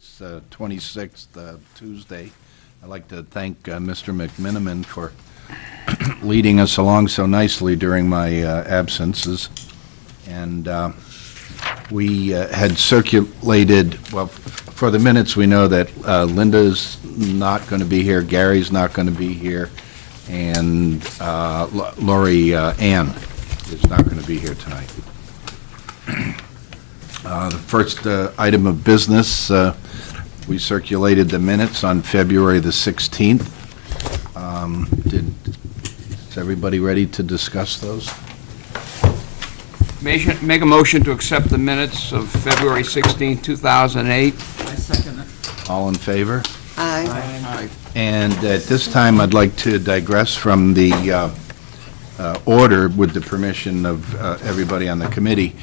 this 26th Tuesday. I'd like to thank Mr. McMiniman for leading us along so nicely during my absences. And we had circulated, well, for the minutes, we know that Linda's not going to be here, Gary's not going to be here, and Lori Ann is not going to be here tonight. The first item of business, we circulated the minutes on February the 16th. Is everybody ready to discuss those? Make a motion to accept the minutes of February 16, 2008. I second it. All in favor? Aye. Aye. And at this time, I'd like to digress from the order with the permission of everybody on the committee.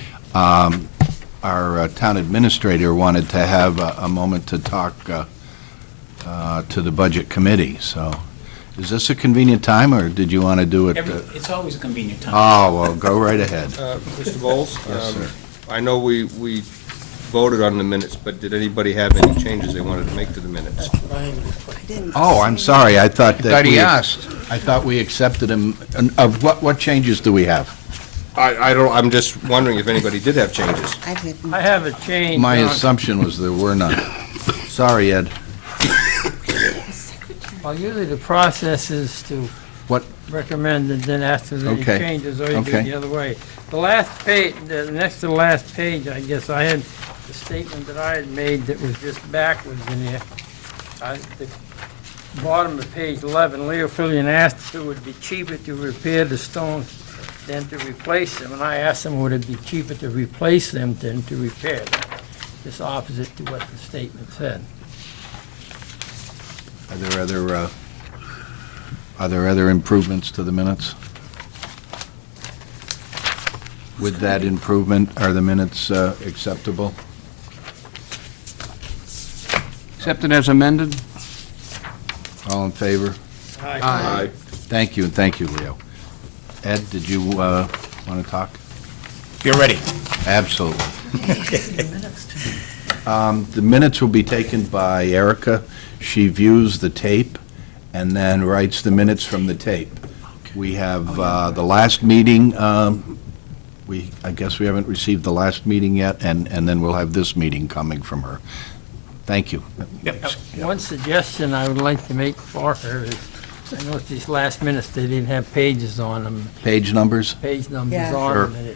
Our town administrator wanted to have a moment to talk to the budget committee. So is this a convenient time, or did you want to do it? It's always a convenient time. Oh, well, go right ahead. Mr. Bowles? Yes, sir. I know we voted on the minutes, but did anybody have any changes they wanted to make to the minutes? Oh, I'm sorry, I thought that That he we- asked. I thought we accepted them. Of what changes do we have? I'm just wondering if anybody did have changes. I didn't. I have a change. My on- assumption was there were none. Sorry, Ed. Well, usually the process is to What? recommend and then after the Okay. changes, or you do Okay. it the other way. The last page, next to the last page, I guess I had the statement that I had made that was just backwards in there. The bottom of page 11, Leo Fillion asked if it would be cheaper to repair the stones than to replace them, and I asked him, would it be cheaper to replace them than to repair them? Just opposite to what the statement said. Are there other improvements to the minutes? With that improvement, are the minutes acceptable? Accepted as amended? All in favor? Aye. Thank you, and thank you, Leo. Ed, did you want to talk? You're ready. Absolutely. The minutes will be taken by Erica. She views the tape and then writes the minutes from the tape. We have the last meeting, I guess we haven't received the last meeting yet, and then we'll have this meeting coming from her. Thank you. One suggestion I would like to make for her is, I noticed these last minutes, they didn't have pages on them, Page numbers? page numbers Yeah. on Sure. them. And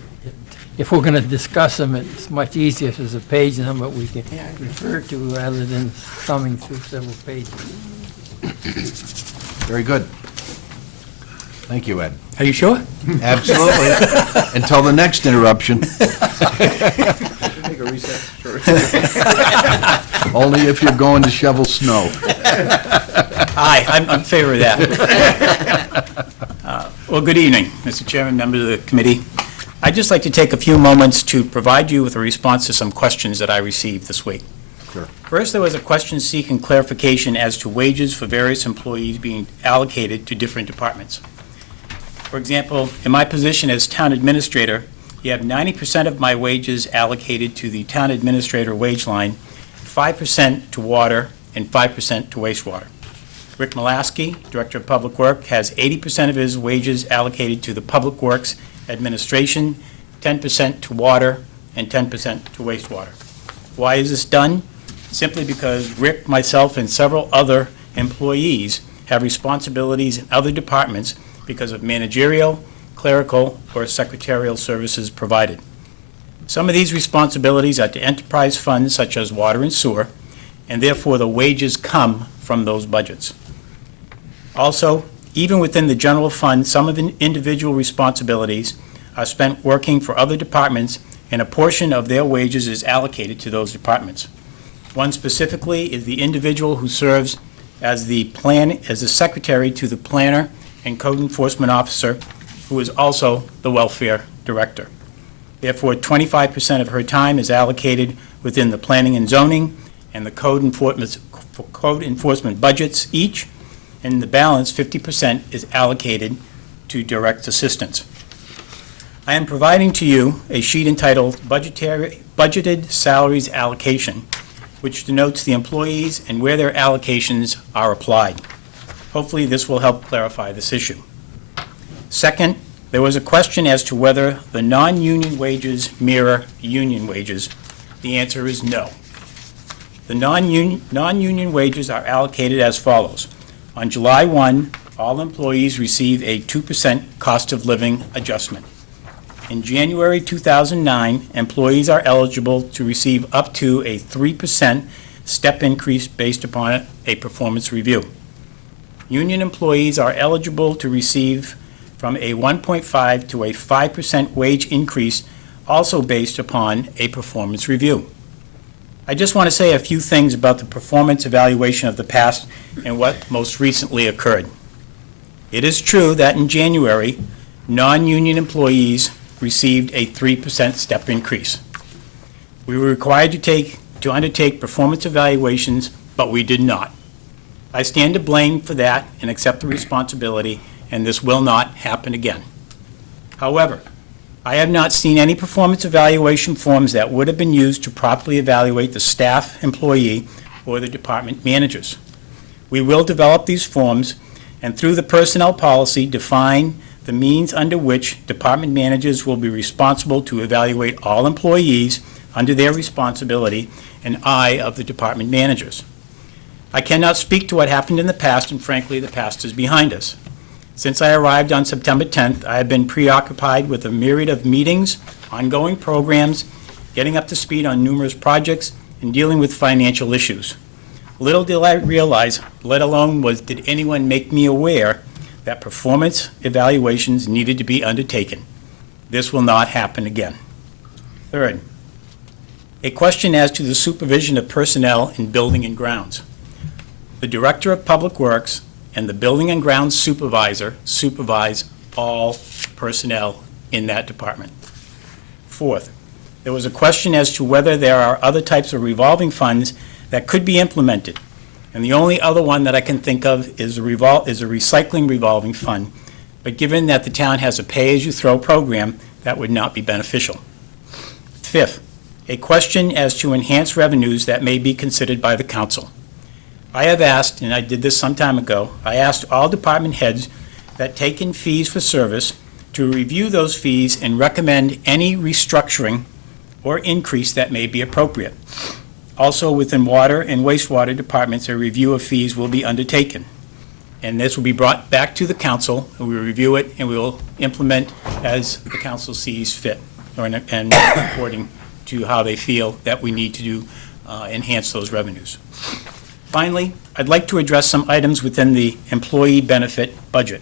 if we're going to discuss them, it's much easier if there's a page number we can Yeah. refer to rather than thumbing through several pages. Very good. Thank you, Ed. Are you sure? Absolutely. Until the next interruption. Take a recess? Sure. Only if you're going to shovel snow. Aye, I'm in favor of that. Well, good evening, Mr. Chairman, members of the committee. I'd just like to take a few moments to provide you with a response to some questions that I received this week. Sure. First, there was a question seeking clarification as to wages for various employees being allocated to different departments. For example, in my position as town administrator, you have 90% of my wages allocated to the town administrator wage line, 5% to water, and 5% to wastewater. Rick Mulaski, Director of Public Work, has 80% of his wages allocated to the Public Works Administration, 10% to water, and 10% to wastewater. Why is this done? Simply because Rick, myself, and several other employees have responsibilities in other departments because of managerial, clerical, or secretarial services provided. Some of these responsibilities are to enterprise funds such as water and sewer, and therefore the wages come from those budgets. Also, even within the general fund, some of the individual responsibilities are spent working for other departments, and a portion of their wages is allocated to those departments. One specifically is the individual who serves as the secretary to the planner and code enforcement officer, who is also the welfare director. Therefore, 25% of her time is allocated within the planning and zoning and the code enforcement budgets each, and the balance, 50%, is allocated to direct assistance. I am providing to you a sheet entitled Budgeted Salaries Allocation, which denotes the employees and where their allocations are applied. Hopefully, this will help clarify this issue. Second, there was a question as to whether the non-union wages mirror union wages. The answer is no. The non-union wages are allocated as follows. On July 1, all employees receive a 2% cost of living adjustment. In January 2009, employees are eligible to receive up to a 3% step increase based upon a performance review. Union employees are eligible to receive from a 1.5 to a 5% wage increase, also based upon a performance review. I just want to say a few things about the performance evaluation of the past and what most recently occurred. It is true that in January, non-union employees received a 3% step increase. We were required to undertake performance evaluations, but we did not. I stand to blame for that and accept the responsibility, and this will not happen again. However, I have not seen any performance evaluation forms that would have been used to properly evaluate the staff, employee, or the department managers. We will develop these forms and through the personnel policy define the means under which department managers will be responsible to evaluate all employees under their responsibility and eye of the department managers. I cannot speak to what happened in the past, and frankly, the past is behind us. Since I arrived on September 10th, I have been preoccupied with a myriad of meetings, ongoing programs, getting up to speed on numerous projects, and dealing with financial issues. Little did I realize, let alone did anyone make me aware, that performance evaluations needed to be undertaken. This will not happen again. Third, a question as to the supervision of personnel in building and grounds. The Director of Public Works and the Building and Grounds Supervisor supervise all personnel in that department. Fourth, there was a question as to whether there are other types of revolving funds that could be implemented, and the only other one that I can think of is a recycling revolving fund, but given that the town has a pay-as-you-throw program, that would not be beneficial. Fifth, a question as to enhanced revenues that may be considered by the council. I have asked, and I did this some time ago, I asked all department heads that take in fees for service to review those fees and recommend any restructuring or increase that may be appropriate. Also, within water and wastewater departments, a review of fees will be undertaken. And this will be brought back to the council, and we will review it, and we will implement as the council sees fit, and according to how they feel that we need to enhance those revenues. Finally, I'd like to address some items within the employee benefit budget.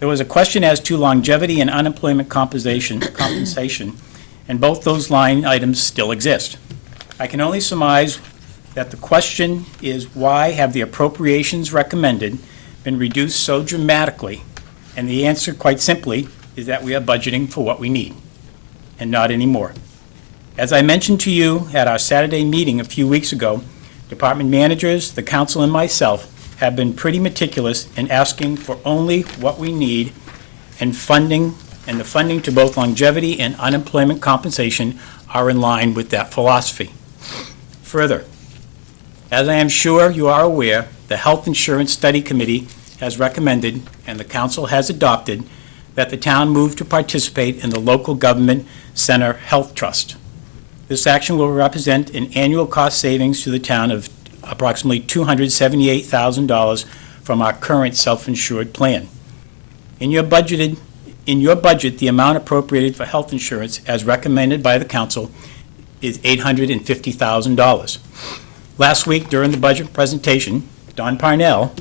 There was a question as to longevity and unemployment compensation, and both those line items still exist. I can only surmise that the question is, why have the appropriations recommended been reduced so dramatically? And the answer, quite simply, is that we are budgeting for what we need, and not anymore. As I mentioned to you at our Saturday meeting a few weeks ago, department managers, the council, and myself have been pretty meticulous in asking for only what we need, and the funding to both longevity and unemployment compensation are in line with that philosophy. Further, as I am sure you are aware, the Health Insurance Study Committee has recommended, and the council has adopted, that the town move to participate in the local government center health trust. This action will represent an annual cost savings to the town of approximately $278,000 from our current self-insured plan. In your budget, the amount appropriated for health insurance, as recommended by the council, is $850,000. Last week, during the budget presentation, Don Parnell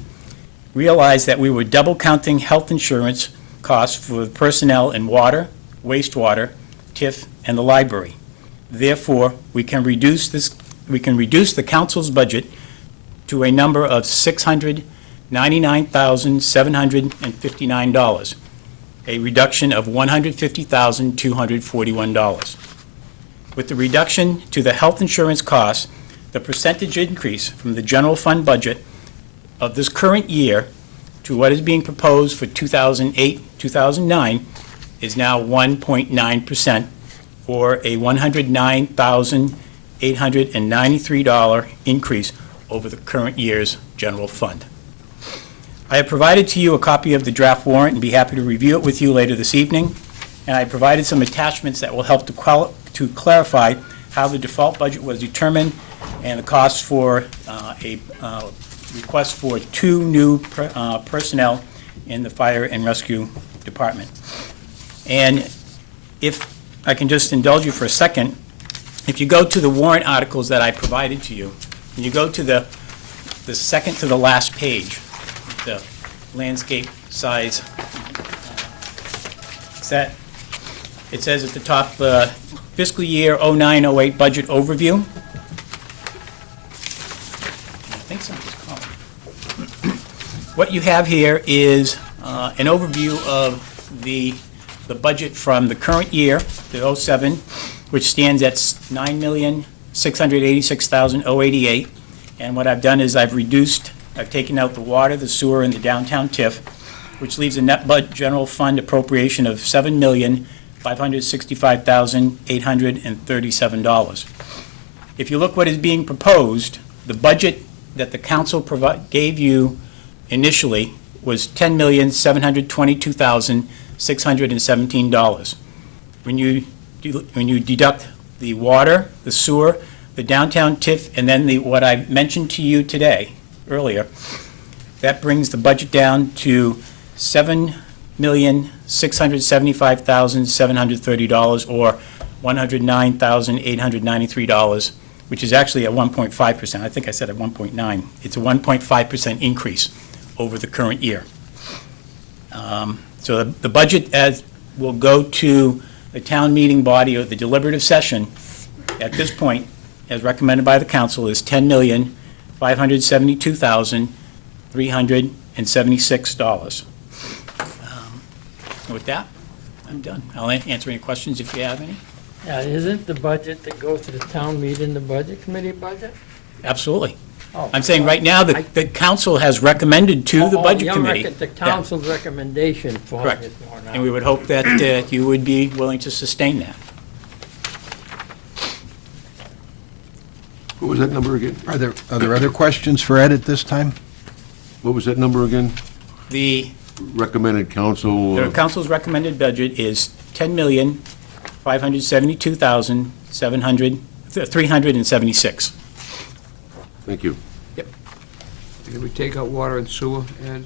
realized that we were double counting health insurance costs for personnel in water, wastewater, TIF, and the library. Therefore, we can reduce the council's budget to a number of $699,759, a reduction of $150,241. With the reduction to the health insurance costs, the percentage increase from the general fund budget of this current year to what is being proposed for 2008-2009 is now 1.9%, or a $109,000 $893 increase over the current year's general fund. I have provided to you a copy of the draft warrant and be happy to review it with you later this evening. And I provided some attachments that will help to clarify how the default budget was determined and the costs for a request for 2 new personnel in the Fire and Rescue Department. And if I can just indulge you for a second, if you go to the warrant articles that I provided to you, and you go to the second to the last page, the landscape size set, it says at the top, fiscal year 09-08 budget overview. I think somebody's calling. What you have here is an overview of the budget from the current year, the 07, which stands at $9,686,088. And what I've done is I've taken out the water, the sewer, and the downtown TIF, which leaves a net general fund appropriation of $7,565,837. If you look what is being proposed, the budget that the council gave you initially was $10,722,617. When you deduct the water, the sewer, the downtown TIF, and then what I mentioned to you today, earlier, that brings the budget down to $7,675,730, or $109,893, which is actually a 1.5%. I think I said at 1.9. It's a 1.5% increase over the current year. So the budget will go to the town meeting body or the deliberative session at this point, as recommended by the council, is $10,572,376. With that, I'm done. I'll answer any questions if you have any. Yeah, isn't the budget that goes to the town meeting the budget committee budget? Absolutely. Oh, I'm saying right now, the council has recommended to the budget committee. The council's recommendation for Correct. it more now. And we would hope that you would be willing to sustain that. What was that number again? Are there other questions for Ed at this time? What was that number again? The Recommended council? council's recommended budget is $10,572,376. Thank you. Did we take out water and sewer, Ed?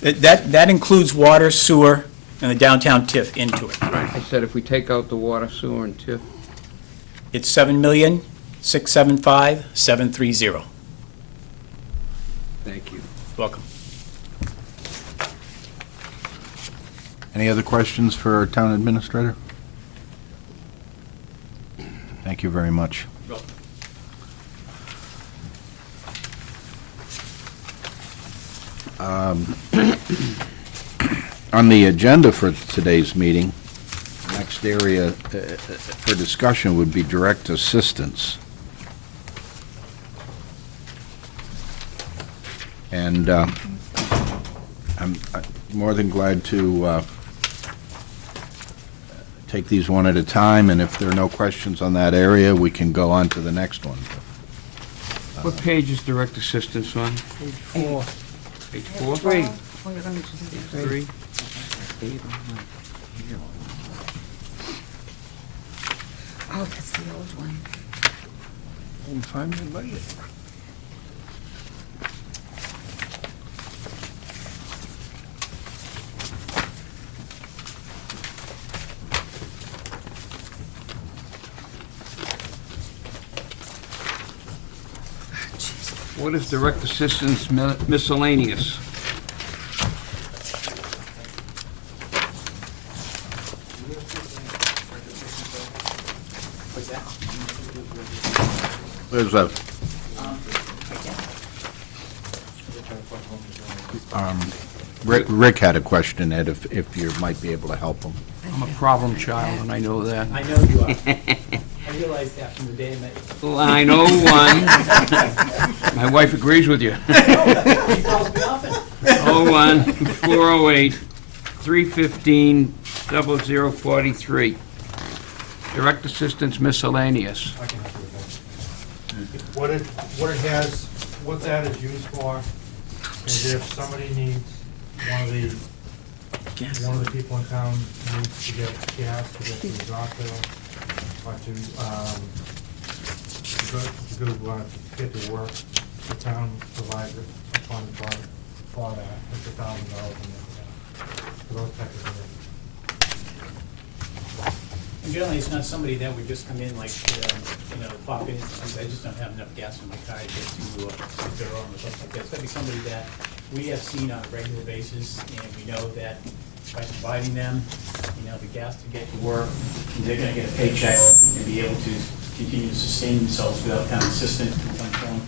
That includes water, sewer, and the downtown TIF into it. I said if we take out the water, sewer, and TIF. It's $7,675,730. Thank you. Welcome. Any other questions for our town administrator? Thank you very much. On the agenda for today's meeting, the next area for discussion would be direct assistance. And I'm more than glad to take these one at a time, and if there are no questions on that area, we can go on to the next one. What page is direct assistance on? Page 4. Page 4? 3. 3. Oh, that's the old one. What is direct assistance miscellaneous? There's a, Rick had a question, Ed, if you might be able to help him. I'm a problem child, and I know that. I know you are. I realized that from the day I met you. Line 01. My wife agrees with you. He calls me often. 01, 408, 315, 0043. Direct assistance miscellaneous. What it has, what that is used for is if somebody needs, one of the people in town needs to get gas to get to his doctor, or to get to work, the town provides a fund for that, it's $1,000 in there, for those type of things. And generally, it's not somebody that would just come in like, pop in, I just don't have enough gas in my car to get to Durham or something like that. It's gotta be somebody that we have seen on a regular basis, and we know that by providing them, the gas to get to work, they're gonna get a paycheck and be able to continue to sustain themselves without town assistance in some form,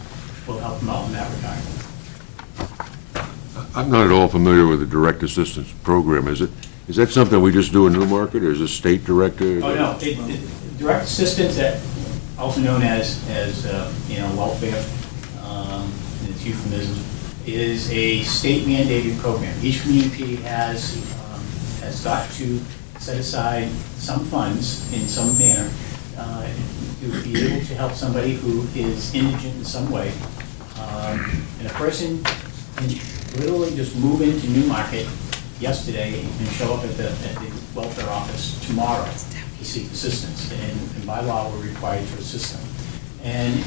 will help them out in that regard. I'm not at all familiar with the direct assistance program. Is that something we just do in Newmarket, or is it state directed? Oh, no, direct assistance, also known as welfare, in its euphemism, is a state mandated program. Each community has got to set aside some funds in some manner to be able to help somebody who is indigent in some way. And a person can literally just move into Newmarket yesterday and show up at the welfare office tomorrow to seek assistance. And by law, we're required to assist them. And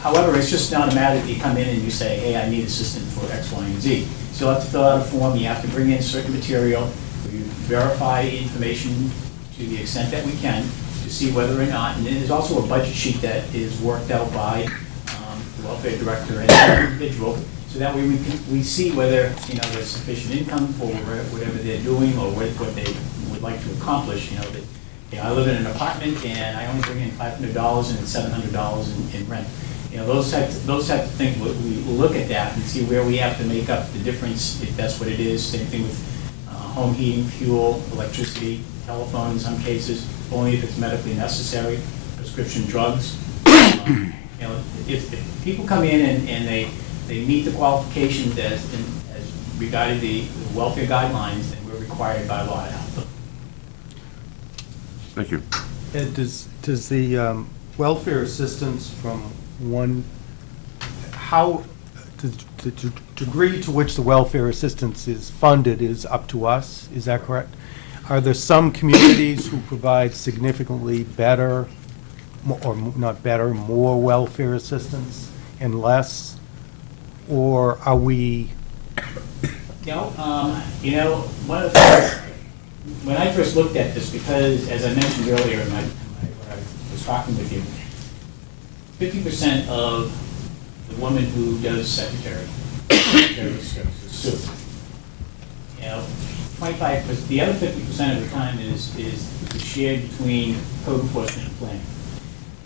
however, it's just not a matter that you come in and you say, hey, I need assistance for X, Y, and Z. So you have to fill out a form, you have to bring in certain material, we verify information to the extent that we can to see whether or not, and there's also a budget sheet that is worked out by the welfare director and the individual, so that way we see whether, there's sufficient income for whatever they're doing or what they would like to accomplish, that, I live in an apartment and I only bring in $500 and it's $700 in rent. Those types of things, we look at that and see where we have to make up the difference, if that's what it is. Same thing with home heating, fuel, electricity, telephone in some cases, only if it's medically necessary, prescription drugs. If people come in and they meet the qualifications as regarding the welfare guidelines, then we're required by law to help them. Thank you. Ed, does the welfare assistance from the degree to which the welfare assistance is funded is up to us, is that correct? Are there some communities who provide significantly better, or not better, more welfare assistance and less? Or are we? One of the things, when I first looked at this, because as I mentioned earlier when I was talking with you, 50% of the woman who does secretary services, Sue. 25%, the other 50% of the time is shared between code enforcement and planning.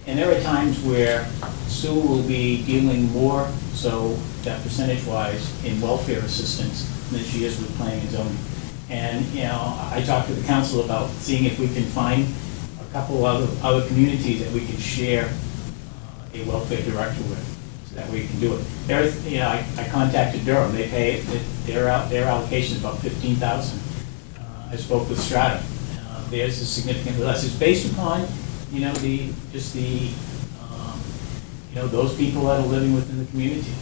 And there are times where Sue will be dealing more, so that percentage-wise, in welfare assistance than she is with planning and zoning. And, I talked to the council about seeing if we can find a couple of other communities that we can share a welfare director with, so that we can do it. I contacted Durham, they pay, their allocation is about $15,000. I spoke with Strata, theirs is significantly less. It's based upon, those people that are living within the community.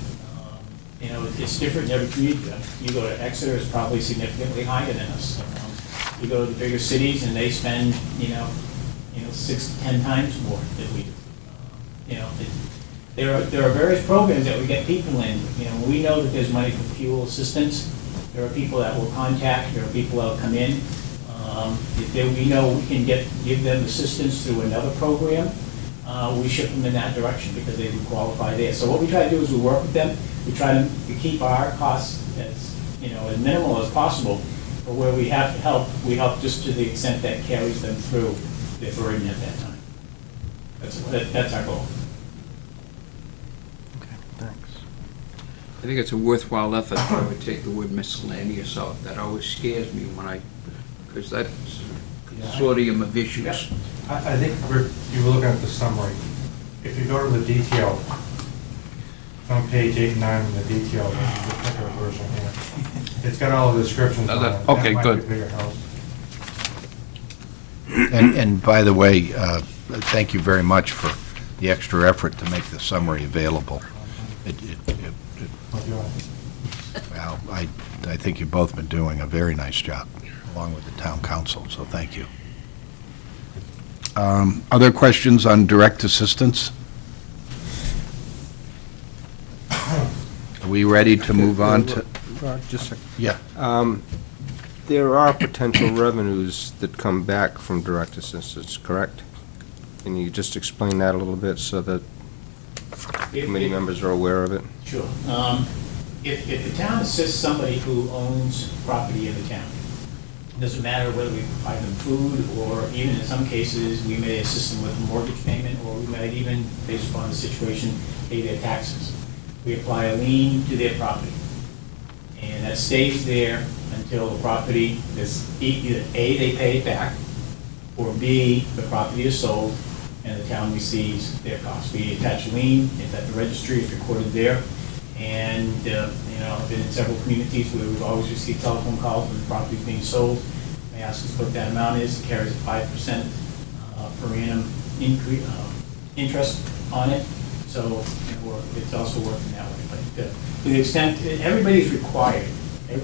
It's different in every community. You go to Exeter, it's probably significantly higher than us. You go to the bigger cities and they spend, 6 to 10 times more than we do. There are various programs that we get people in. We know that there's money for fuel assistance. There are people that will contact, there are people that will come in. If we know we can give them assistance through another program, we ship them in that direction because they would qualify there. So what we try to do is we work with them. We try to keep our costs as minimal as possible. But where we have to help, we help just to the extent that carries them through their burden at that time. That's our goal. Okay, thanks. I think it's a worthwhile effort. I would take the word miscellaneous out. That always scares me because that's a consortium of issues. Yeah. I think you were looking at the summary. If you go to the detail, on page 8 and 9 in the detail, the particular version here, it's got all the descriptions on it. Okay, That might good. be a bigger house. And by the way, thank you very much for the extra effort to make the summary available. Well, I think you've both been doing a very nice job, along with the town council, so thank you. Other questions on direct assistance? Are we ready to move on to? Just a second. Yeah. There are potential revenues that come back from direct assistance, correct? Can you just explain that a little bit so that committee members are aware of it? Sure. If the town assists somebody who owns property in the town, it doesn't matter whether we provide them food, or even in some cases, we may assist them with a mortgage payment, or we might even, based upon the situation, pay their taxes. We apply a lien to their property, and that stays there until the property is either A, they pay it back, or B, the property is sold and the town receives their costs. We attach a lien, it's at the registry, it's recorded there, and, I've been in several communities where we've always received telephone calls when the property's being sold. They ask us what that amount is, it carries a 5% per annum increase, interest on it, so it's also working that way. But to the extent, everybody's required that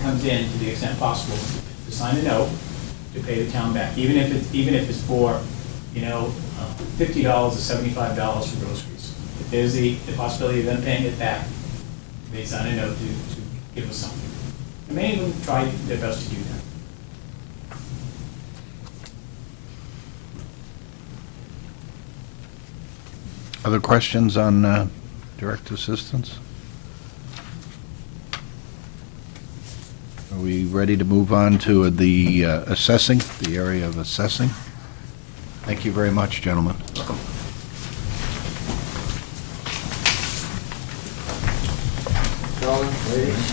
comes in, to the extent possible, to sign a note to pay the town back, even if it's for, $50 or $75 for groceries. If there's the possibility of them paying it back, they sign a note to give us something. And many of them try their best to do that. Other questions on direct assistance? Are we ready to move on to the assessing, the area of assessing? Thank you very much, gentlemen. Gentlemen, ladies.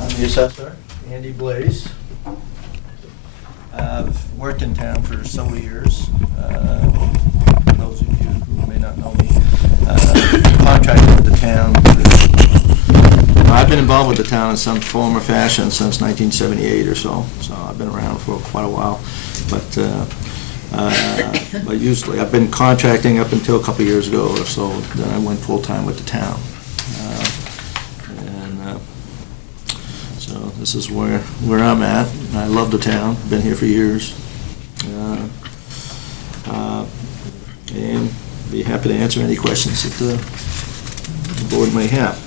I'm the assessor, Andy Blaze. I've worked in town for several years. For those of you who may not know me, contracted with the town. I've been involved with the town in some form or fashion since 1978 or so I've been around for quite a while. But usually I've been contracting up until a couple of years ago or so. Then I went full-time with the town. So this is where I'm at. I love the town, been here for years. And be happy to answer any questions that the board may have.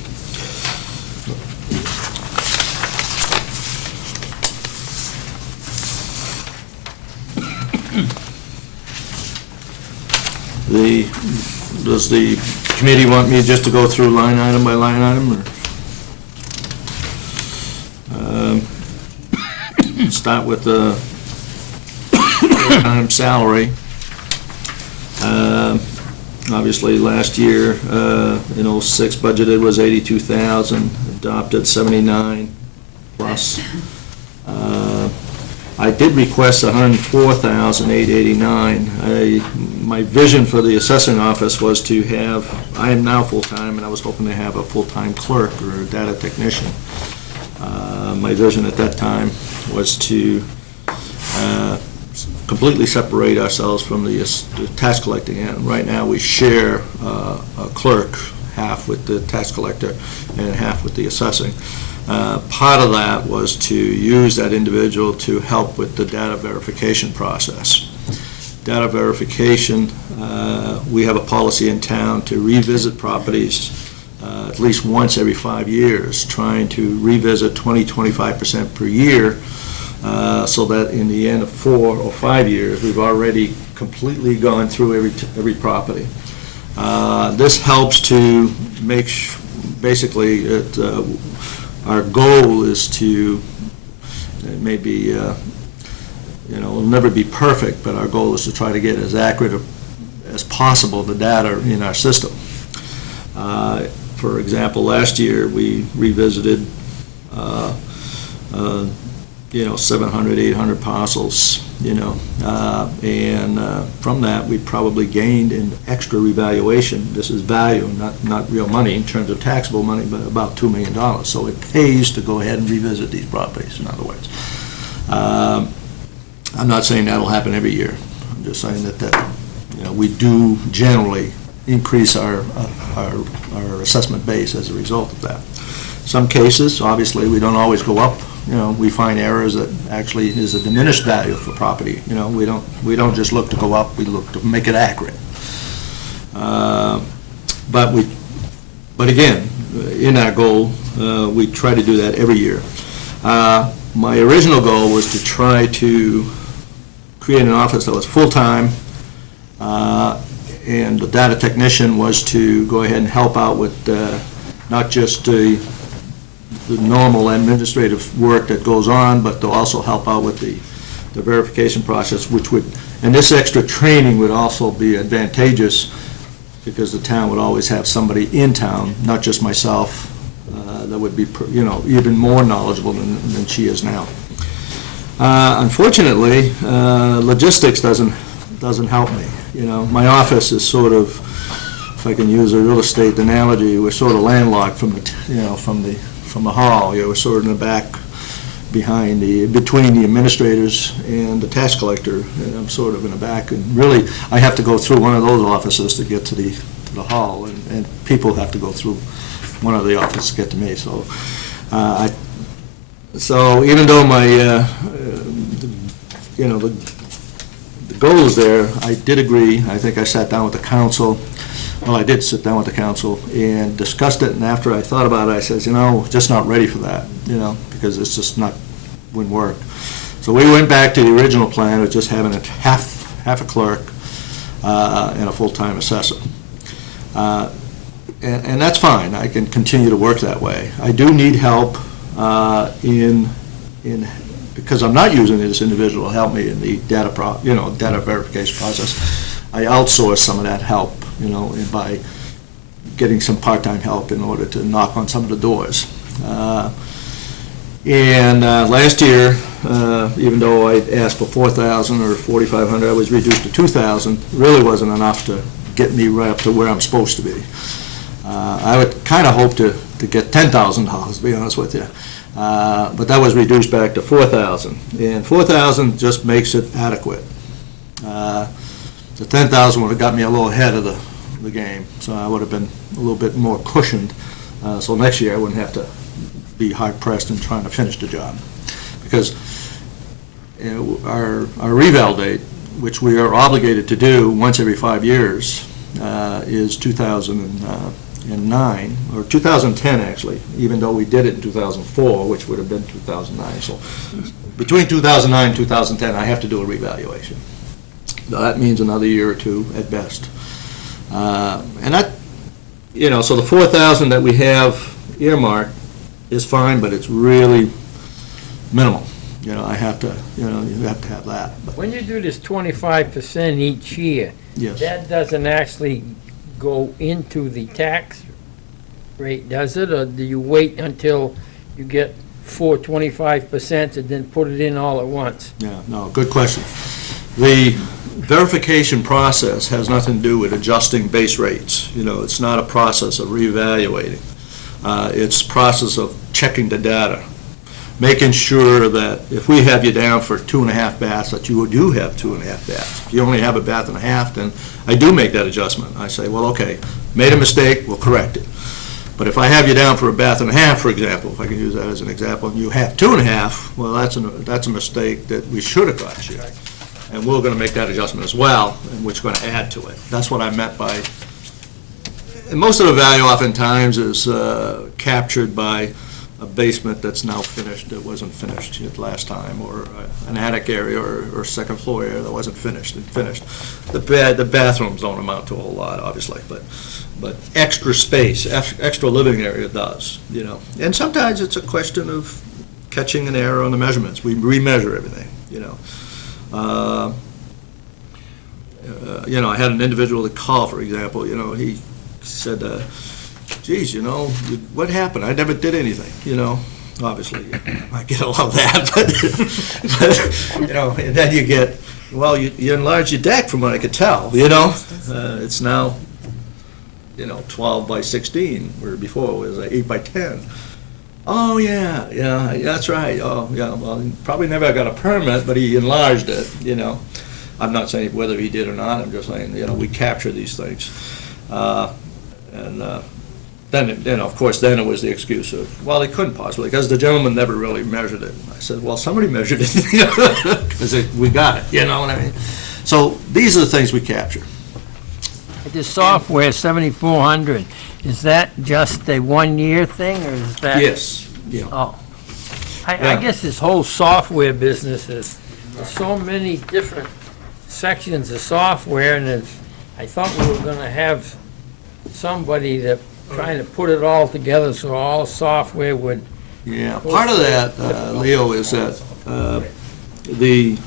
Does the committee want me just to go through line item by line item, or? Start with the full-time salary. Obviously, last year, in '06, budgeted was $82,000, adopted 79 plus. I did request $104,889. My vision for the assessing office was to have, I am now full-time, and I was hoping to have a full-time clerk or a data technician. My vision at that time was to completely separate ourselves from the tax collecting end. Right now, we share a clerk, half with the tax collector and half with the assessing. Part of that was to use that individual to help with the data verification process. Data verification, we have a policy in town to revisit properties at least once every 5 years, trying to revisit 20-25% per year, so that in the end of 4 or 5 years, we've already completely gone through every property. This helps to make basically our goal is to, it may be, it'll never be perfect, but our goal is to try to get as accurate as possible the data in our system. For example, last year we revisited 700, 800 parcels, and from that we probably gained an extra revaluation. This is value, not real money in terms of taxable money, but about $2 million. So it pays to go ahead and revisit these properties, in other words. I'm not saying that'll happen every year. I'm just saying that we do generally increase our assessment base as a result of that. Some cases, obviously, we don't always go up. We find errors that actually is a diminished value for property. We don't just look to go up, we look to make it accurate. But again, in our goal, we try to do that every year. My original goal was to try to create an office that was full-time, and the data technician was to go ahead and help out with not just the normal administrative work that goes on, but to also help out with the verification process, and this extra training would also be advantageous because the town would always have somebody in town, not just myself, that would be, even more knowledgeable than she is now. Unfortunately, logistics doesn't help me. My office is sort of, if I can use a real estate analogy, we're sort of landlocked from the hall. We're sort of in the back, between the administrators and the tax collector, and I'm sort of in the back. And really, I have to go through one of those offices to get to the hall, and people have to go through one of the offices to get to me. So, so even though my, the goal is there, I did agree. I think I sat down with the council. Well, I did sit down with the council and discussed it, and after I thought about it, I said, just not ready for that, because it's just wouldn't work. So we went back to the original plan of just having half a clerk and a full-time assessor. And that's fine. I can continue to work that way. I do need help because I'm not using this individual to help me in the data verification process. I outsource some of that help, by getting some part-time help in order to knock on some of the doors. And last year, even though I asked for 4,000 or 4,500, I was reduced to 2,000. Really wasn't enough to get me right up to where I'm supposed to be. I would kind of hope to get $10,000, to be honest with you. But that was reduced back to 4,000. And 4,000 just makes it adequate. The 10,000 would have got me a little ahead of the game, so I would have been a little bit more cushioned. So next year I wouldn't have to be hard-pressed in trying to finish the job. Because our reval date, which we are obligated to do once every 5 years, is 2009, or 2010 actually, even though we did it in 2004, which would have been 2009. So between 2009 and 2010, I have to do a revaluation. Now, that means another year or two at best. And that, so the 4,000 that we have earmarked is fine, but it's really minimal. I have to, you have to have that. But When you do this 25% each year, yes. that doesn't actually go into the tax rate, does it? Or do you wait until you get 25% and then put it in all at once? Yeah, no, good question. The verification process has nothing to do with adjusting base rates. It's not a process of reevaluating. It's a process of checking the data, making sure that if we have you down for 2.5 baths, that you do have 2.5 baths. If you only have a bath and a half, then I do make that adjustment. I say, well, okay, made a mistake, we'll correct it. But if I have you down for a bath and a half, for example, if I can use that as an example, and you have 2.5, well, that's a mistake that we should have got you. And we're going to make that adjustment as well, and which is going to add to it. That's what I meant by, and most of the value oftentimes is captured by a basement that's now finished that wasn't finished last time, or an attic area or second floor area that wasn't finished and finished. The bathrooms don't amount to a whole lot, obviously, but extra space, extra living area does, And sometimes it's a question of catching an error on the measurements. We remeasure everything, I had an individual that called, for example, he said, geez, what happened? I never did anything, obviously, I get all of that, but and then you get, well, you enlarged your deck from what I could tell, it's now, 12 by 16, where before it was 8 by 10. Oh, yeah, yeah, that's right. Oh, yeah, well, he probably never got a permit, but he enlarged it, you know. I'm not saying whether he did or not, I'm just saying, you know, we capture these things. Then, you know, of course, then it was the excuse of, well, they couldn't possibly, because the gentleman never really measured it. I said, well, somebody measured it, because we got it, you know what I mean? So these are the things we capture. This software, 7,400, is that just a one-year thing, or is that? Yes, yeah. Oh. I Yeah. guess this whole software business is, there's so many different sections of software, and I thought we were gonna have somebody that trying to put it all together so all software would. Yeah, part of that, Leo, is that you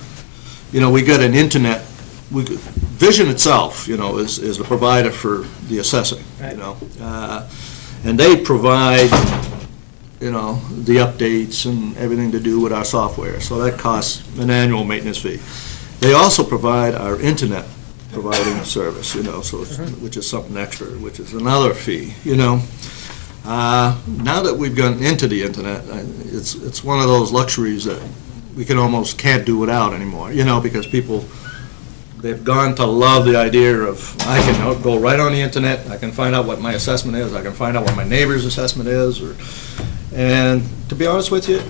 know, we got an internet, Vision itself, you know, is a provider for the assessing, you know. And they provide, you know, the updates and everything to do with our software, so that costs an annual maintenance fee. They also provide our internet providing a service, you know, so, which is something extra, which is another fee, you know. Now that we've gotten into the internet, it's one of those luxuries that we can almost can't do without anymore, you know, because people, they've gone to love the idea of, I can go right on the internet, I can find out what my assessment is, I can find out what my neighbor's assessment is, and to be honest with you,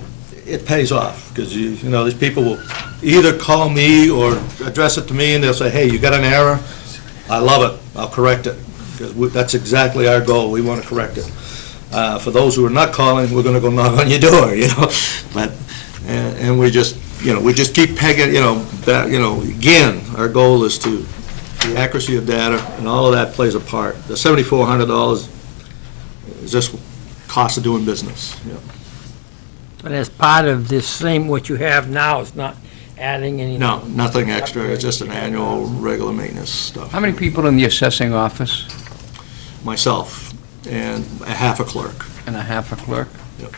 it pays off, because you know, these people will either call me or address it to me, and they'll say, hey, you got an error? I love it, I'll correct it, because that's exactly our goal, we want to correct it. For those who are not calling, we're going to go knock on your door, you know, but, and we just, you know, we just keep pegging, you know, that, you know, again, our goal is to, the accuracy of data, and all of that plays a part. The $7,400 is just cost of doing business, you know. But as part of this same, what you have now, it's not adding anything? No, nothing extra, it's just an annual, regular maintenance stuff. How many people in the assessing office Myself, and a half a clerk. and a half a clerk? Yep.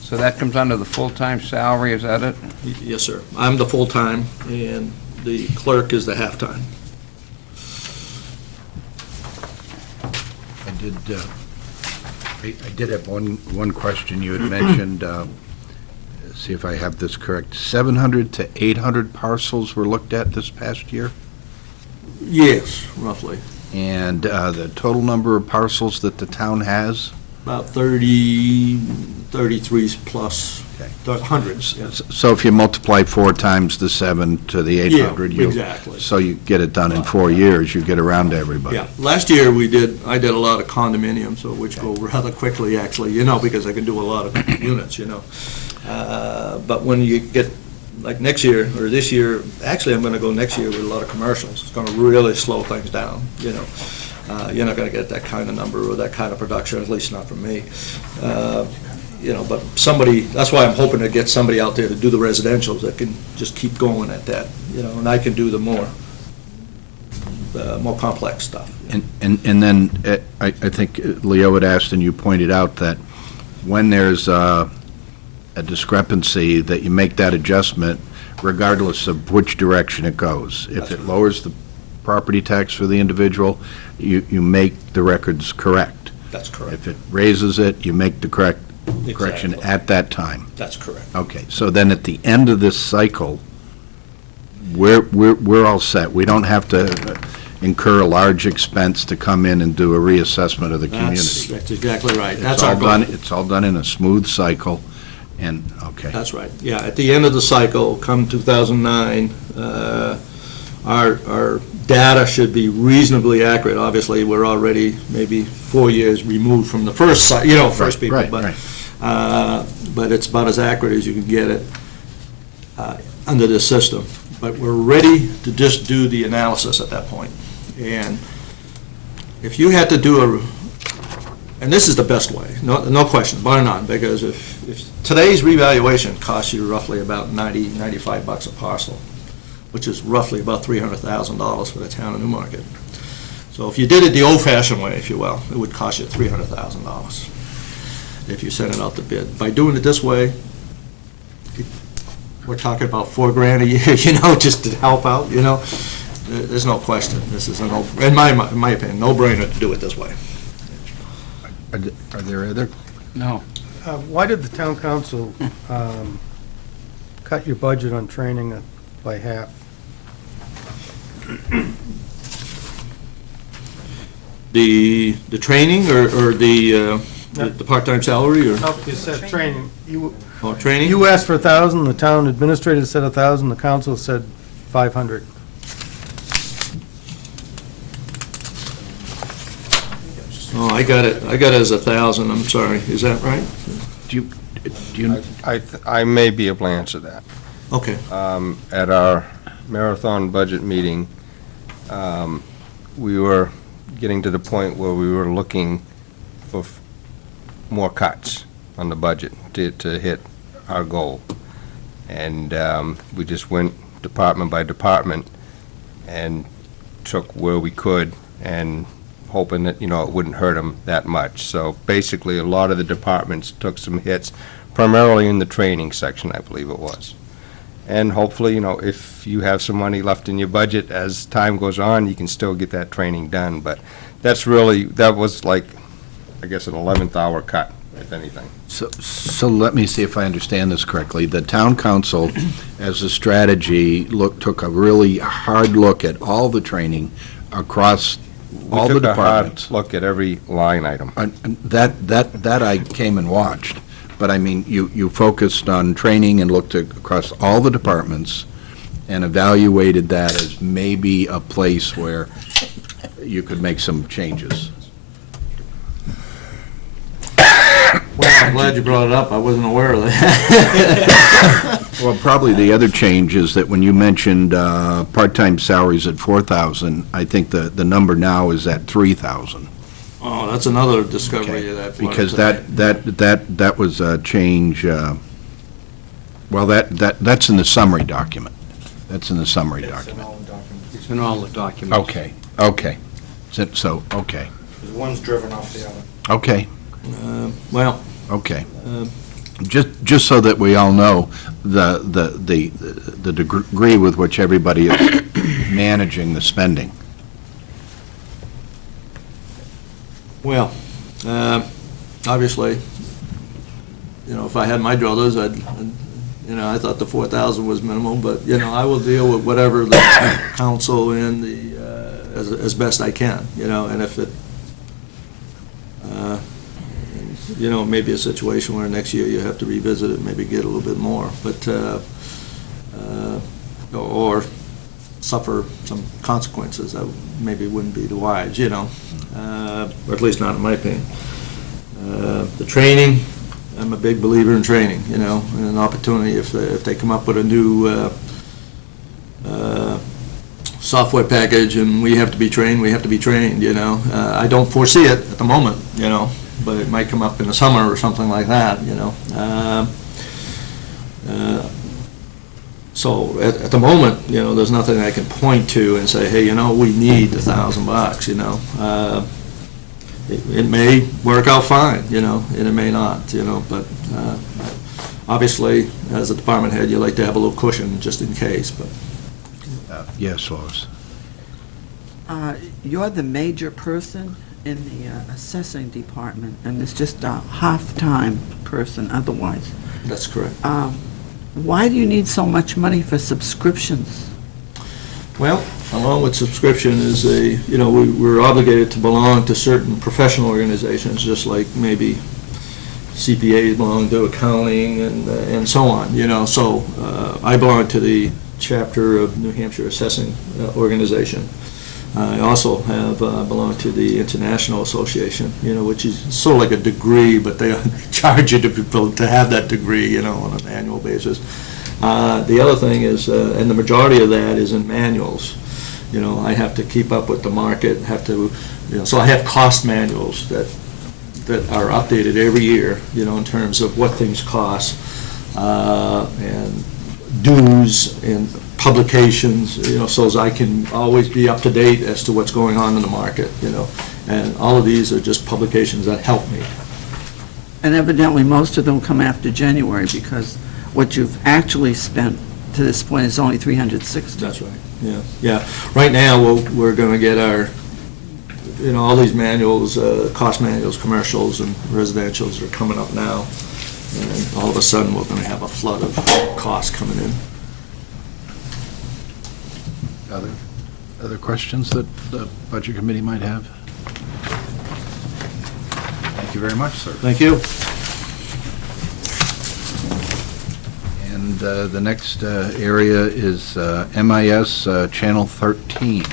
So that comes under the full-time salary, is that it? Yes, sir. I'm the full-time, and the clerk is the half-time. I did have one question you had mentioned, see if I have this correct. 700 to 800 parcels were looked at this past year? Yes, roughly. And the total number of parcels that the town has? About 33 plus, hundreds, yes. So if you multiply 4 times the 7 to the 800, Yeah, exactly. so you get it done in 4 years, you get around to everybody. Yeah, last year I did a lot of condominiums, so which go rather quickly, actually, you know, because I can do a lot of units, you know. But when you get, like next year, or this year, actually, I'm gonna go next year with a lot of commercials. It's gonna really slow things down, you know. You're not gonna get that kind of number or that kind of production, at least not from me. You know, but somebody, that's why I'm hoping to get somebody out there to do the residentials that can just keep going at that, you know, and I can do the more complex stuff. And then, I think Leo had asked, and you pointed out, that when there's a discrepancy, that you make that adjustment regardless of which direction it goes. If it lowers the property tax for the individual, you make the records correct. That's correct. If it raises it, you make the correction Exactly. at that time. That's correct. Okay, so then at the end of this cycle, we're all set. We don't have to incur a large expense to come in and do a reassessment of the community. That's exactly right. It's That's all our goal. done. It's all done in a smooth cycle, and, okay. That's right. Yeah, at the end of the cycle, come 2009, our data should be reasonably accurate. Obviously, we're already maybe 4 years removed from the first first people. Right, but right. But it's about as accurate as you can get it under this system. But we're ready to just do the analysis at that point. And if you had to do and this is the best way, no question, bar none, because if today's revaluation costs you roughly about $95 a parcel, which is roughly about $300,000 for the town of Newmarket. So if you did it the old-fashioned way, if you will, it would cost you $300,000 if you sent it out to bid. By doing it this way, we're talking about $4,000 a year, you know, just to help out, you know. There's no question. This is in my opinion, no-brainer to do it this way. Are there other? No. Why did the town council cut your budget on training by half? The training or the part-time salary or You said training. training? You asked for 1,000, the town administrator said 1,000, the council said 500. Oh, I got it as 1,000, I'm sorry. Is that right? Do you, I may be able to answer that. Okay. At our marathon budget meeting, we were getting to the point where we were looking for more cuts on the budget to hit our goal. And we just went department by department and took where we could and hoping that, it wouldn't hurt them that much. So basically, a lot of the departments took some hits, primarily in the training section, I believe it was. And hopefully, if you have some money left in your budget, as time goes on, you can still get that training done. But that was like, I guess, an 11th hour cut, if anything. so let me see if I understand this correctly. The town council, as a strategy, took a really hard look at all the training across all the We took a hard departments. look at every line item. And that I came and watched, but I mean, you focused on training and looked across all the departments and evaluated that as maybe a place where you could make some changes. Well, I'm glad you brought it up. I wasn't aware of that. Well, probably the other change is that when you mentioned part-time salaries at 4,000, I think the number now is at 3,000. Oh, that's another discovery of that. Because that was a change, well, that's in the summary document. That's in the summary document. It's in all the documents. Okay. So, okay. One's driven off the other. Okay, Well, okay. Just so that we all know the degree with which everybody is managing the spending. well, obviously, if I had my druthers, I thought the 4,000 was minimal, but, I will deal with whatever the council and as best I can, and if it, maybe a situation where next year you have to revisit it, maybe get a little bit more, but, or suffer some consequences that maybe wouldn't be wise, or at least not in my opinion. The training, I'm a big believer in training, and an opportunity if they come up with a new software package and we have to be trained, I don't foresee it at the moment, but it might come up in the summer or something like that, So at the moment, there's nothing I can point to and say, hey, we need $1,000, It may work out fine, and it may not, but obviously, as a department head, you like to have a little cushion just in case, but. Yes, Lois. You're the major person in the assessing department, and it's just a half-time person otherwise. That's correct. Why do you need so much money for subscriptions? Well, along with subscription is we're obligated to belong to certain professional organizations, just like maybe CPAs belong to accounting and so on, So I belong to the chapter of New Hampshire Assessing Organization. I also have belonged to the International Association, which is sort of like a degree, but they charge you to have that degree, on an annual basis. The other thing is, and the majority of that is in manuals. I have to keep up with the market, so I have cost manuals that are updated every year, in terms of what things cost, and dues and publications, so as I can always be up to date as to what's going on in the market, and all of these are just publications that help me. And evidently, most of them come after January, because what you've actually spent to this point is only $360. That's right, yeah. Right now, we're going to get our, all these manuals, cost manuals, commercials and residentials are coming up now. And all of a sudden, we're going to have a flood of costs coming in. Other questions that the Budget Committee might have? Thank you very much, sir. Thank you. And the next area is MIS Channel 13.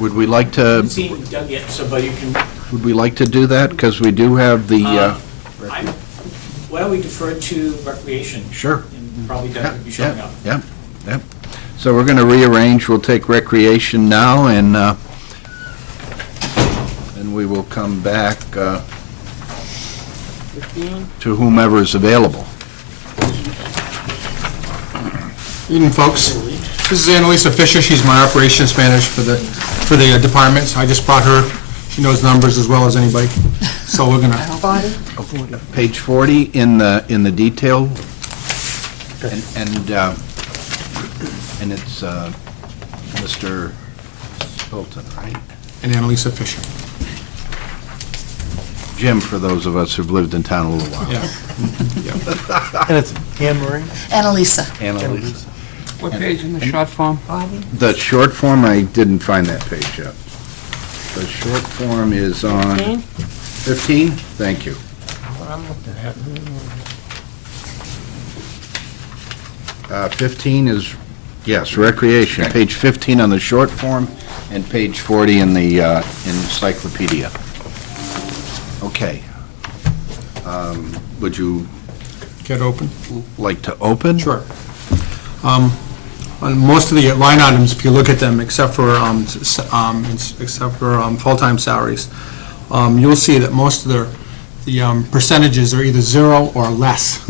Would we like I to, haven't seen Doug yet, so, but you can, would we like to do that? Because we do have the, why don't we defer to recreation? sure. And probably Doug will be showing up. Yep. So we're going to rearrange. We'll take recreation now, and then we will come back 15? to whomever is available. Evening, folks. This is Annalisa Fisher. She's my operations manager for the departments. I just brought her. She knows numbers as well as anybody. So we're gonna. Page 40 in the detail, and it's Mr. Hilton, right? And Annalisa Fisher. Jim, for those of us who've lived in town a little while. Yeah. And it's Anne Marie? Annalisa. Annalise. What page in the short form? The short form, I didn't find that page yet. The short form is on 15? Thank you. What I'm looking at. 15 is, yes, recreation. Page 15 on the short form, and page 40 in the encyclopedia. Okay. Would you Get open. like to open? Sure. On most of the line items, if you look at them, except for full-time salaries, you'll see that most of the percentages are either zero or less.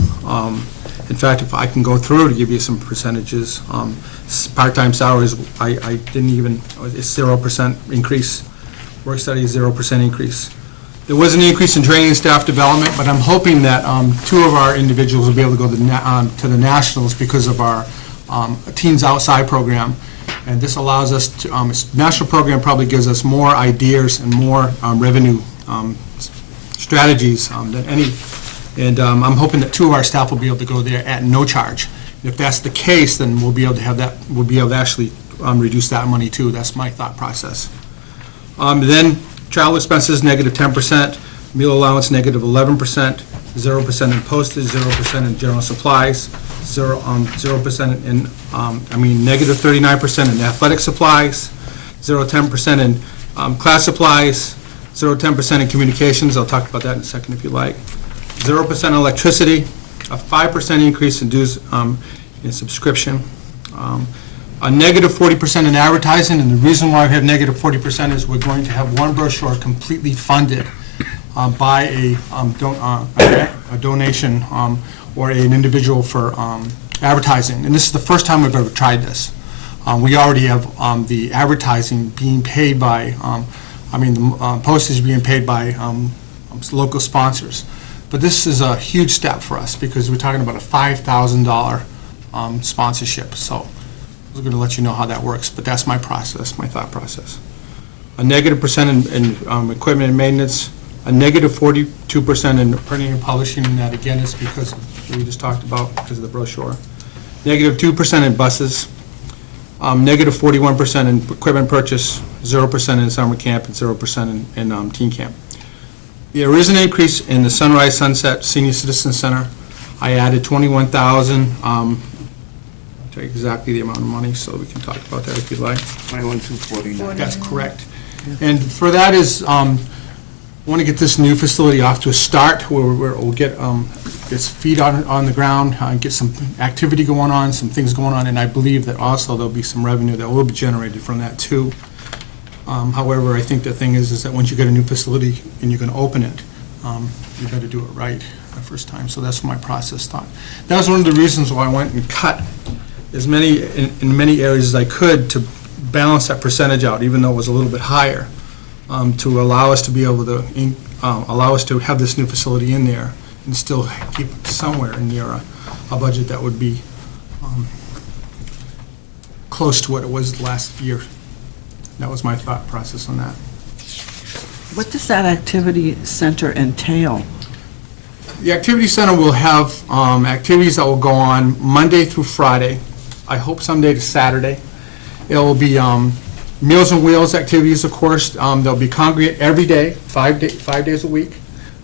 In fact, if I can go through to give you some percentages, part-time salaries, I didn't even, it's 0% increase. Work study is 0% increase. There was an increase in training and staff development, but I'm hoping that two of our individuals will be able to go to the nationals because of our Teens Outside program. And this allows us to, national program probably gives us more ideas and more revenue strategies than any. And I'm hoping that two of our staff will be able to go there at no charge. And if that's the case, then we'll be able to have that, we'll be able to actually reduce that money too. That's my thought process. Then travel expenses, negative 10%, meal allowance, negative 11%, 0% in postage, 0% in general supplies, 0% in, negative 39% in athletic supplies, 10% in class supplies, 10% in communications. I'll talk about that in a second if you like. 0% in electricity, a 5% increase in dues in subscription, a negative 40% in advertising, and the reason why we have negative 40% is we're going to have one brochure completely funded by a donation or an individual for advertising. And this is the first time we've ever tried this. We already have the advertising being paid by, the postage being paid by local sponsors. But this is a huge step for us because we're talking about a $5,000 sponsorship. So I was going to let you know how that works, but that's my process, my thought process. A negative percent in equipment and maintenance, a negative 42% in printing and publishing, and that again is because we just talked about, because of the brochure. Negative 2% in buses, negative 41% in equipment purchase, 0% in summer camp, and 0% in teen camp. There is an increase in the Sunrise Sunset Senior Citizen Center. I added 21,000. I'll tell you exactly the amount of money, so we can talk about that if you'd like. 21,249. That's correct. And for that is, I want to get this new facility off to a start where we'll get its feet on the ground, get some activity going on, some things going on, and I believe that also there'll be some revenue that will be generated from that too. However, I think the thing is that once you get a new facility and you're going to open it, you got to do it right the first time. So that's my process thought. That was one of the reasons why I went and cut as many, in many areas as I could to balance that percentage out, even though it was a little bit higher, to allow us to be able to, allow us to have this new facility in there and still keep somewhere in near a budget that would be close to what it was last year. That was my thought process on that. What does that activity center entail? The Activity Center will have activities that will go on Monday through Friday, I hope someday to Saturday. It will be Meals on Wheels activities, of course. There'll be congregate every day, 5 days a week,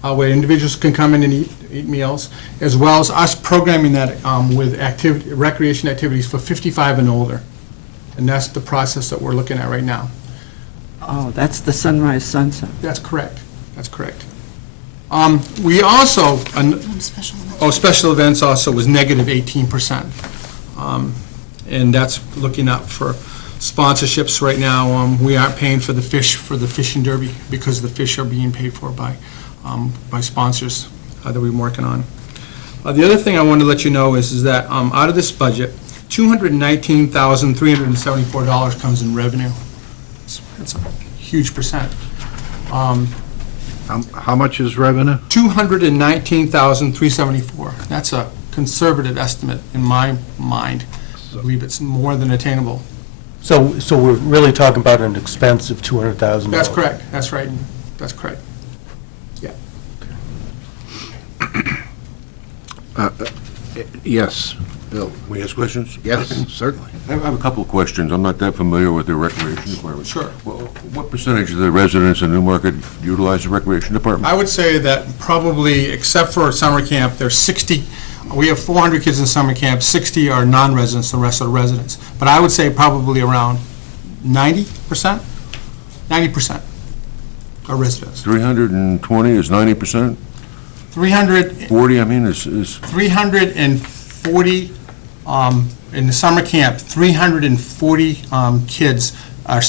where individuals can come in and eat meals, as well as us programming that with recreation activities for 55 and older. And that's the process that we're looking at right now. Oh, that's the sunrise, sunset. That's correct. That's correct. We also, special events also was negative 18%. And that's looking up for sponsorships right now. We aren't paying for the fishing derby because the fish are being paid for by sponsors that we've been working on. The other thing I wanted to let you know is that out of this budget, $219,374 comes in revenue. That's a huge percent. How much is revenue? $219,374. That's a conservative estimate in my mind. I believe it's more than attainable. So we're really talking about an expense of $200,000? That's correct. That's right. That's correct. Yeah. Yes, Bill. May I ask questions? Yes, certainly. I have a couple of questions. I'm not that familiar with the recreation department. Sure. Well, what percentage of the residents in Newmarket utilize the recreation department? I would say that probably, except for summer camp, there's 60, we have 400 kids in summer camp, 60 are non-residents, the rest are residents. But I would say probably around 90%? 90% are residents. 320 is 90%? 40, I mean, is 340, in the summer camp, 340 kids are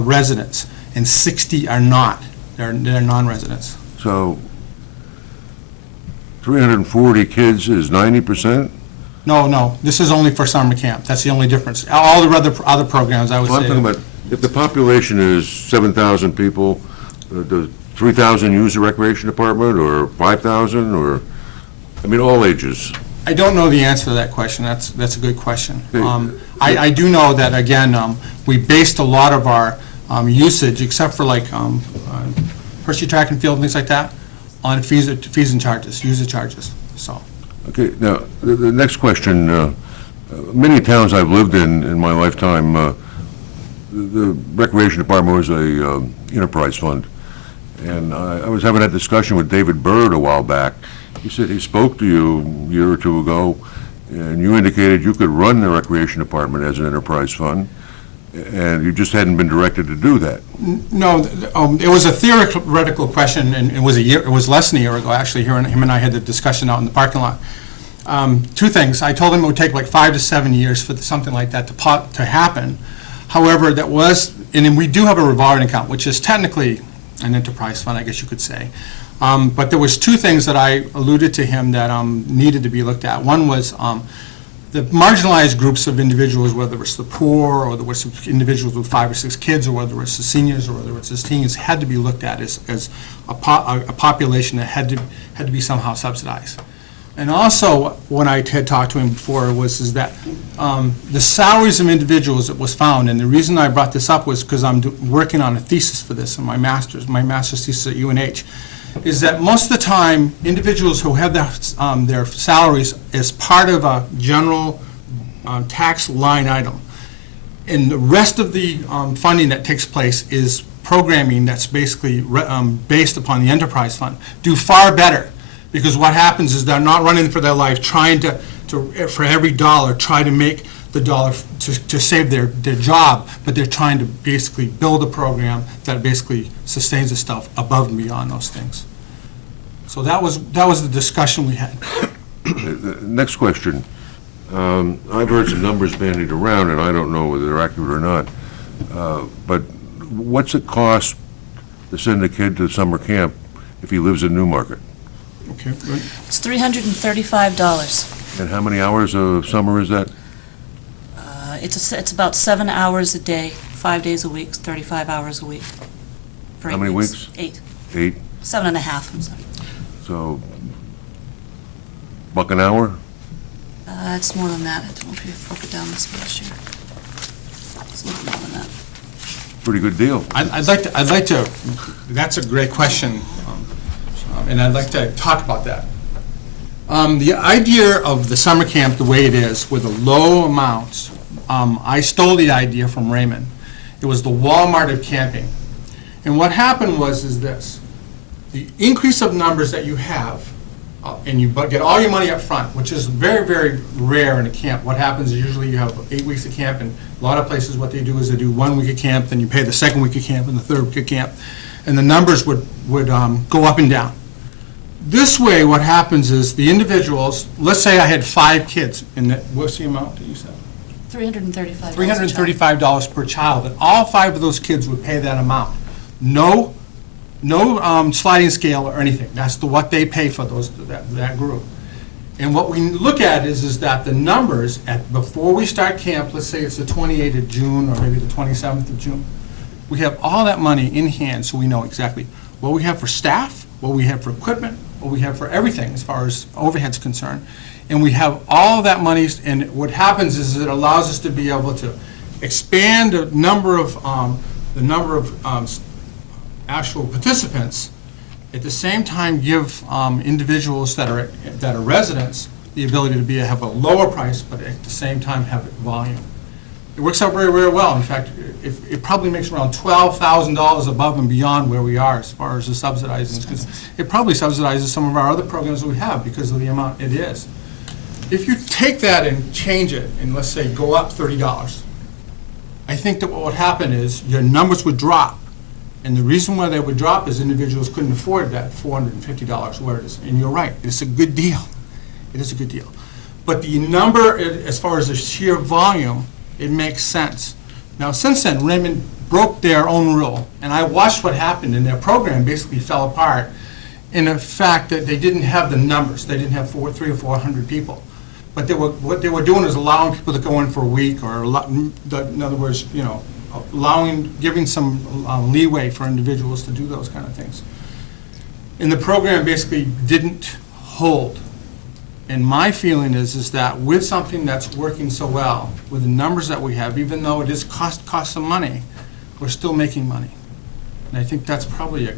residents, and 60 are not. They're non-residents. so 340 kids is 90%? No, this is only for summer camp. That's the only difference. All the other programs, I would Well, I'm say. talking about, if the population is 7,000 people, does 3,000 use the recreation department, or 5,000, or, I mean, all ages? I don't know the answer to that question. That's a good question. Okay. I do know that, again, we based a lot of our usage, except for like Hershey Track and Field and things like that, on fees and charges, user charges, so. Okay, now, the next question, many towns I've lived in my lifetime, the recreation department was a enterprise fund. And I was having that discussion with David Byrd a while back. He said he spoke to you a year or two ago, and you indicated you could run the recreation department as an enterprise fund, and you just hadn't been directed to do that. No, it was a theoretical question, and it was less than a year ago, actually. Him and I had the discussion out in the parking lot. Two things. I told him it would take like 5 to 7 years for something like that to happen. However, and then we do have a revolving account, which is technically an enterprise fund, I guess you could say. But there was two things that I alluded to him that needed to be looked at. One was the marginalized groups of individuals, whether it's the poor, or there was individuals with 5 or 6 kids, or whether it's the seniors, or whether it's the teens, had to be looked at as a population that had to be somehow subsidized. And also, when I had talked to him before, is that the salaries of individuals that was found, and the reason I brought this up was because I'm working on a thesis for this in my master's thesis at UNH, is that most of the time, individuals who have their salaries as part of a general tax line item, and the rest of the funding that takes place is programming that's basically based upon the enterprise fund, do far better. Because what happens is they're not running for their life, trying to for every dollar, try to make the dollar to save their job, but they're trying to basically build a program that basically sustains the stuff above and beyond those things. So that was the discussion we had. Next question. I've heard some numbers bandied around, and I don't know whether they're accurate or not, but what's it cost to send a kid to summer camp if he lives in Newmarket? Okay, good. It's $335. And how many hours of summer is that? It's about 7 hours a day, 5 days a week, 35 hours a week. For How 8 many weeks? 8. 8? 7.5, I'm sorry. So, $1 an hour? It's more than that. I don't know if you broke it down this last year. It's a little more than that. Pretty good deal. I'd like to, that's a great question, and I'd like to talk about that. The idea of the summer camp, the way it is, with the low amounts, I stole the idea from Raymond. It was the Walmart of camping. And what happened is this. The increase of numbers that you have, and you get all your money up front, which is very, very rare in a camp. What happens is usually you have 8 weeks of camp, and a lot of places what they do is they do 1 week of camp, then you pay the second week of camp and the third week of camp, and the numbers would go up and down. This way, what happens is the individuals, let's say I had 5 kids, and what's the amount that you said? $335. $335 per child, and all 5 of those kids would pay that amount. No sliding scale or anything. That's what they pay for that group. And what we look at is that the numbers before we start camp, let's say it's the 28th of June or maybe the 27th of June, we have all that money in hand, so we know exactly what we have for staff, what we have for equipment, what we have for everything as far as overhead's concerned. And we have all of that money, and what happens is it allows us to be able to expand the number of actual participants, at the same time give individuals that are residents the ability to have a lower price, but at the same time have volume. It works out very, very well. In fact, it probably makes around $12,000 above and beyond where we are as far as the subsidizing, because it probably subsidizes some of our other programs that we have because of the amount it is. If you take that and change it, and let's say go up $30, I think that what would happen is your numbers would drop. And the reason why they would drop is individuals couldn't afford that $450 where it is. And you're right, it's a good deal. It is a good deal. But the number, as far as the sheer volume, it makes sense. Now, since then, Raymond broke their own rule, and I watched what happened, and their program basically fell apart in the fact that they didn't have the numbers. They didn't have 300 or 400 people. But what they were doing is allowing people to go in for a week, or in other words, giving some leeway for individuals to do those kind of things. And the program basically didn't hold. And my feeling is that with something that's working so well, with the numbers that we have, even though it is cost some money, we're still making money. And I think that's probably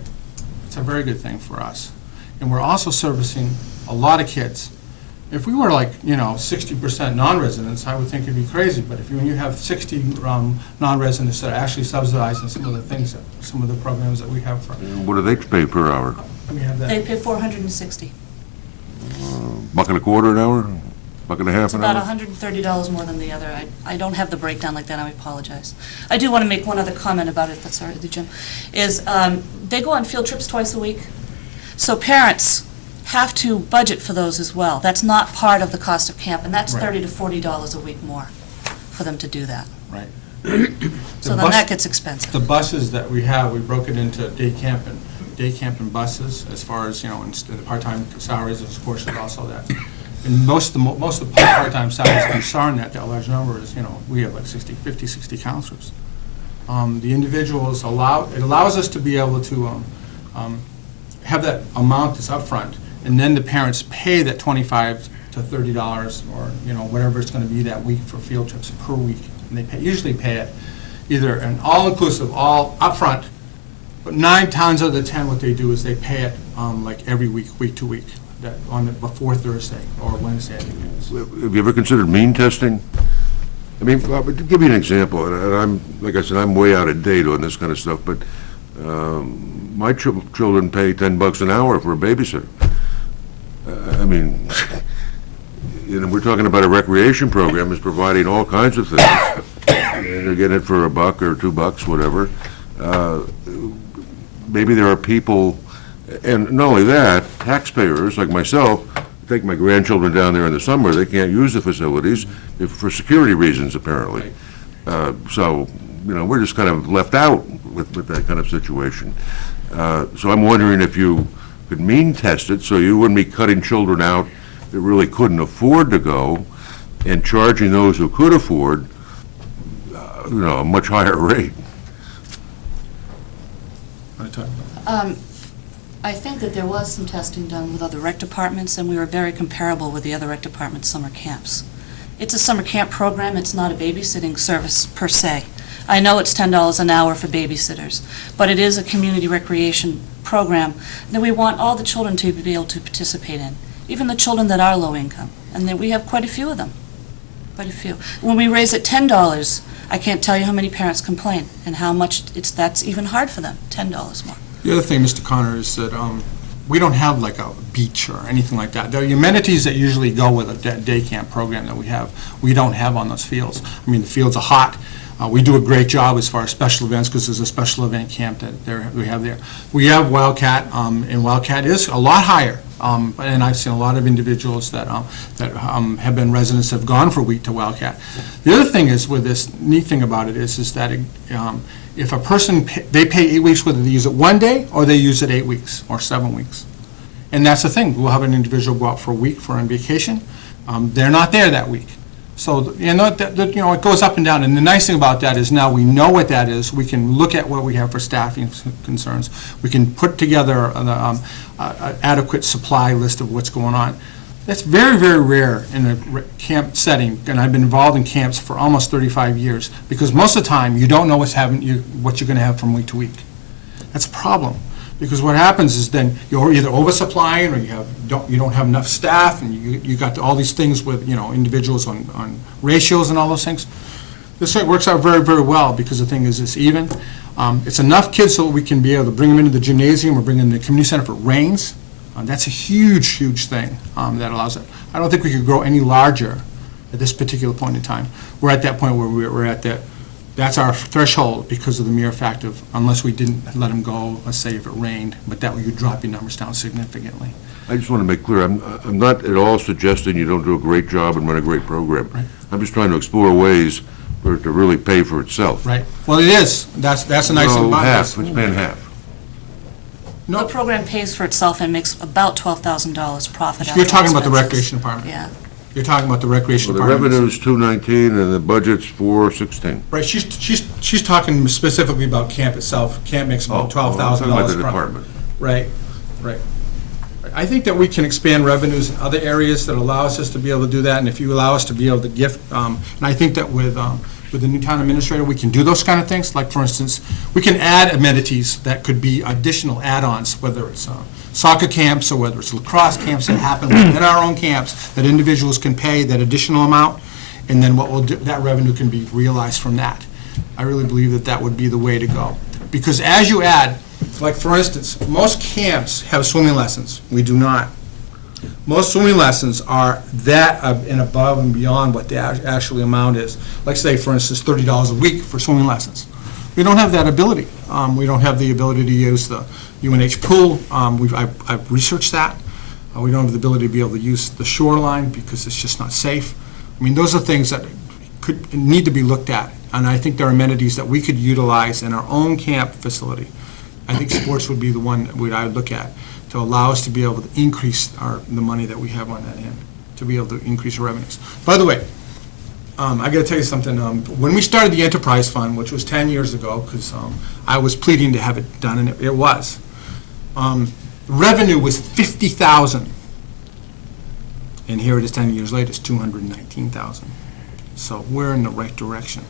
it's a very good thing for us. And we're also servicing a lot of kids. If we were 60% non-residents, I would think it'd be crazy. But when you have 60 non-residents that are actually subsidizing some of the things, some of the programs that we have for. What do they pay per hour? We have that. They pay $460. $1.25 an hour? $1.50 It's an about hour? $130 more than the other. I don't have the breakdown like that, I apologize. I do want to make one other comment about it, if that's all right with you, Jim, is they go on field trips twice a week, so parents have to budget for those as well. That's not part of the cost of camp, and that's Right. $30 to $40 a week more for them to do that. Right. So The then bus- that gets expensive. The buses that we have, we broke it into day camp and buses, as far as, and the part-time salaries, of course, is also that. And most of the part-time salaries that you saw in that large number is, we have 50, 60 counselors. The individuals it allows us to be able to have that amount that's upfront, and then the parents pay that $25 to $30 or, whatever it's going to be that week for field trips per week. And they usually pay it either an all-inclusive, all upfront, but 9 times out of the 10, what they do is they pay it every week, week to week, before Thursday or Wednesday, I think it is. Have you ever considered mean testing? I mean, to give you an example, and I'm, like I said, I'm way out of date on this kind of stuff, but my children pay $10 an hour for a babysitter. I mean, we're talking about a recreation program that's providing all kinds of things, and they're getting it for $1 or $2, whatever. Maybe there are people, and not only that, taxpayers like myself, take my grandchildren down there in the summer, they can't use the facilities for security reasons, apparently. So, we're just kind of left out with that kind of situation. So I'm wondering if you could mean test it, so you wouldn't be cutting children out that really couldn't afford to go, and charging those who could afford, a much higher rate. I think that there was some testing done with other rec departments, and we were very comparable with the other rec departments' summer camps. It's a summer camp program, it's not a babysitting service per se. I know it's $10 an hour for babysitters, but it is a community recreation program that we want all the children to be able to participate in. even the children that are low income. And then we have quite a few of them, quite a few. When we raise it $10, I can't tell you how many parents complain and how much that's even hard for them, $10 more. The other thing, Mr. Connor, is that we don't have like a beach or anything like that. The amenities that usually go with a day camp program that we don't have on those fields. I mean, the fields are hot. We do a great job as far as special events, because there's a special event camp that we have there. We have Wildcat, and Wildcat is a lot higher. And I've seen a lot of individuals that have been residents have gone for a week to Wildcat. The other thing is, with this neat thing about it is that if a person, they pay 8 weeks, whether they use it one day or they use it 8 weeks or 7 weeks. And that's the thing. We'll have an individual go out for a week on vacation. They're not there that week. So, it goes up and down. And the nice thing about that is now we know what that is. We can look at what we have for staffing concerns. We can put together an adequate supply list of what's going on. That's very, very rare in a camp setting, and I've been involved in camps for almost 35 years, because most of the time, you don't know what you're going to have from week to week. That's a problem, because what happens is then you're either oversupplying, or you don't have enough staff, and you got all these things with, individuals on ratios and all those things. This works out very, very well, because the thing is, it's even. It's enough kids so that we can be able to bring them into the gymnasium or bring them to the community center if it rains. That's a huge, huge thing that allows it. I don't think we could grow any larger at this particular point in time. We're at that point where we're at that's our threshold, because of the mere fact of, unless we didn't let them go, let's say if it rained, but that way you drop your numbers down significantly. I just want to make clear, I'm not at all suggesting you don't do a great job and run a great program. Right. I'm just trying to explore ways for it to really pay for itself. Right. Well, it is. That's a nice thing No, about half, this. it's paying half. No. The program pays for itself and makes about $12,000 profit after You're talking about the expenses. recreation department. Yeah. You're talking about the recreation Well, the department. revenue's 219 and the budget's 416. Right, she's talking specifically about camp itself. Camp makes about $12,000 I'm talking about the profit. department. Right. I think that we can expand revenues in other areas that allows us to be able to do that, and if you allow us to be able to gift, and I think that with the new town administrator, we can do those kind of things. Like, for instance, we can add amenities that could be additional add-ons, whether it's soccer camps or whether it's lacrosse camps that happen within our own camps, that individuals can pay that additional amount, and then what we'll do, that revenue can be realized from that. I really believe that that would be the way to go. Because as you add, like, for instance, most camps have swimming lessons. We do not. Most swimming lessons are that and above and beyond what the actual amount is. Like, say, for instance, $30 a week for swimming lessons. We don't have that ability. We don't have the ability to use the UNH pool. I've researched that. We don't have the ability to be able to use the shoreline because it's just not safe. I mean, those are things that need to be looked at, and I think there are amenities that we could utilize in our own camp facility. I think sports would be the one that I would look at to allow us to be able to increase the money that we have on that end, to be able to increase our revenues. By the way, I got to tell you something. When we started the enterprise fund, which was 10 years ago, because I was pleading to have it done, and it was, revenue was $50,000. And here it is 10 years later, it's $219,000. So we're in the right direction.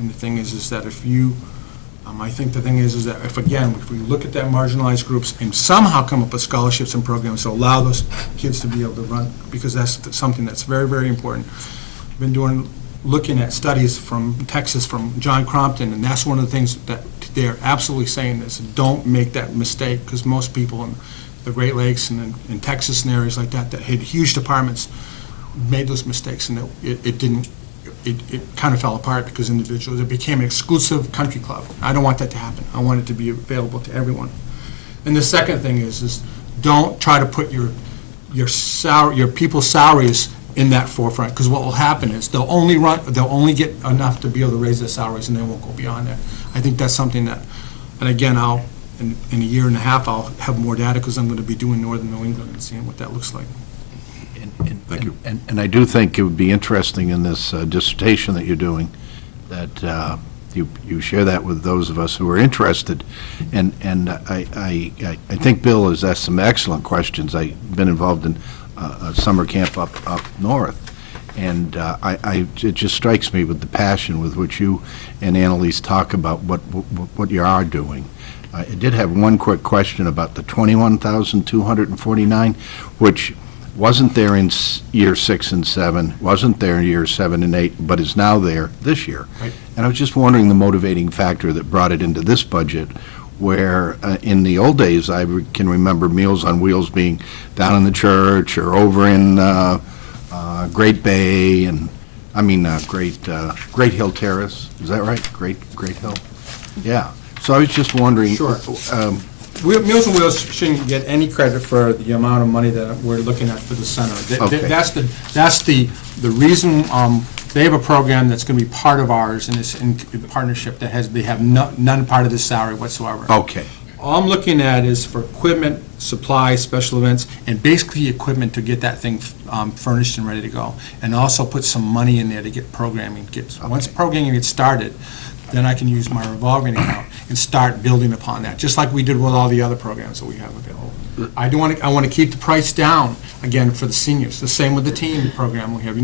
And the thing is that if you, I think the thing is that if we look at that marginalized groups and somehow come up with scholarships and programs to allow those kids to be able to run, because that's something that's very, very important. I've been looking at studies from Texas, from John Crompton, and that's one of the things that they're absolutely saying is don't make that mistake, because most people in the Great Lakes and in Texas and areas like that had huge departments made those mistakes, and it kind of fell apart because individuals, it became an exclusive country club. I don't want that to happen. I want it to be available to everyone. And the second thing is don't try to put your people's salaries in that forefront, because what will happen is they'll only get enough to be able to raise their salaries, and they won't go beyond that. I think that's something that, and again, in a year and a half, I'll have more data, because I'm going to be doing Northern New England and seeing what that looks like. Thank you. And I do think it would be interesting in this dissertation that you're doing, that you share that with those of us who are interested. And I think Bill has asked some excellent questions. I've been involved in a summer camp up north, and it just strikes me with the passion with which you and Annalise talk about what you are doing. I did have one quick question about the 21,249, which wasn't there in year 6 and 7, wasn't there in year 7 and 8, but is now there this year. Right. And I was just wondering the motivating factor that brought it into this budget, where in the old days, can remember Meals on Wheels being down in the church or over in Great Bay, and, Great Hill Terrace, is that right? Great Hill? Yeah. So I was just wondering. Sure. Meals on Wheels shouldn't get any credit for the amount of money that we're looking at for the center. Okay. That's the reason, they have a program that's going to be part of ours in this in partnership they have none part of the salary whatsoever. Okay. All I'm looking at is for equipment, supplies, special events, and basically equipment to get that thing furnished and ready to go. And also put some money in there to get programming. Once programming gets started, then I can use my revolving account and start building upon that, just like we did with all the other programs that we have available. I want to keep the price down, again, for the seniors. The same with the teen program we have.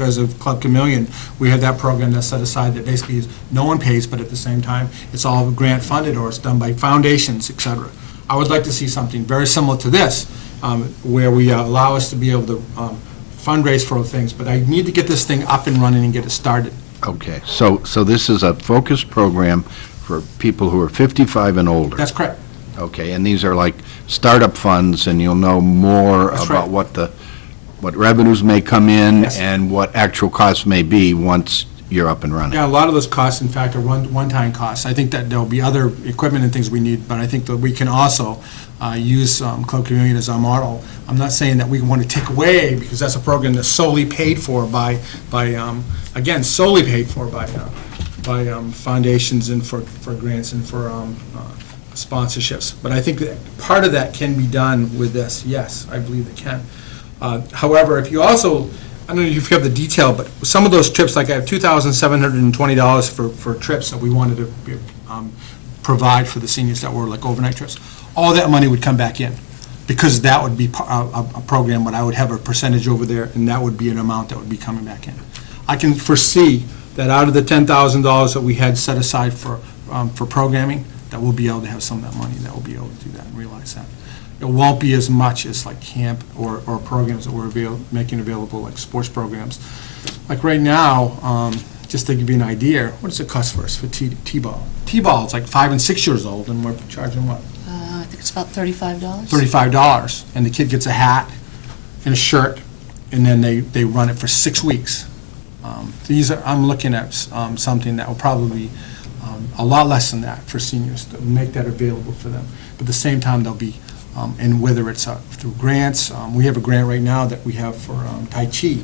As a Club Chameleon, we have that program that's set aside that basically is, no one pays, but at the same time, it's all grant funded or it's done by foundations, et cetera. I would like to see something very similar to this, where we allow us to be able to fundraise for things, but I need to get this thing up and running and get it started. Okay, so this is a focused program for people who are 55 and older. That's correct. Okay, and these are like startup funds, and you'll know more That's about right. what revenues may come in Yes. and what actual costs may be once you're up and running. Yeah, a lot of those costs, in fact, are one-time costs. I think that there'll be other equipment and things we need, but I think that we can also use Club Chameleon as our model. I'm not saying that we want to take away, because that's a program that's solely paid for by solely paid for by foundations and for grants and for sponsorships. But I think that part of that can be done with this. Yes, I believe it can. However, if you also, I don't know if you have the detail, but some of those trips, like I have $2,720 for trips that we wanted to provide for the seniors that were like overnight trips. All that money would come back in, because that would be a program, but I would have a percentage over there, and that would be an amount that would be coming back in. I can foresee that out of the $10,000 that we had set aside for programming, that we'll be able to have some of that money, that we'll be able to do that and realize that. It won't be as much as like camp or programs that we're making available, like sports programs. Like right now, just to give you an idea, what does it cost for us for T-ball? T-ball is like 5 and 6 years old, and we're charging what? I think it's about $35. $35, and the kid gets a hat and a shirt, and then they run it for 6 weeks. I'm looking at something that will probably be a lot less than that for seniors, to make that available for them. But at the same time, they'll be, and whether it's through grants, we have a grant right now that we have for Tai Chi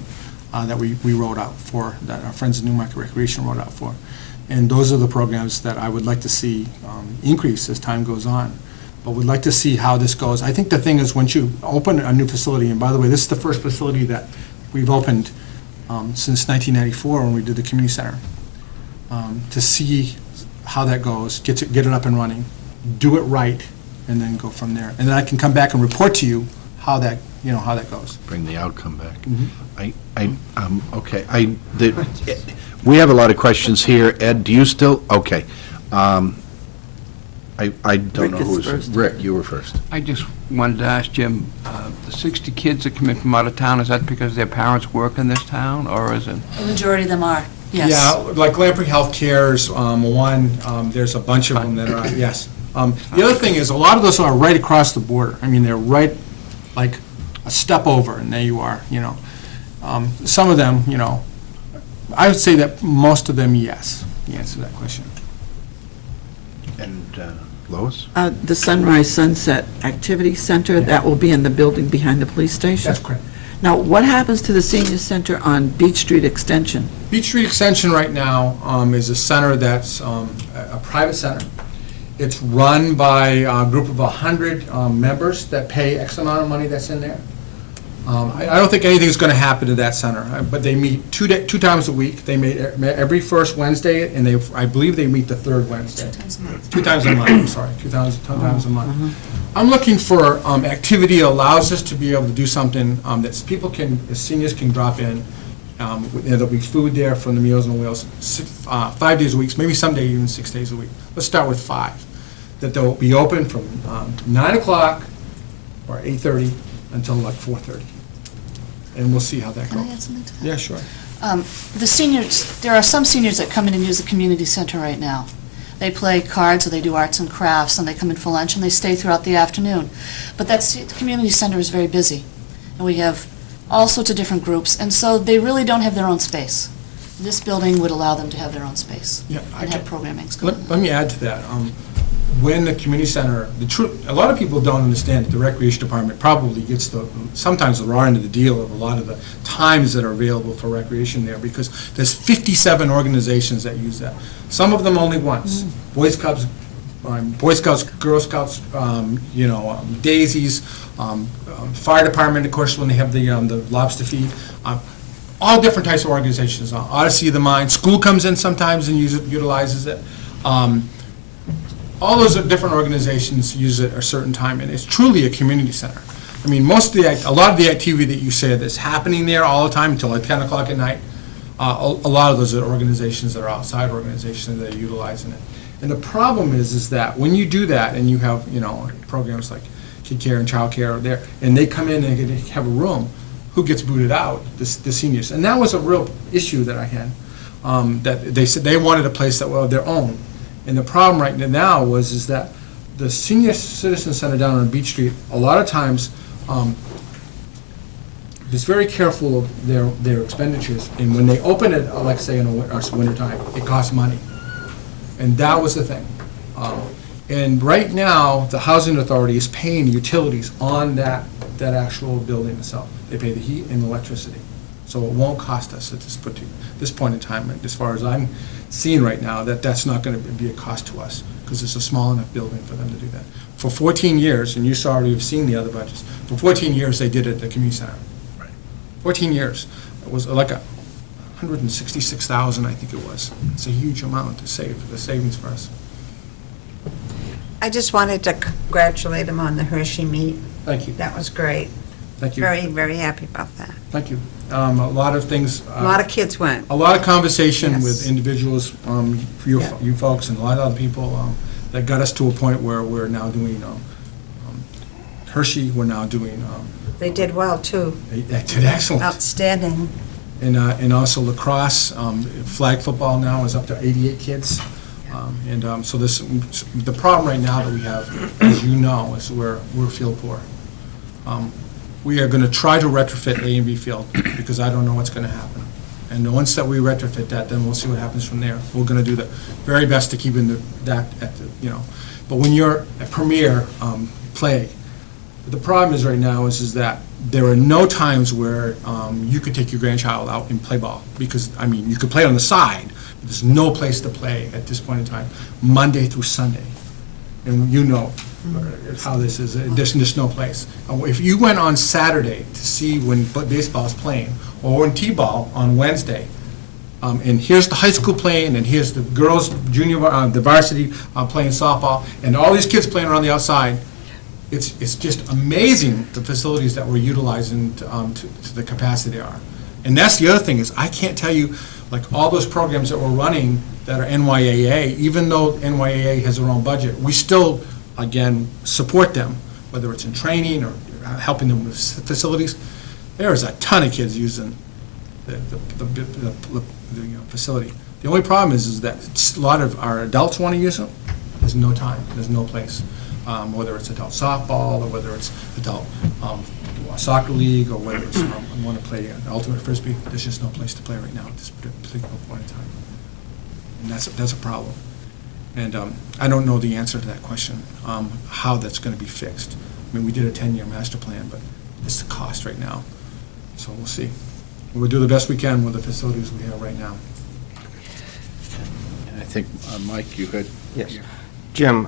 that we wrote out for, that our friends at Newmarket Recreation wrote out for. And those are the programs that I would like to see increase as time goes on. But we'd like to see how this goes. I think the thing is, once you open a new facility, and by the way, this is the first facility that we've opened since 1994 when we did the community center, to see how that goes, get it up and running, do it right, and then go from there. And then I can come back and report to you how that goes. Bring the outcome back. Mm-hmm. Okay, we have a lot of questions here. Ed, do you still, okay. I don't Rick know is who was. first. Rick, you were first. I just wanted to ask Jim, the 60 kids that come in from out of town, is that because their parents work in this town, or is it? The majority of them are, yes. Yeah, like Lamprey Healthcare is one, there's a bunch of them that are, yes. The other thing is, a lot of those are right across the border. I mean, they're right, like, a step over, and there you are, Some of them, I would say that most of them, yes, the answer to that question. And Lois? The Sunrise Sunset Activity Center, that will be in the building behind the police station? That's correct. Now, what happens to the senior center on Beach Street Extension? Beach Street Extension right now is a center that's a private center. It's run by a group of 100 members that pay X amount of money that's in there. I don't think anything's going to happen to that center, but they meet two times a week. They meet every first Wednesday, and I believe they meet the third Wednesday. 2 times a month. 2 times a month, I'm sorry, 2 times a month. I'm looking for activity that allows us to be able to do something that seniors can drop in. There'll be food there from the Meals on Wheels, 5 days a week, maybe someday even 6 days a week. Let's start with 5. That they'll be open from 9 o'clock or 8:30 until like 4:30. and we'll see how that Can I goes. add something to that? Yeah, sure. The seniors, there are some seniors that come in and use the community center right now. They play cards, or they do arts and crafts, and they come in for lunch, and they stay throughout the afternoon. But the community center is very busy, and we have all sorts of different groups, and so they really don't have their own space. This building would allow them to have their own space Yeah, and have programming going on. Let me add to that. When the community center, a lot of people don't understand that the recreation department probably gets sometimes the raw end of the deal of a lot of the times that are available for recreation there, because there's 57 organizations that use that. Some of them only once. Boy Scouts, Girl Scouts, Daisies, fire department, of course, when they have the lobster feed. All different types of organizations. Odyssey of the Mind. School comes in sometimes and utilizes it. All those different organizations use it at a certain time, and it's truly a community center. I mean, a lot of the activity that you say that's happening there all the time until like 10 o'clock at night, a lot of those are organizations that are outside organizations that are utilizing it. And the problem is that when you do that and you have, programs like Kid Care and Child Care there, and they come in and they have a room, who gets booted out? The seniors. And that was a real issue that I had, that they said they wanted a place that was their own. And the problem right now is that the Senior Citizen Center down on Beach Street, a lot of times, is very careful of their expenditures. And when they open it, like say in wintertime, it costs money. And that was the thing. And right now, the Housing Authority is paying utilities on that actual building itself. They pay the heat and electricity. So it won't cost us at this point in time, as far as I'm seeing right now, that's not going to be a cost to us, because it's a small enough building for them to do that. For 14 years, and you already have seen the other budgets, for 14 years, they did it at the community center. Right. 14 years. It was like $166,000, I think it was. It's a huge amount to save, the savings for us. I just wanted to congratulate him on the Hershey meet. Thank you. That was great. Thank you. Very, very happy about that. Thank you. A lot of things. A lot of kids went. A lot of conversation Yes. with individuals, you folks, and a lot of other people, that got us to a point where we're now doing Hershey, we're now doing, They did well, too. they did excellent. Outstanding. And also lacrosse, flag football now is up to 88 kids. So the problem right now that we have, as you know, is we're field poor. We are going to try to retrofit A and B field, because I don't know what's going to happen. And once that we retrofit that, then we'll see what happens from there. We're going to do the very best to keep that at the. But when you're a premier play, the problem is right now is that there are no times where you could take your grandchild out and play ball, because, you could play on the side, but there's no place to play at this point in time, Monday through Sunday. And you know how this is, there's no place. If you went on Saturday to see when baseball is playing, or in T-ball on Wednesday, and here's the high school playing, and here's the girls, the varsity playing softball, and all these kids playing around the outside, it's just amazing the facilities that we're utilizing to the capacity they are. And that's the other thing, is I can't tell you, like, all those programs that we're running that are NYAA, even though NYAA has their own budget, we still, again, support them, whether it's in training or helping them with facilities. There is a ton of kids using the facility. The only problem is that a lot of our adults want to use them. There's no time, there's no place. Whether it's adult softball, or whether it's adult soccer league, or whether it's want to play ultimate frisbee, there's just no place to play right now at this particular point in time. And that's a problem. And I don't know the answer to that question, how that's going to be fixed. We did a 10-year master plan, but it's the cost right now. So we'll see. We'll do the best we can with the facilities we have right now. And I think, Mike, you had. Yes. Jim,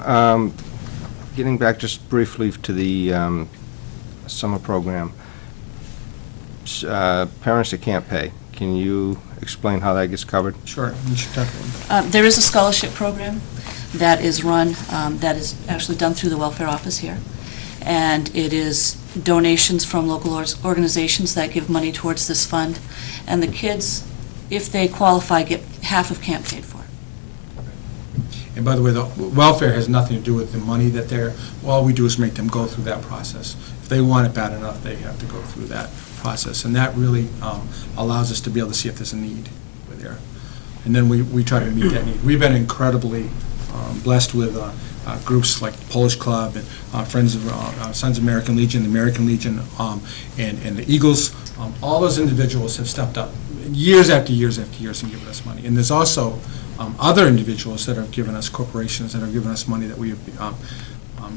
getting back just briefly to the summer program, parents that can't pay, can you explain how that gets covered? Sure. You should definitely. There is a scholarship program that is run, that is actually done through the welfare office here. And it is donations from local organizations that give money towards this fund. And the kids, if they qualify, get half of camp paid for. And by the way, the welfare has nothing to do with the money that all we do is make them go through that process. If they want it bad enough, they have to go through that process, and that really allows us to be able to see if there's a need there. And then we try to meet that need. We've been incredibly blessed with groups like Polish Club and Friends of Sons of American Legion, the American Legion, and the Eagles. All those individuals have stepped up years after years after years and given us money. And there's also other individuals that have given us, corporations that have given us money that we have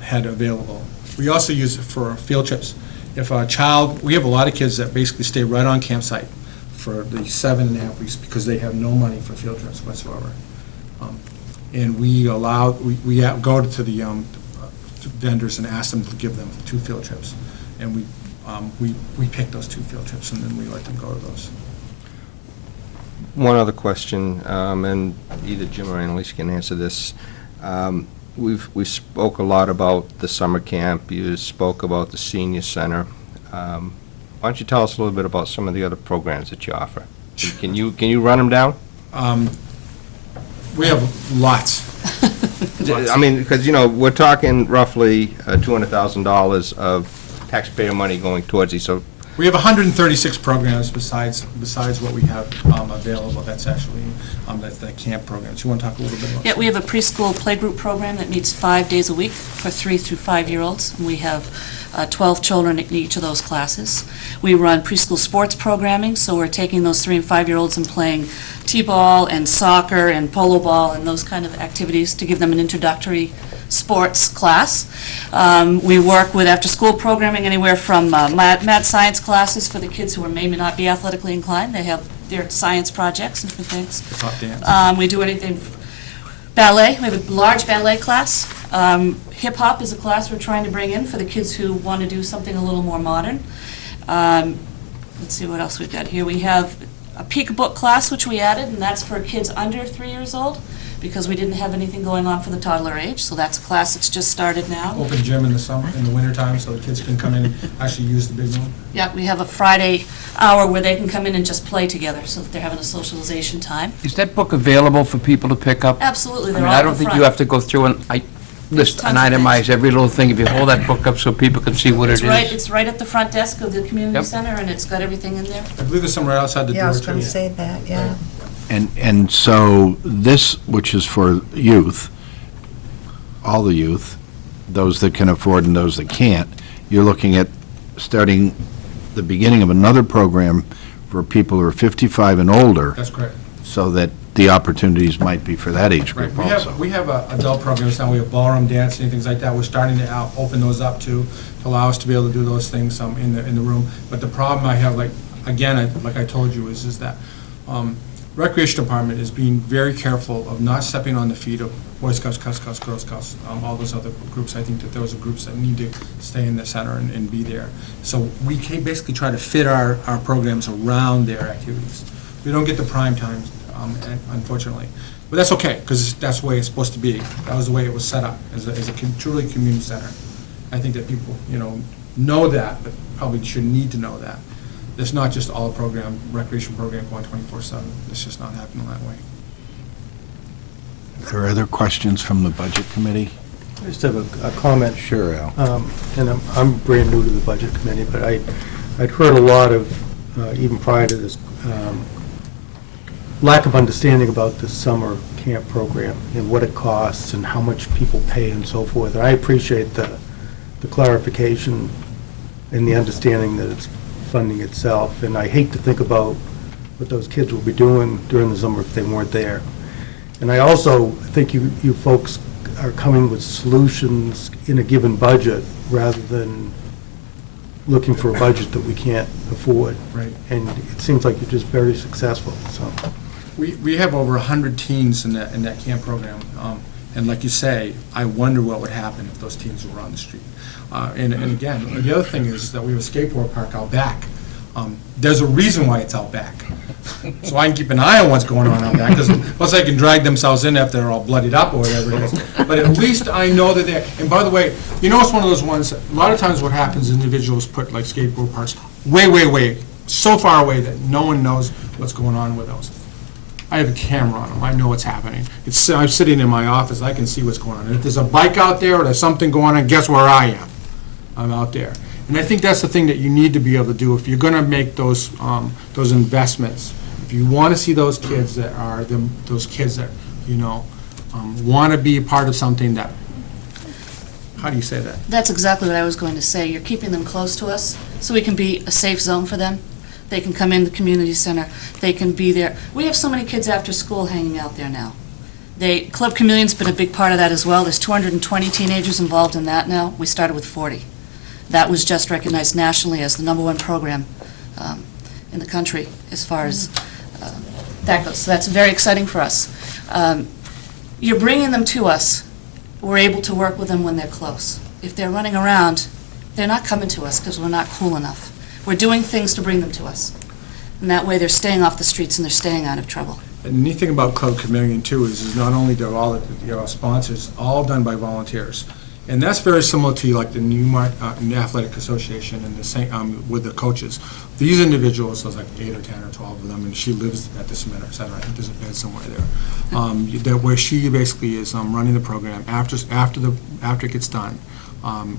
had available. We also use it for field trips. If a child, we have a lot of kids that basically stay right on campsite for the 7.5 weeks because they have no money for field trips whatsoever. And we go to the vendors and ask them to give them 2 field trips. And we pick those 2 field trips, and then we let them go to those. One other question, and either Jim or Annalise can answer this. We spoke a lot about the summer camp. You spoke about the senior center. Why don't you tell us a little bit about some of the other programs that you offer? Can you run them down? We have lots. I mean, because, we're talking roughly $200,000 of taxpayer money going towards these, so We have 136 programs besides what we have available. That's actually, that's the camp programs. You want to talk a little bit about? Yeah, we have a preschool playgroup program that meets 5 days a week for 3 through 5-year-olds. And we have 12 children in each of those classes. We run preschool sports programming, so we're taking those 3 and 5-year-olds and playing t-ball and soccer and polo ball and those kind of activities to give them an introductory sports class. We work with after-school programming anywhere from math science classes for the kids who are maybe not be athletically inclined. They have their science projects and different things. Hip-hop dance. We do anything, ballet, we have a large ballet class. Hip-hop is a class we're trying to bring in for the kids who want to do something a little more modern. Let's see what else we've got here. We have a peek book class, which we added, and that's for kids under 3 years old, because we didn't have anything going on for the toddler age, so that's a class that's just started now. Open gym in the summer, in the wintertime, so the kids can come in and actually use the big room. Yeah, we have a Friday hour where they can come in and just play together, so that they're having a socialization time. Is that book available for people to pick up? Absolutely, I they're mean, all I in don't the think front. you have to go through and list tons and of itemize things. every little thing. If you hold that book up so people can see what it is. It's right at the front desk of the community Yep. center, and it's got everything in there. I believe there's somewhere outside the door, Yeah, I was too. going to say that, yeah. And so this, which is for youth, all the youth, those that can afford and those that can't, you're looking at starting the beginning of another program for people who are 55 and older, That's correct. so that the opportunities might be for that age Right, group also. we have adult programs now, we have ballroom dancing and things like that, we're starting to open those up to allow us to be able to do those things in the room. But the problem I have, like I told you, is that Recreation Department is being very careful of not stepping on the feet of Boy Scouts, Cub Scouts, Girl Scouts, all those other groups. I think that those are groups that need to stay in the center and be there. So we can basically try to fit our programs around their activities. We don't get the prime times, unfortunately. But that's okay, because that's the way it's supposed to be. That was the way it was set up, as a truly community center. I think that people, know that, but probably should need to know that. It's not just all recreation program going 24/7. It's just not happening that way. Are there other questions from the Budget Committee? I just have a comment. Sure, Al. And I'm brand new to the Budget Committee, but I'd heard a lot of, even prior to this, lack of understanding about the summer camp program and what it costs and how much people pay and so forth. And I appreciate the clarification and the understanding that it's funding itself. And I hate to think about what those kids will be doing during the summer if they weren't there. And I also think you folks are coming with solutions in a given budget rather than looking for a budget that we can't afford. Right. And it seems like you're just very successful, so. We have over 100 teens in that camp program. And like you say, I wonder what would happen if those teens were on the street. And again, the other thing is that we have a skateboard park out back. There's a reason why it's out back. So I can keep an eye on what's going on out back, because plus they can drag themselves in after they're all bloodied up or whatever it is. But at least I know that they're, and by the way, it's one of those ones, a lot of times what happens, individuals put like skateboard parks way, so far away that no one knows what's going on with those. I have a camera on them. I know what's happening. I'm sitting in my office. I can see what's going on. And if there's a bike out there or there's something going on, guess where I am? I'm out there. And I think that's the thing that you need to be able to do if you're going to make those investments. If you want to see those kids that are those kids that, want to be a part of something that, how do you say that? That's exactly what I was going to say. You're keeping them close to us, so we can be a safe zone for them. They can come in the community center. They can be there. We have so many kids after school hanging out there now. Club Chameleon's been a big part of that as well. There's 220 teenagers involved in that now. We started with 40. That was just recognized nationally as the #1 program in the country as far as that goes. So that's very exciting for us. You're bringing them to us. We're able to work with them when they're close. If they're running around, they're not coming to us because we're not cool enough. We're doing things to bring them to us. And that way they're staying off the streets and they're staying out of trouble. And the neat thing about Club Chameleon, too, is not only do all the sponsors, all done by volunteers. And that's very similar to like the Newmarket Athletic Association and the same with the coaches. These individuals, there's like 8 or 10 or 12 of them, and she lives at the center. I think there's a bed somewhere there. Where she basically is running the program after it gets done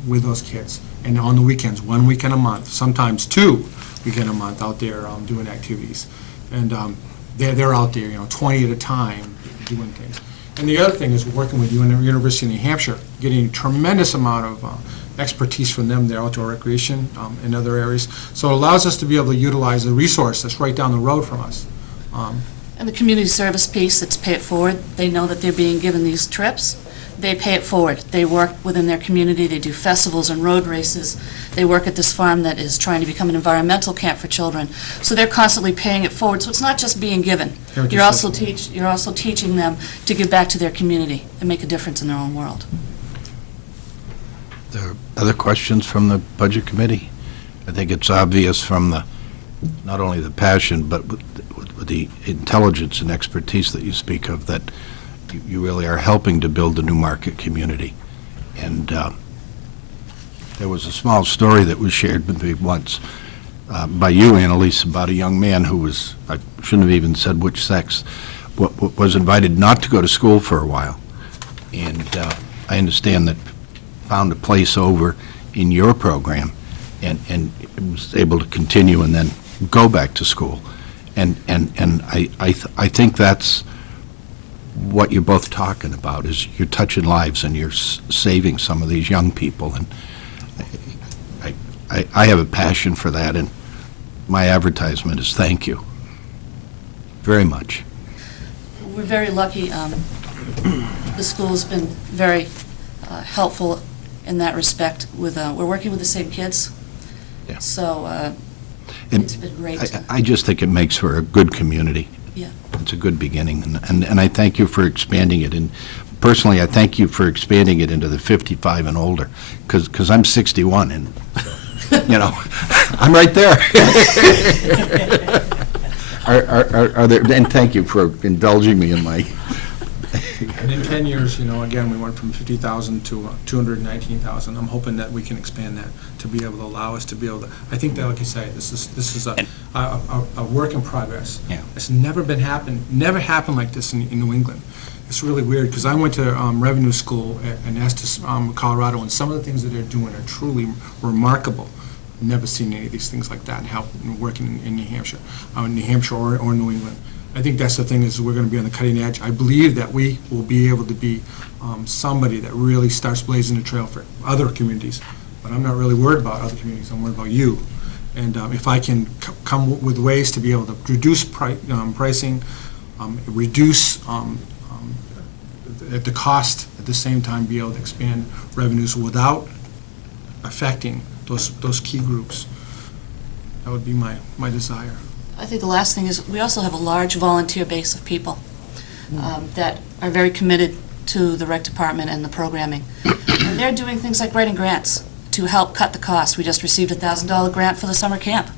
with those kids. And on the weekends, 1 weekend a month, sometimes 2 weekend a month out there doing activities. And they're out there, 20 at a time doing things. And the other thing is working with you in the University of New Hampshire, getting a tremendous amount of expertise from them, their outdoor recreation in other areas. So it allows us to be able to utilize a resource that's right down the road from us. And the community service piece, it's pay it forward. They know that they're being given these trips. They pay it forward. They work within their community. They do festivals and road races. They work at this farm that is trying to become an environmental camp for children. So they're constantly paying it forward. So it's not just being given. You're also teaching them to give back to their community and make a difference in their own world. There are other questions from the Budget Committee? I think it's obvious from not only the passion, but with the intelligence and expertise that you speak of, that you really are helping to build the Newmarket community. And there was a small story that was shared with me once by you, Annalise, about a young man who was, I shouldn't have even said which sex, was invited not to go to school for a while. And I understand that found a place over in your program and was able to continue and then go back to school. And I think that's what you're both talking about, is you're touching lives and you're saving some of these young people. And I have a passion for that, and my advertisement is thank you very much. We're very lucky. The school's been very helpful in that respect. We're working with the same kids. Yeah. So And it's been great. I just think it makes for a good community. Yeah. It's a good beginning, and I thank you for expanding it. And personally, I thank you for expanding it into the 55 and older, because I'm 61, and, I'm right there. Are there, and thank you for indulging me in my... And in 10 years, again, we went from 50,000 to 219,000. I'm hoping that we can expand that to be able to allow us to be able to, I think that, like you say, this is a work in progress. Yeah. It's never happened like this in New England. It's really weird, because I went to revenue school in Estes, Colorado, and some of the things that they're doing are truly remarkable. Never seen any of these things like that and how working in New Hampshire, or New England. I think that's the thing, is we're going to be on the cutting edge. I believe that we will be able to be somebody that really starts blazing the trail for other communities. But I'm not really worried about other communities. I'm worried about you. And if I can come with ways to be able to reduce pricing, reduce the cost, at the same time be able to expand revenues without affecting those key groups, that would be my desire. I think the last thing is, we also have a large volunteer base of people that are very committed to the rec department and the programming. And they're doing things like writing grants to help cut the cost. We just received a $1,000 grant for the summer camp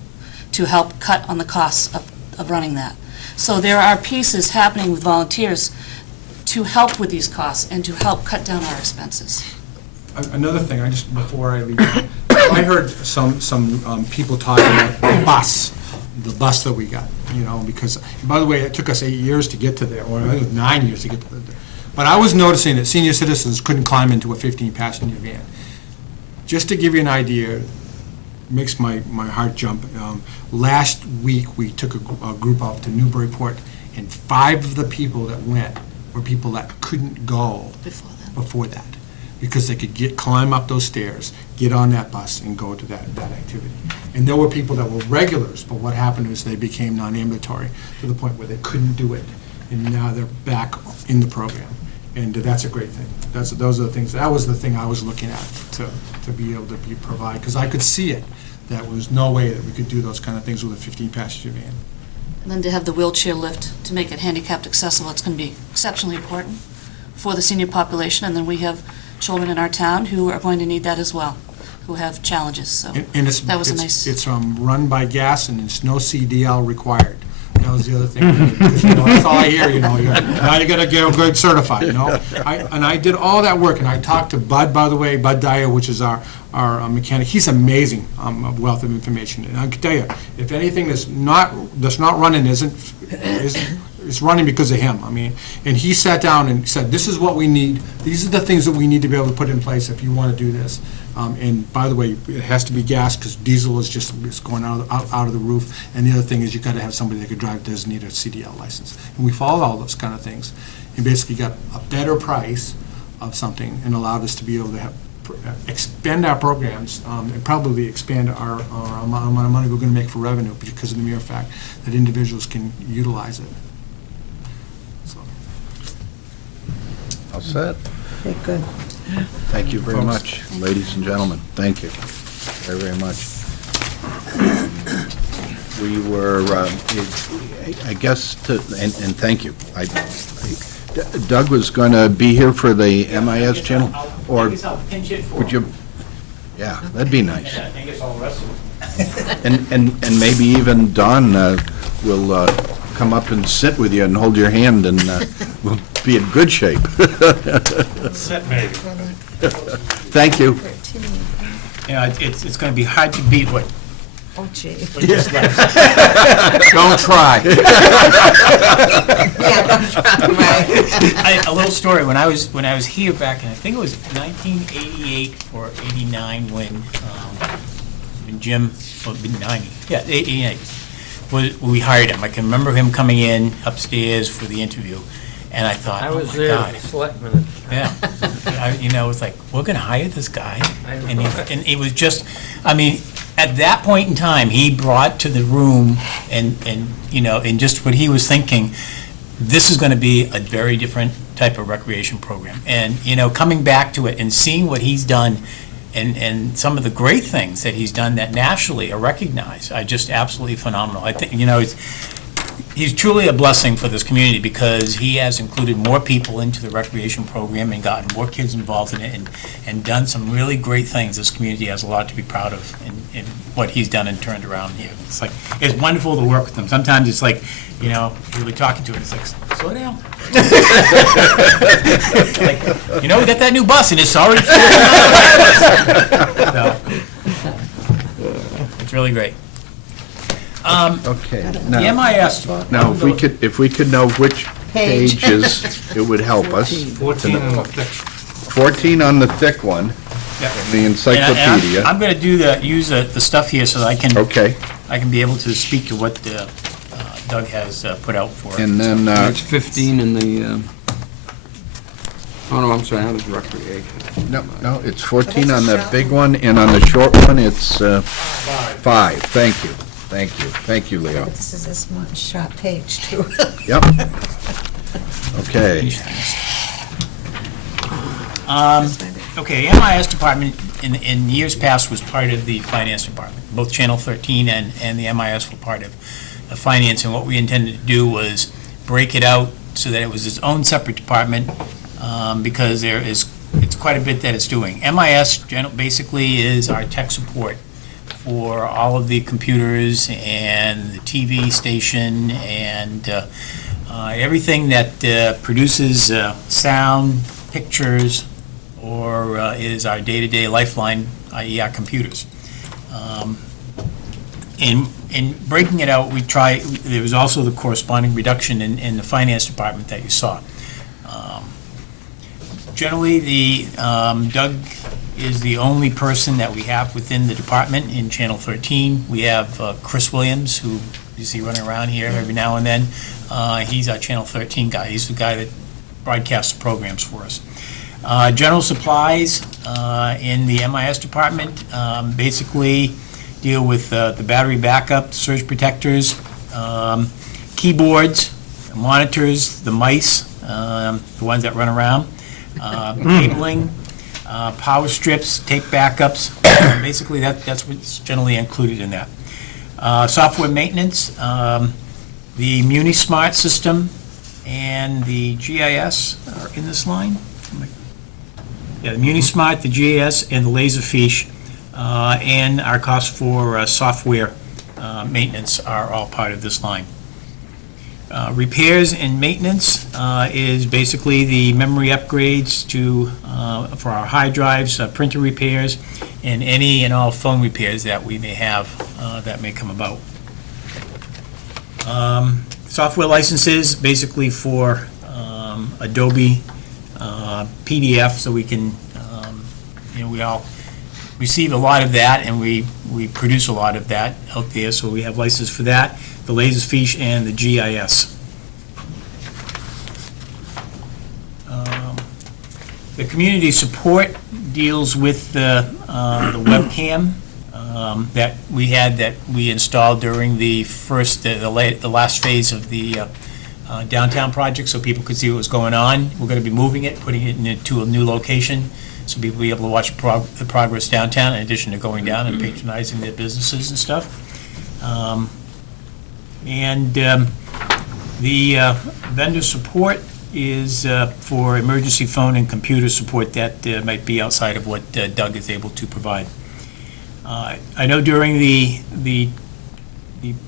to help cut on the costs of running that. So there are pieces happening with volunteers to help with these costs and to help cut down our expenses. Another thing, before I leave, I heard some people talking about the bus that we got, because, by the way, it took us 8 years to get to there, or it was 9 years to get to there. But I was noticing that senior citizens couldn't climb into a 15-passenger van. Just to give you an idea, makes my heart jump. Last week, we took a group out to Newburyport, and 5 of the people that went were people that couldn't go before that, because they could climb up those stairs, get on that bus, and go to that activity. And there were people that were regulars, but what happened is they became non-ambulatory to the point where they couldn't do it, and now they're back in the program. And that's a great thing. Those are the things, that was the thing I was looking at to be able to provide, because I could see it. That was no way that we could do those kind of things with a 15-passenger van. And then to have the wheelchair lift to make it handicapped accessible, it's going to be exceptionally important for the senior population. And then we have children in our town who are going to need that as well, who have challenges, so And that was a nice. It's run by gas, and it's no CDL required. That was the other thing, because, that's all I hear, now you gotta get good certified, I did all that work, and I talked to Bud, by the way, Bud Dyer, which is our mechanic. He's amazing, wealth of information, and I can tell you, if anything that's not running is running because of him. And he sat down and said, this is what we need, these are the things that we need to be able to put in place if you want to do this. And by the way, it has to be gas, because diesel is just going out of the roof. And the other thing is, you've got to have somebody that can drive, doesn't need a CDL license. And we followed all those kind of things, and basically got a better price of something, and allowed us to be able to expand our programs, and probably expand our amount of money we're going to make for revenue, because of the mere fact that individuals can utilize it. So. All set. Okay, good. Thank you very much, ladies and gentlemen. Thank you very, very much. We were, I guess, and thank you. Doug was going to be here for the MIS channel, or would you? Yeah, that'd be nice. And maybe even Don will come up and sit with you and hold your hand, and we'll be in good shape. Thank you. It's going to be hard to beat what Oh, gee. just left. Don't try. Yeah, don't try, right. A little story, when I was here back in, I think it was 1988 or 89, when Jim, well, 90, yeah, 88, we hired him. I can remember him coming in upstairs for the interview, and I thought, I oh was my there, God. selectman. Yeah, it's like, we're going to hire this guy, I know. and it was just, at that point in time, he brought to the room, and just what he was thinking, this is going to be a very different type of recreation program. And, coming back to it and seeing what he's done, and some of the great things that he's done that nationally are recognized, are just absolutely phenomenal. I think, he's truly a blessing for this community, because he has included more people into the recreation program and gotten more kids involved in it, and done some really great things. This community has a lot to be proud of in what he's done and turned around here. It's wonderful to work with him. Sometimes it's like, you're talking to him, it's like, slow down. Like, we got that new bus and it's already so, it's really great. Okay. The MIS. Now, if we could know which pages, it would help us. 14 on the thick. 14 on the thick one, Yep. the encyclopedia. I'm going to use the stuff here so that I can Okay, be able to speak to what Doug has put out for. and then, Page 15 in the, oh, no, I'm sorry, that was recreation. no, it's 14 on the big one, and on the short one, it's 5. Thank you, Leo. This is this one short page, too. Yep. Okay. Okay, the MIS department in years past was part of the finance department. Both Channel 13 and the MIS were part of finance, and what we intended to do was break it out so that it was its own separate department, because it's quite a bit that it's doing. MIS basically is our tech support for all of the computers and the TV station and everything that produces sound, pictures, or is our day-to-day lifeline, i.e. our computers. In breaking it out, there was also the corresponding reduction in the finance department that you saw. Generally, Doug is the only person that we have within the department in Channel 13. We have Chris Williams, who you see running around here every now and then. He's our Channel 13 guy. He's the guy that broadcasts the programs for us. General supplies in the MIS department basically deal with the battery backup, surge protectors, keyboards, monitors, the mice, the ones that run around, cabling, power strips, tape backups. Basically, that's what's generally included in that. Software maintenance, the MuniSmart system, and the GIS are in this line. Yeah, the MuniSmart, the GIS, and the Laserfiche, and our cost for software maintenance are all part of this line. Repairs and maintenance is basically the memory upgrades to, for our hard drives, printer repairs, and any and all phone repairs that we may have that may come about. Software licenses, basically for Adobe PDF, so we can, we all receive a lot of that, and we produce a lot of that out there, so we have license for that, the Laserfiche and the GIS. The community support deals with the webcam that we installed during the last phase of the downtown project, so people could see what was going on. We're going to be moving it, putting it into a new location, so people will be able to watch the progress downtown, in addition to going down and patronizing their businesses and stuff. The vendor support is for emergency phone and computer support that might be outside of what Doug is able to provide. I know during the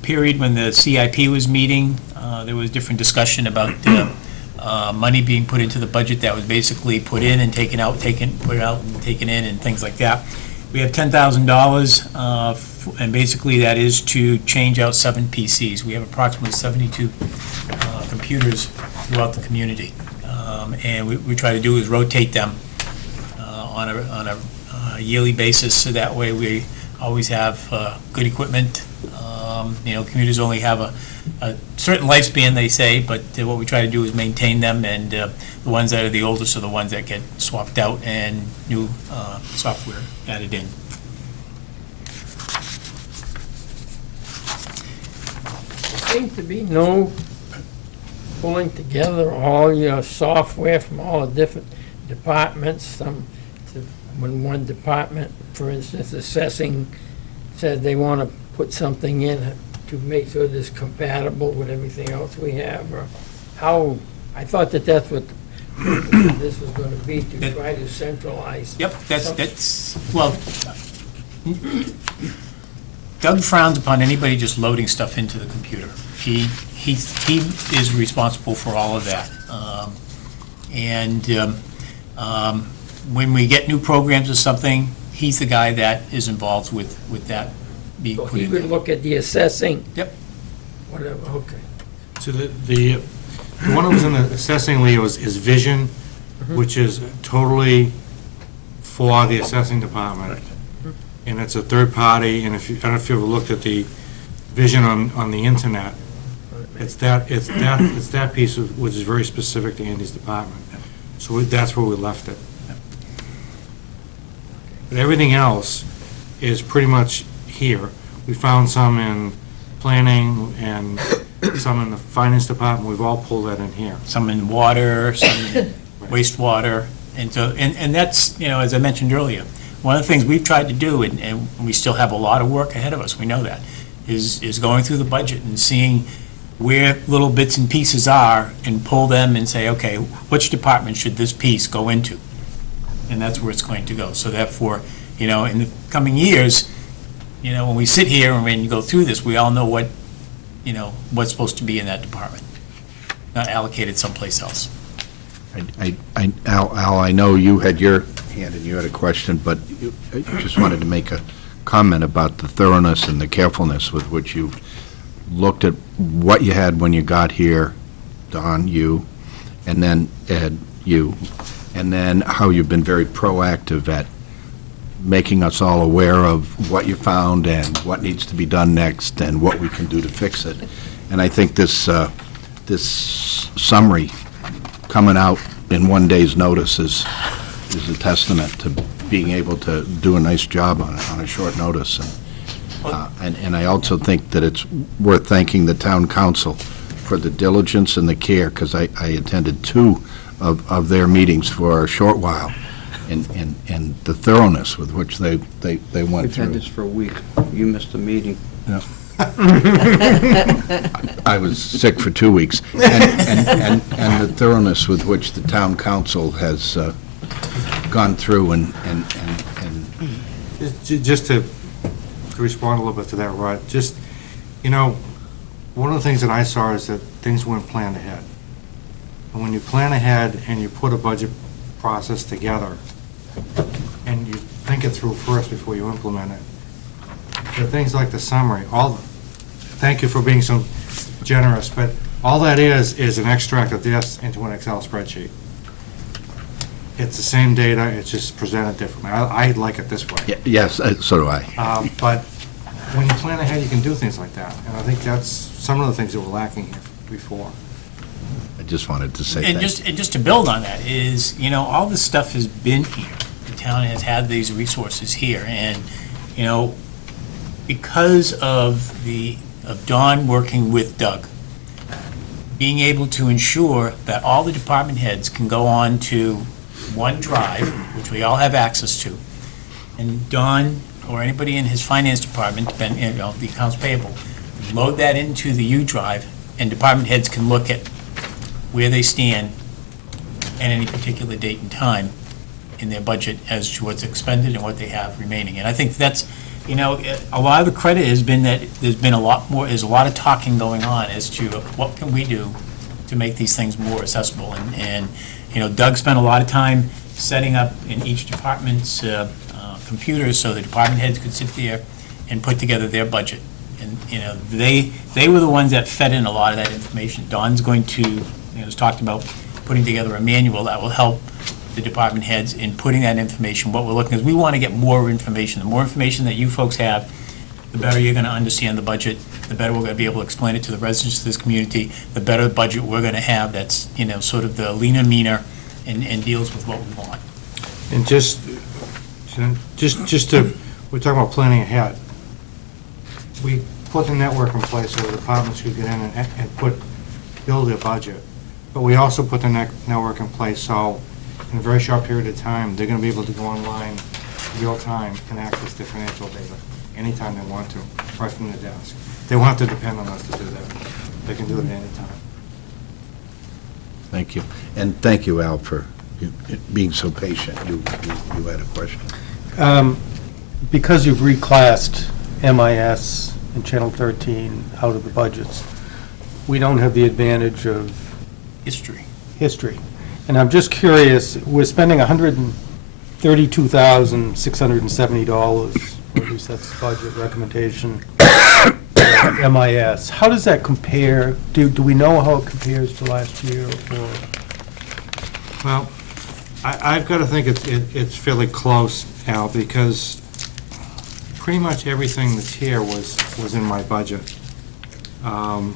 period when the CIP was meeting, there was different discussion about money being put into the budget that was basically put in and taken out, put out and taken in, and things like that. We have $10,000, and basically that is to change out 7 PCs. We have approximately 72 computers throughout the community, and we try to do is rotate them on a yearly basis, so that way we always have good equipment. Computers only have a certain lifespan, they say, but what we try to do is maintain them, and the ones that are the oldest are the ones that get swapped out and new software added in. There seems to be no pulling together all your software from all the different departments. When one department, for instance, assessing, says they want to put something in to make sure it's compatible with everything else we have, or how, I thought that's what this was going to be, to try to centralize. Yep, that's, well, Doug frowns upon anybody just loading stuff into the computer. He is responsible for all of that. When we get new programs or something, he's the guy that is involved with that being So put he in would there. look at the assessing? Yep. Whatever, okay. So the one that was in the assessing, Leo, is Vision, which is totally for the assessing department. And it's a third party, and I don't know if you ever looked at the Vision on the internet, it's that piece which is very specific to Andy's department. So that's where we left it. But everything else is pretty much here. We found some in planning and some in the finance department. We've all pulled that in here. Some in water, some in wastewater, and so, and that's, as I mentioned earlier, one of the things we've tried to do, and we still have a lot of work ahead of us, we know that, is going through the budget and seeing where little bits and pieces are and pull them and say, okay, which department should this piece go into? And that's where it's going to go. So therefore, in the coming years, when we sit here and when you go through this, we all know what, what's supposed to be in that department, not allocated someplace else. Al, I know you had your hand and you had a question, but I just wanted to make a comment about the thoroughness and the carefulness with which you've looked at what you had when you got here, Don, you, and then Ed, you, and then how you've been very proactive at making us all aware of what you found and what needs to be done next and what we can do to fix it. And I think this summary coming out in one day's notice is a testament to being able to do a nice job on a short notice. And I also think that it's worth thanking the town council for the diligence and the care, because I attended 2 of their meetings for a short while, and the thoroughness with which they went We've had through. this for a week. You missed a meeting. I was sick for 2 weeks. And the thoroughness with which the town council has gone through and Just to respond a little bit to that, Rod, just, you know, one of the things that I saw is that things weren't planned ahead. And when you plan ahead and you put a budget process together, and you think it through first before you implement it, the things like the summary, thank you for being so generous, but all that is an extract of this into an Excel spreadsheet. It's the same data, it's just presented differently. I like it this way. yes, so do I. But when you plan ahead, you can do things like that. And I think that's some of the things that were lacking here before. I just wanted to say And thanks. just to build on that is, all this stuff has been here. The town has had these resources here, and, because of Don working with Doug, being able to ensure that all the department heads can go on to OneDrive, which we all have access to, and Don or anybody in his finance department, the accounts payable, load that into the U drive, and department heads can look at where they stand at any particular date and time in their budget as to what's expended and what they have remaining. And I think that's, a lot of the credit has been that there's a lot of talking going on as to what can we do to make these things more accessible. And Doug spent a lot of time setting up in each department's computers so the department heads could sit there and put together their budget. And, they were the ones that fed in a lot of that information. Don's going to, has talked about putting together a manual that will help the department heads in putting that information. What we're looking is we want to get more information. The more information that you folks have, the better you're going to understand the budget, the better we're going to be able to explain it to the residents of this community, the better budget we're going to have that's, sort of the leaner, meaner, and deals with what we want. And just to, we're talking about planning ahead. We put the network in place so the departments could get in and build their budget. But we also put the network in place so in a very short period of time, they're going to be able to go online real time and access their financial data anytime they want to, right from their desk. They won't have to depend on us to do that. They can do it at any time. Thank you. And thank you, Al, for being so patient. You had a question. Because you've reclassed MIS and Channel 13 out of the budgets, we don't have the advantage of History. And I'm just curious, we're spending $132,670, or at least that's the budget recommendation, MIS. How does that compare? Do we know how it compares to last year? Or Well, I've got to think it's fairly close, Al, because pretty much everything that's here was in my budget. And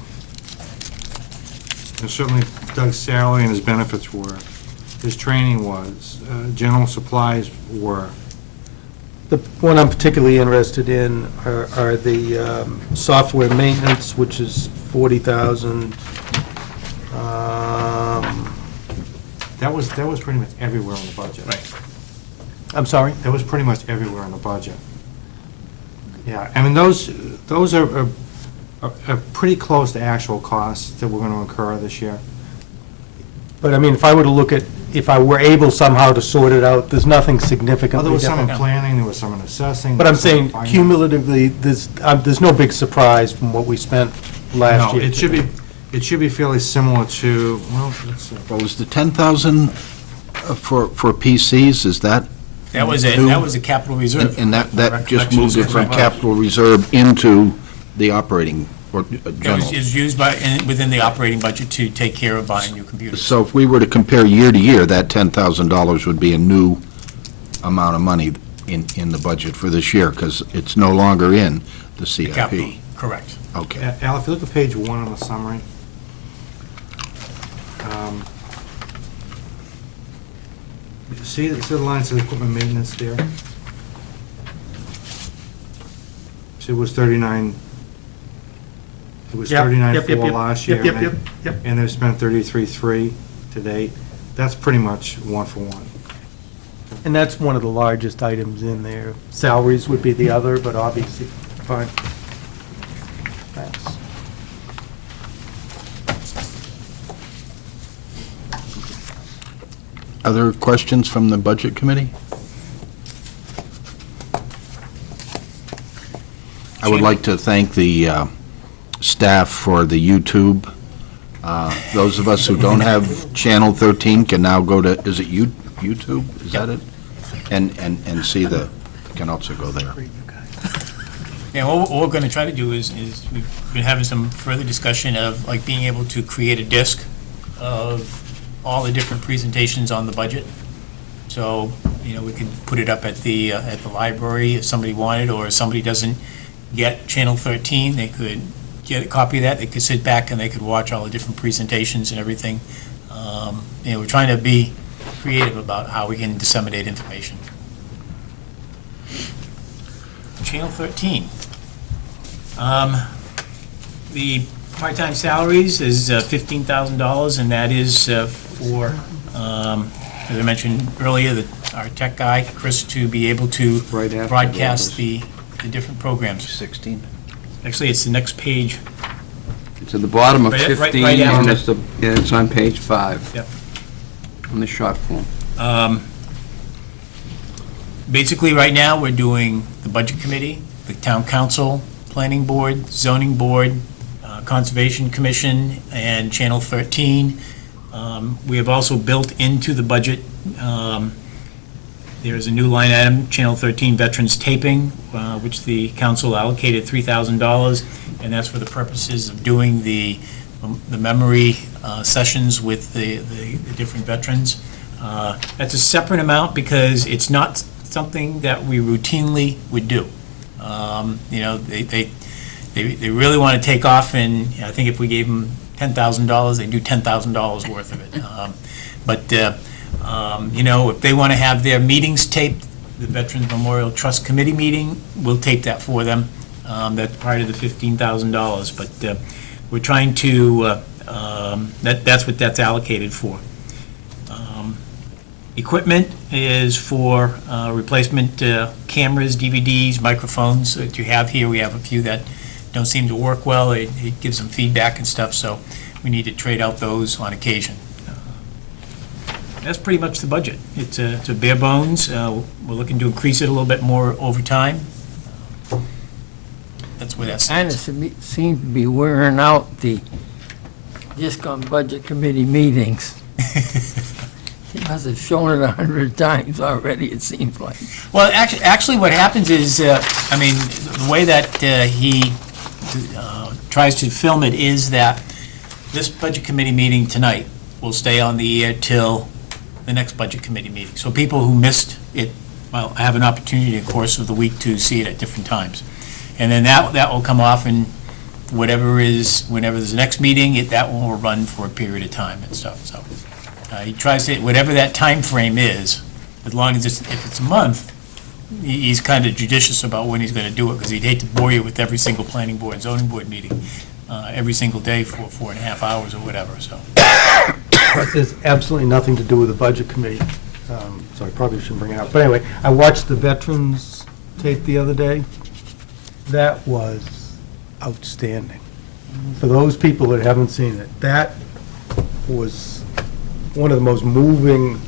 certainly Doug's salary and his benefits were, his training was, general supplies were. The one I'm particularly interested in are the software maintenance, which is 40,000. That was pretty much everywhere in the budget. Right. I'm sorry? That was pretty much everywhere in the budget. Yeah, I mean, those are pretty close to actual costs that we're going to incur this year. But I mean, if I were to look at, if I were able somehow to sort it out, there's nothing Well, significantly there was some in different. planning, there was some in assessing. But there I'm was some in saying finance. cumulatively, there's no big surprise from what we spent last No, year. it should be fairly similar to, well, let's see. Well, is the 10,000 for PCs, is that? That was new? that was a capital reserve. And that just Recollection moved it is from right. capital reserve into the operating, or That general? is used within the operating budget to take care of buying new computers. So if we were to compare year to year, that $10,000 would be a new amount of money in the budget for this year, because it's no longer in the Capital, CIP. correct. Okay. Al, if you look at page 1 on the summary, see the line says equipment maintenance there? See, it was 39, it was Yep, 39.4 last year. Yep, and yep, they- yep. And they've spent 33.3 to date. That's pretty much one for one. And that's one of the largest items in there. Salaries would be the other, but obviously, fine. Thanks. Other questions from the Budget Committee? I would like to thank the staff for the YouTube. Those of us who don't have Channel 13 can now go to, is it YouTube? Is that it? And see can also go there. Yeah, what we're going to try to do is we've been having some further discussion of like being able to create a disc of all the different presentations on the budget. So, we could put it up at the library if somebody wanted, or if somebody doesn't get Channel 13, they could get a copy of that. They could sit back and they could watch all the different presentations and everything. We're trying to be creative about how we can disseminate information. Channel 13. The part-time salaries is $15,000, and that is for, as I mentioned earlier, our tech guy, Chris, to be able to Right after broadcast the different programs. 16. Actually, it's the next page. It's at the bottom of Right- right 15, after. and it's on page 5. Yep. On the short form. Basically, right now, we're doing the Budget Committee, the Town Council, Planning Board, Zoning Board, Conservation Commission, and Channel 13. We have also built into the budget, there's a new line item, Channel 13 Veterans Taping, which the council allocated $3,000, and that's for the purposes of doing the memory sessions with the different veterans. That's a separate amount because it's not something that we routinely would do. They really want to take off, and I think if we gave them $10,000, they do $10,000 worth of it. If they want to have their meetings taped, the Veterans Memorial Trust Committee meeting, we'll tape that for them. That's part of the $15,000, but we're trying to, that's what that's allocated for. Equipment is for replacement cameras, DVDs, microphones that you have here. We have a few that don't seem to work well. It gives them feedback and stuff, so we need to trade out those on occasion. That's pretty much the budget. It's a bare bones. We're looking to increase it a little bit more over time. That's where that's. Kind of seems to be wearing out the disc on Budget Committee meetings. He must have shown it 100 times already, it seems like. Well, actually, what happens is, the way that he tries to film it is that this Budget Committee meeting tonight will stay on the air till the next Budget Committee meeting. So people who missed it, have an opportunity in the course of the week to see it at different times. And then that will come off, and whenever there's the next meeting, that will run for a period of time and stuff, so. He tries to, whatever that time frame is, as long as if it's a month, he's kind of judicious about when he's going to do it, because he'd hate to bore you with every single planning board, zoning board meeting, every single day for 4.5 hours or whatever, so. This has absolutely nothing to do with the Budget Committee, so I probably shouldn't bring it up. But anyway, I watched the Veterans tape the other day. That was outstanding. For those people that haven't seen it, that was one of the most moving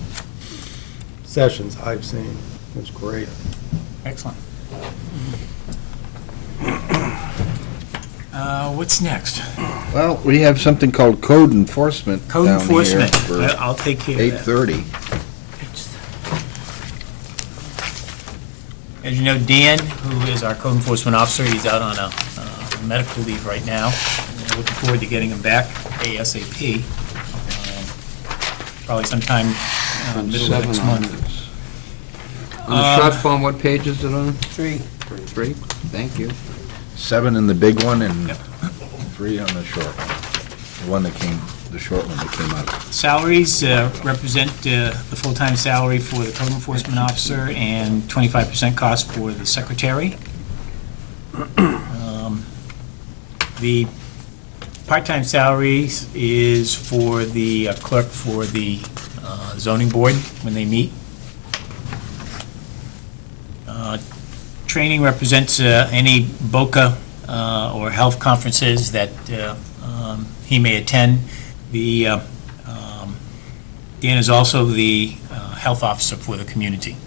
sessions I've seen. It was great. Excellent. What's next? Well, we have something called code enforcement Code down here enforcement. for I'll take care of that. 8:30. As you know, Dan, who is our code enforcement officer, he's out on a medical leave right now. And we're looking forward to getting him back ASAP. Probably sometime middle of next month. On the short form, what page is it on? 3. 3? Thank you. 7 in the big one and Yep. 3 on the short one. The short one that came out. Salaries represent the full-time salary for the code enforcement officer and 25% cost for the secretary. The part-time salaries is for the clerk for the zoning board when they meet. Training represents any BOCA or health conferences that he may attend. Dan is also the health officer for the community.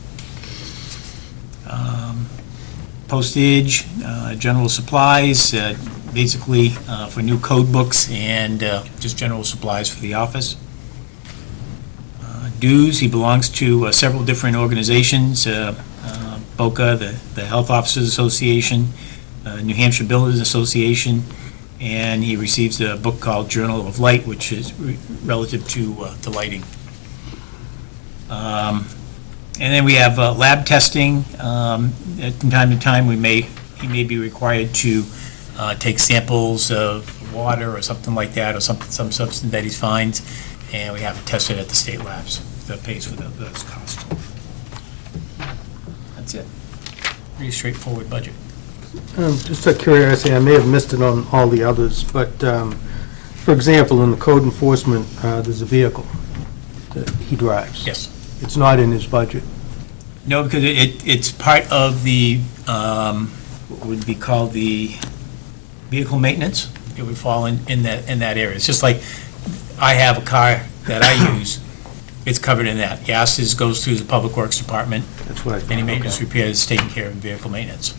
Postage, general supplies, basically for new code books and just general supplies for the office. Dues, he belongs to several different organizations, BOCA, the Health Officers Association, New Hampshire Builders Association, and he receives a book called Journal of Light, which is relative to lighting. And then we have lab testing. From time to time, he may be required to take samples of water or something like that, or some substance that he finds, and we have it tested at the state labs. That pays for those costs. That's it. Pretty straightforward budget. Just a curiosity, I may have missed it on all the others, but, for example, in the code enforcement, there's a vehicle that he drives. Yes. It's not in his budget. No, because it's part of the, what would be called the vehicle maintenance. It would fall in that area. It's just like I have a car that I use, it's covered in that. Gas goes through the Public Works Department. That's what I thought. Any maintenance Okay. repairs is taken care of in vehicle maintenance.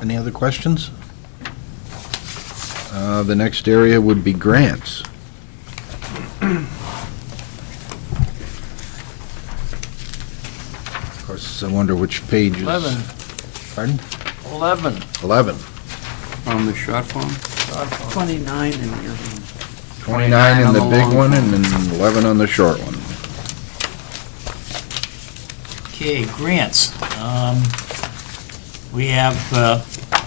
Any other questions? The next area would be grants. Of course, I wonder which page is... 11. Pardon? 11. 11. On the short form? 29 in the other one. 29 in on the the big long one and then 11 on the short one. Okay, grants. We have,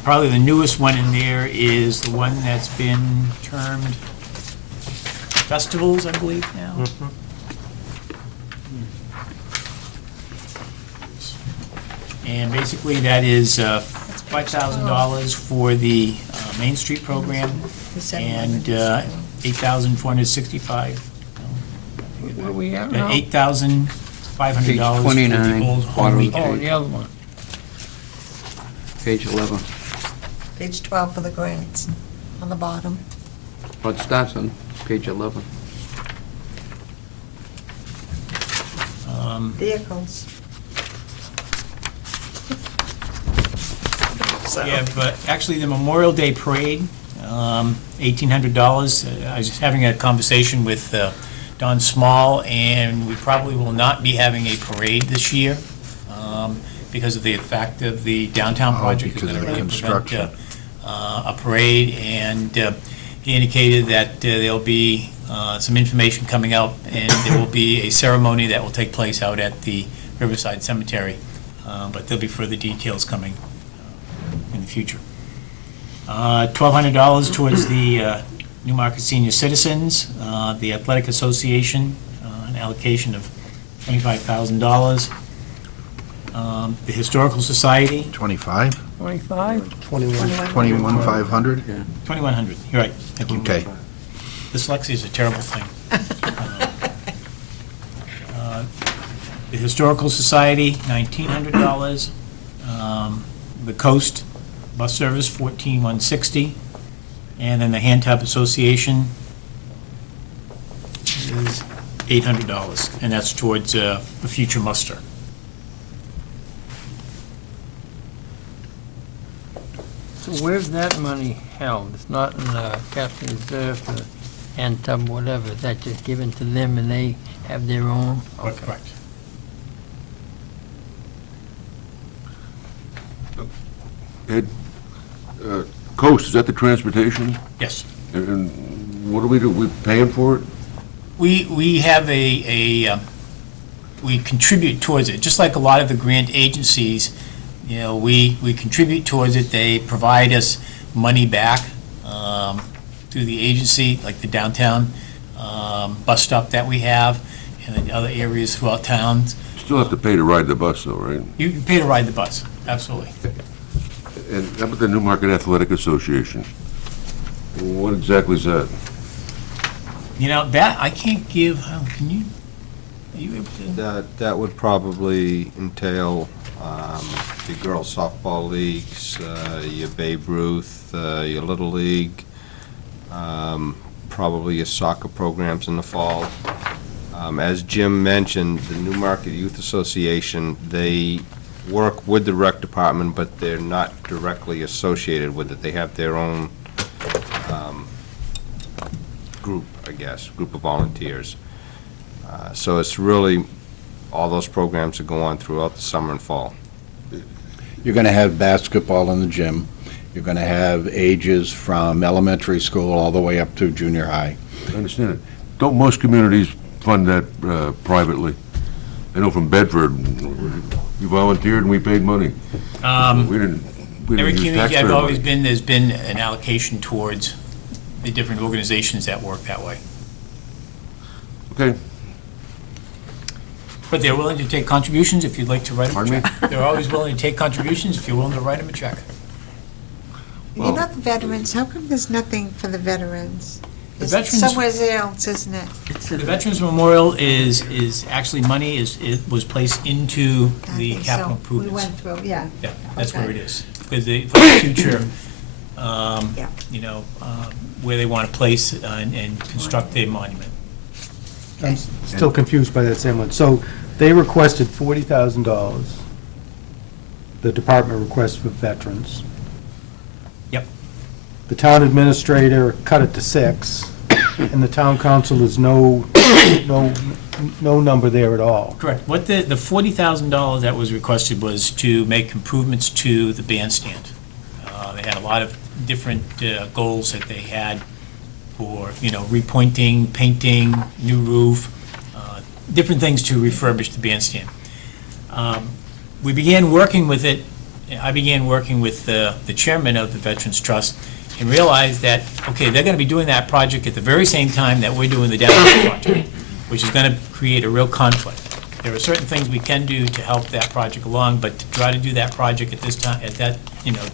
probably the newest one in there is the one that's been termed festivals, I believe now. And basically, that is $5,000 for the Main Street program and $8,465. What do we have now? $8,500 for Page the 29, Old Home bottom. Week. Oh, the other one. Page 11. Page 12 for the grants, on the bottom. Well, it starts on page 11. Vehicles. We have, actually, the Memorial Day Parade, $1,800. I was just having a conversation with Don Small, and we probably will not be having a parade this year because of the fact of the downtown project. because It's of gonna the really prevent, construction. a parade, and he indicated that there'll be some information coming out, and there will be a ceremony that will take place out at the Riverside Cemetery, but there'll be further details coming in the future. $1,200 towards the Newmarket Senior Citizens, the Athletic Association, an allocation of $25,000. The Historical Society, 25? 25? 21,500? 2,100, you're right, thank you. Okay. Dyslexia is a terrible thing. The Historical Society, $1,900. The Coast Bus Service, $14,160. And then the Hand Tap Association is $800, and that's towards the future muster. So where's that money held? It's not in the capital reserve for hand tub, whatever. Is that just given to them and they have their own? Okay. Correct. Ed, Coast, is that the transportation? Yes. And what do? We paying for it? We have we contribute towards it, just like a lot of the grant agencies, we contribute towards it. They provide us money back through the agency, like the downtown bus stop that we have, and the other areas throughout towns. Still have to pay to ride the bus, though, right? You pay to ride the bus, absolutely. And how about the Newmarket Athletic Association? What exactly is that? That I can't give, can you, are you able to? That would probably entail your girls softball leagues, your Babe Ruth, your Little League, probably your soccer programs in the fall. As Jim mentioned, the Newmarket Youth Association, they work with the rec department, but they're not directly associated with it. They have their own group, I guess, group of volunteers. So it's really, all those programs that go on throughout the summer and fall. You're going to have basketball in the gym. You're going to have ages from elementary school all the way up to junior high. I understand it. Don't most communities fund that privately? I know from Bedford, we volunteered and we paid money. We didn't Every use community taxpayer I've always money. been, there's been an allocation towards the different organizations that work that way. Okay. But they're willing to take contributions if you'd like to write them a Pardon me? check. They're always willing to take contributions if you're willing to write them a check. You know, the veterans, how come there's nothing for the veterans? The It's veterans- somewhere else, isn't it? The Veterans Memorial is actually money it was placed into I the think capital so. We improvements. went through, yeah. Yeah, that's where Okay. it is. Because for the future, Yeah. where they want to place and construct a monument. I'm still confused by that same one. So they requested $40,000. The department requests for veterans. Yep. The town administrator cut it to 6, and the town council is no number there at all. Correct. What the $40,000 that was requested was to make improvements to the bandstand. They had a lot of different goals that they had for, repointing, painting, new roof, different things to refurbish the bandstand. We began working with it, I began working with the chairman of the Veterans Trust and realized that, okay, they're going to be doing that project at the very same time that we're doing the downtown project, which is going to create a real conflict. There are certain things we can do to help that project along, but to try to do that project at this time,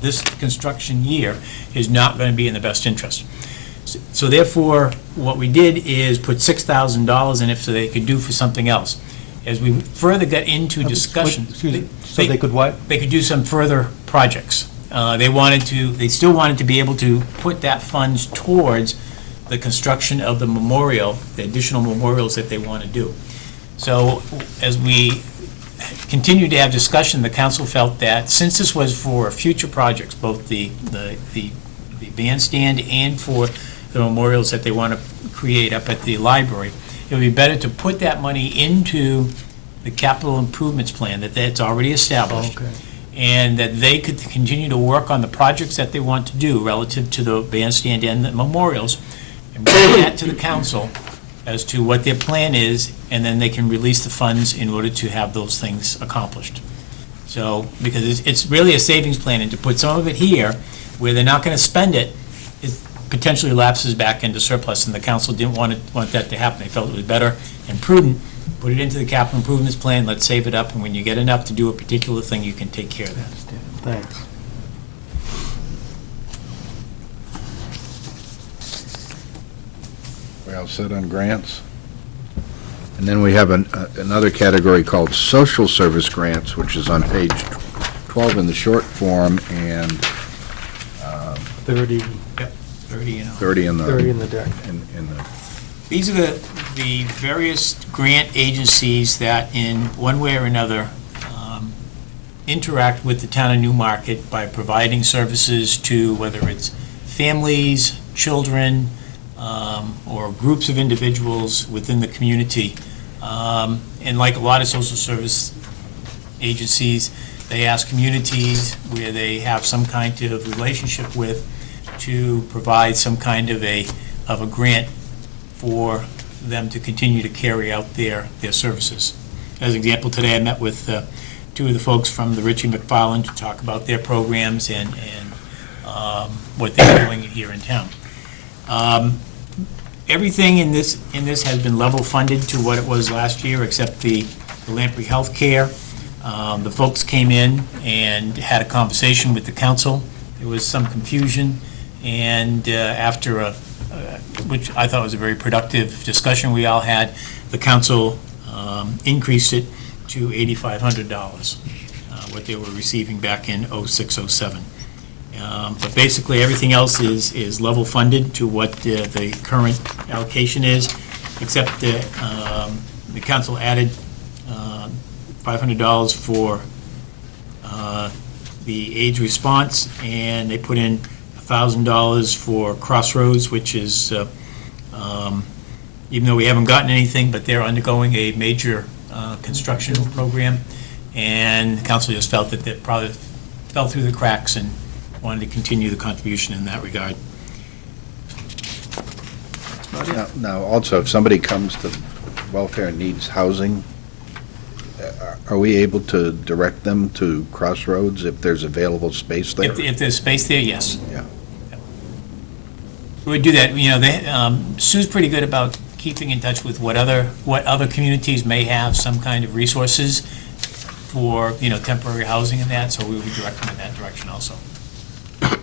this construction year is not going to be in the best interest. So therefore, what we did is put $6,000 in it so they could do for something else. As we further got into discussion. Excuse me, so they could what? They could do some further projects. They still wanted to be able to put that funds towards the construction of the memorial, the additional memorials that they want to do. So as we continued to have discussion, the council felt that since this was for future projects, both the bandstand and for the memorials that they want to create up at the library, it would be better to put that money into the capital improvements plan that's already established. Okay. And that they could continue to work on the projects that they want to do relative to the bandstand and the memorials, and bring that to the council as to what their plan is, and then they can release the funds in order to have those things accomplished. So, because it's really a savings plan, and to put some of it here, where they're not going to spend it, it potentially lapses back into surplus, and the council didn't want that to happen. They felt it was better and prudent, put it into the capital improvements plan, let's save it up, and when you get enough to do a particular thing, you can take care of that. Thanks. We all set on grants? And then we have another category called social service grants, which is on page 12 in the short form and 30, 30 30 in and the... 30 in the deck. in the These are the various grant agencies that, in one way or another, interact with the town of Newmarket by providing services to, whether it's families, children, or groups of individuals within the community. And like a lot of social service agencies, they ask communities where they have some kind of relationship with to provide some kind of a grant for them to continue to carry out their services. As an example, today I met with two of the folks from the Ritchie McFarland to talk about their programs and what they're doing here in town. Everything in this has been level funded to what it was last year, except the Lamprey Healthcare. The folks came in and had a conversation with the council. There was some confusion, and after which I thought was a very productive discussion we all had, the council increased it to $8,500, what they were receiving back in '06, '07. But basically, everything else is level funded to what the current allocation is, except the council added $500 for the AIDS response, and they put in $1,000 for Crossroads, which is, even though we haven't gotten anything, but they're undergoing a major construction program, and the council just felt that that probably fell through the cracks and wanted to continue the contribution in that regard. Now, also, if somebody comes to welfare and needs housing, are we able to direct them to Crossroads if there's available space there? If there's space there, yes. Yeah. We would do that. You know, Sue's pretty good about keeping in touch with what other communities may have some kind of resources for, you know, temporary housing and that, so we would direct them in that direction also. Do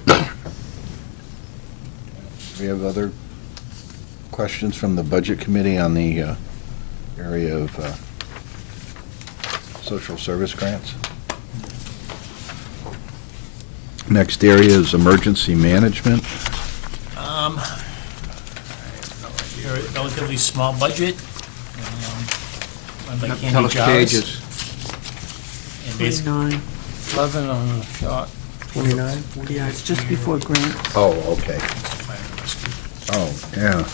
we have other questions from the Budget Committee on the area of social service grants? Next area is emergency management. A relatively small budget. Run by Candy Tell us Jarvis. pages. And basically, 29, 11 on the shot. 29? yeah, it's just before grants. Oh, okay. Oh, yeah.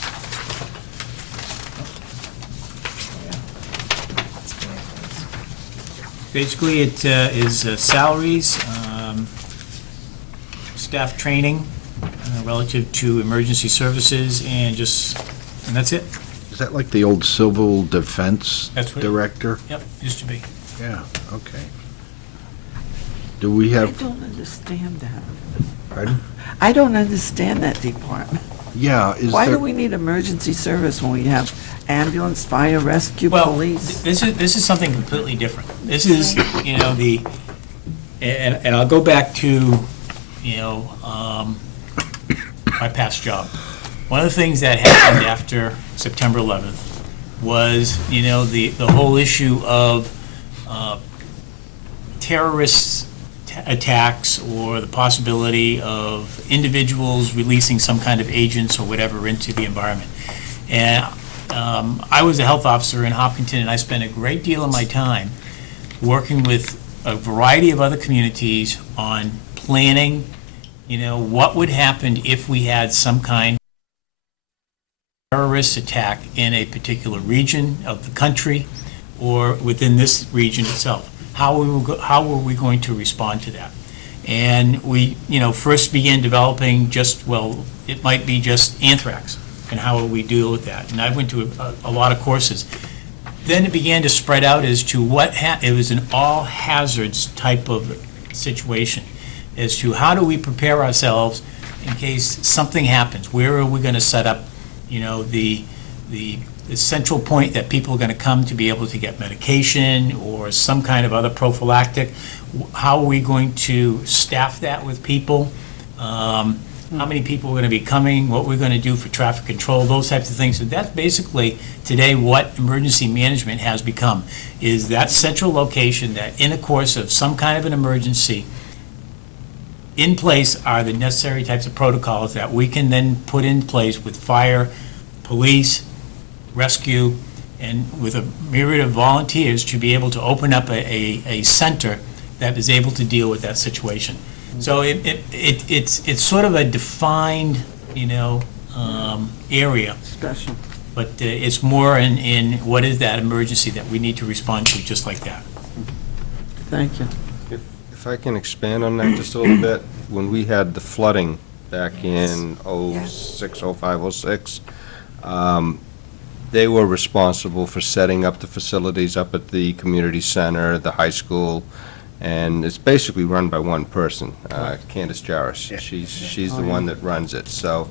basically it is salaries, staff training relative to emergency services, and that's it. Is that like the old civil defense That's what- director? Yep, used to be. Yeah, okay. Do we I have, don't understand that. pardon? I don't understand that department. Yeah, is Why do there, we need emergency service when we have ambulance, fire, rescue, Well, police? this is something completely different. This is, you know, and I'll go back to, you know, my past job. One of the things that happened after September 11th was, you know, the whole issue of terrorist attacks or the possibility of individuals releasing some kind of agents or whatever into the environment. And I was a health officer in Hopkinton, and I spent a great deal of my time working with a variety of other communities on planning, you know, what would happen if we had some kind of terrorist attack in a particular region of the country or within this region itself. How were we going to respond to that? And we, you know, first began developing it might be just anthrax, and how will we deal with that? And I went to a lot of courses. Then it began to spread out as to it was an all hazards type of situation, as to how do we prepare ourselves in case something happens? Where are we going to set up, you know, the central point that people are going to come to be able to get medication or some kind of other prophylactic? How are we going to staff that with people? How many people are going to be coming? What we're going to do for traffic control? Those types of things. So that's basically today what emergency management has become, is that central location that in the course of some kind of an emergency, in place are the necessary types of protocols that we can then put in place with fire, police, rescue, and with a myriad of volunteers to be able to open up a center that is able to deal with that situation. So it's sort of a defined, you know, area, Special. but it's more in what is that emergency that we need to respond to, just like that. Thank you. If I can expand on that just a little bit, when we had the flooding back in '06, '05, '06, they were responsible for setting up the facilities up at the community center, the high school, and it's basically run by one person, Candace Jarris. She's the one that runs it. So,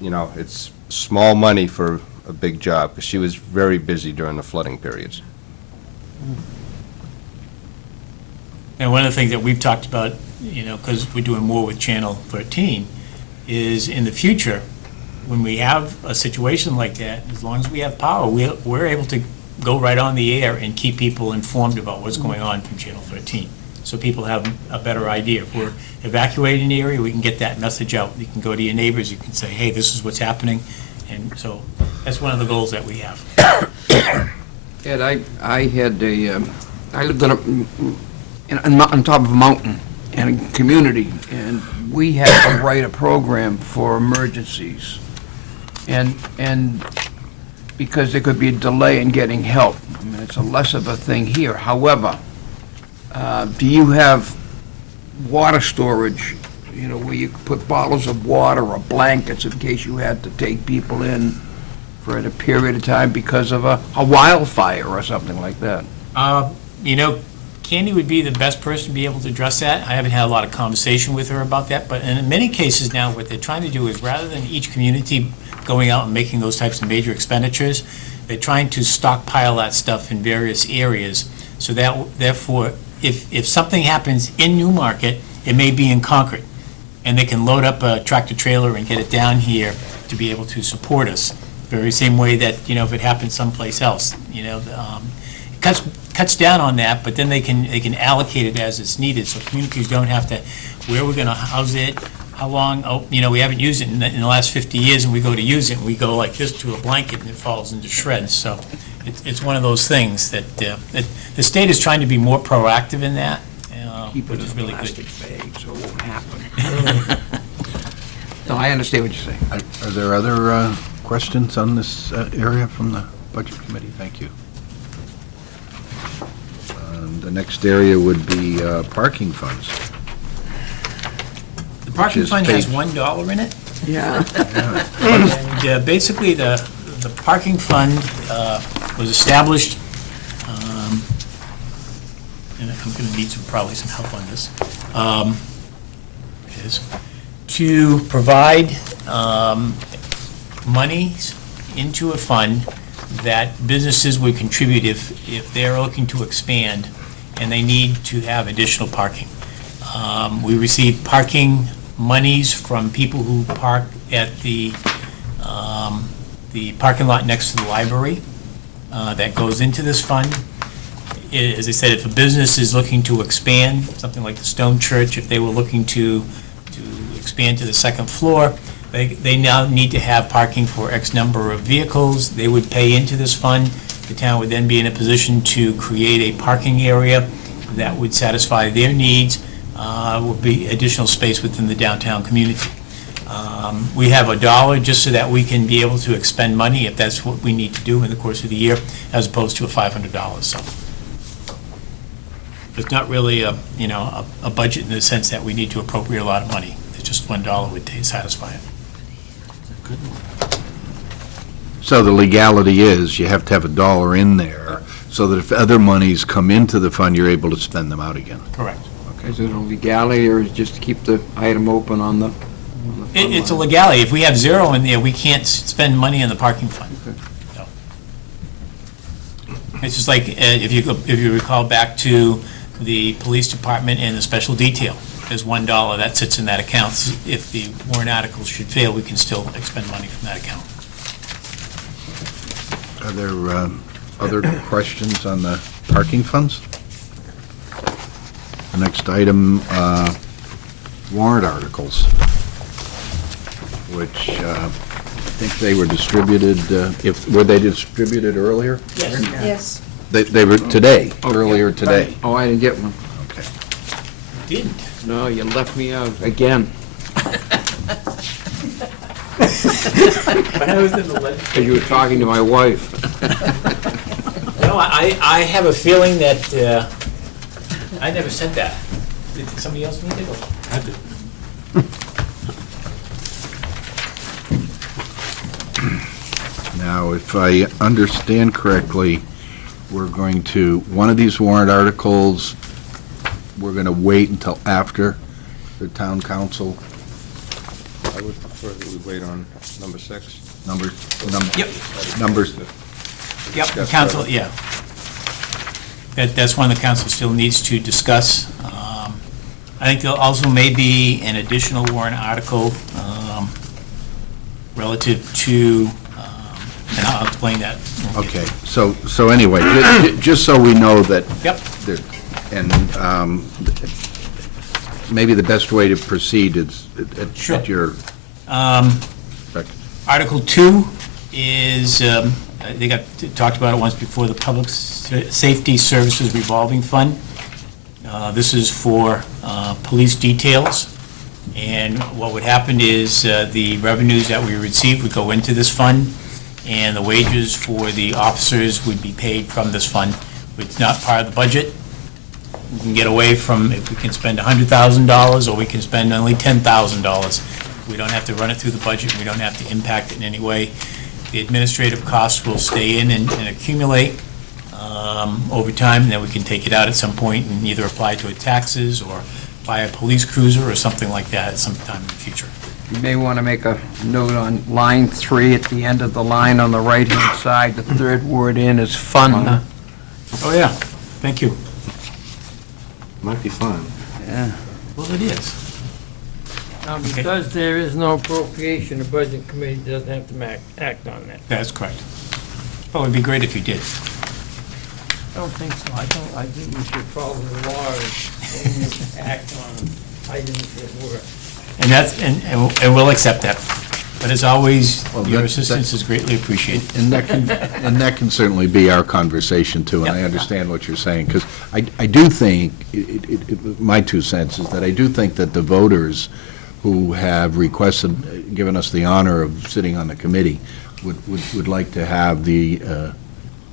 you know, it's small money for a big job, because she was very busy during the flooding periods. And one of the things that we've talked about, you know, because we're doing more with Channel 13, is in the future, when we have a situation like that, as long as we have power, we're able to go right on the air and keep people informed about what's going on from Channel 13. So people have a better idea. If we're evacuating the area, we can get that message out. You can go to your neighbors, you can say, hey, this is what's happening. And so that's one of the goals that we have. Ed, I lived on top of a mountain in a community, and we had to write a program for emergencies. And because there could be a delay in getting help. I mean, it's a less of a thing here. However, do you have water storage, you know, where you could put bottles of water or blankets in case you had to take people in for a period of time because of a wildfire or something like that? You know, Candy would be the best person to be able to address that. I haven't had a lot of conversation with her about that, but in many cases now, what they're trying to do is, rather than each community going out and making those types of major expenditures, they're trying to stockpile that stuff in various areas, so that, therefore, if something happens in Newmarket, it may be in Concord, and they can load up a tractor-trailer and get it down here to be able to support us. Very same way that, you know, if it happens someplace else, you know, it cuts down on that, but then they can allocate it as it's needed, so communities don't have to, where we're gonna house it, how long, oh, you know, we haven't used it in the last 50 years, and we go to use it, and we go like this to a blanket, and it falls into shreds. So it's one of those things that the state is trying to be more proactive in that, which is really good. Bag, so it won't happen. No, I understand what you're saying. Are there other questions on this area from the Budget Committee? Thank you. The next area would be parking funds. The parking is fund has page- $1 in it. Yeah. And basically, the parking fund was established, and I'm going to need probably some help on this, is to provide monies into a fund that businesses would contribute if they're looking to expand and they need to have additional parking. We receive parking monies from people who park at the parking lot next to the library. That goes into this fund. As I said, if a business is looking to expand, something like the Stone Church, if they were looking to expand to the second floor, they now need to have parking for X number of vehicles. They would pay into this fund. The town would then be in a position to create a parking area that would satisfy their needs, would be additional space within the downtown community. We have $1 just so that we can be able to expend money if that's what we need to do in the course of the year, as opposed to a $500. So it's not really a budget in the sense that we need to appropriate a lot of money. It's just $1 would satisfy it. So the legality is you have to have $1 in there so that if other monies come into the fund, you're able to spend them out again. Correct. Is it a legality, or is it just to keep the item open on the fund It's a line? legality. If we have zero in there, we can't spend money in the parking fund. Okay. So. It's just like, if you recall back to the police department and the special detail, there's $1 that sits in that account. If the warrant articles should fail, we can still expend money from that account. Are there other questions on the parking funds? The next item, warrant articles, which I think they were distributed, were they distributed earlier? Yes. Yes. They were today, Oh, earlier yeah. today. Oh, I didn't get one. Okay. Didn't. No, you left me out again. When I was in the Because you were talking to my wife. No, I have a feeling that I never said that. Did somebody else need it? I did. Now, if I understand correctly, we're going to, one of these warrant articles, we're going to wait until after the town council I would prefer that we wait on number 6. numbers. Yep. Numbers. Yep, the council, yeah. That's one the council still needs to discuss. I think there also may be an additional warrant article relative to, and I'll explain that. Okay, so anyway, just so we know that. Yep. And maybe the best way to proceed is Sure. at your. Article 2 is, I think I've talked about it once before, the Public Safety Services Revolving Fund. This is for police details, and what would happen is the revenues that we receive would go into this fund, and the wages for the officers would be paid from this fund. It's not part of the budget. We can get away from, if we can spend $100,000, or we can spend only $10,000. We don't have to run it through the budget, we don't have to impact it in any way. The administrative costs will stay in and accumulate over time, and then we can take it out at some point and either apply to it taxes or buy a police cruiser or something like that at some time in the future. You may want to make a note on line 3 at the end of the line on the right-hand side. The third word in is fund. Oh, yeah, thank you. Might be fun. Yeah. Well, it is. Now, because there is no appropriation, the Budget Committee doesn't have to act on that. That's correct. Well, it'd be great if you did. I don't think so. I think we should follow the law and act on items that were. And that's, and we'll accept that. But as always, Well, your that- assistance is greatly appreciated. And that can certainly be our conversation, too, and I Yep. understand what you're saying, because I do think, my 2 cents is that I do think that the voters who have requested, given us the honor of sitting on the committee, would like to have the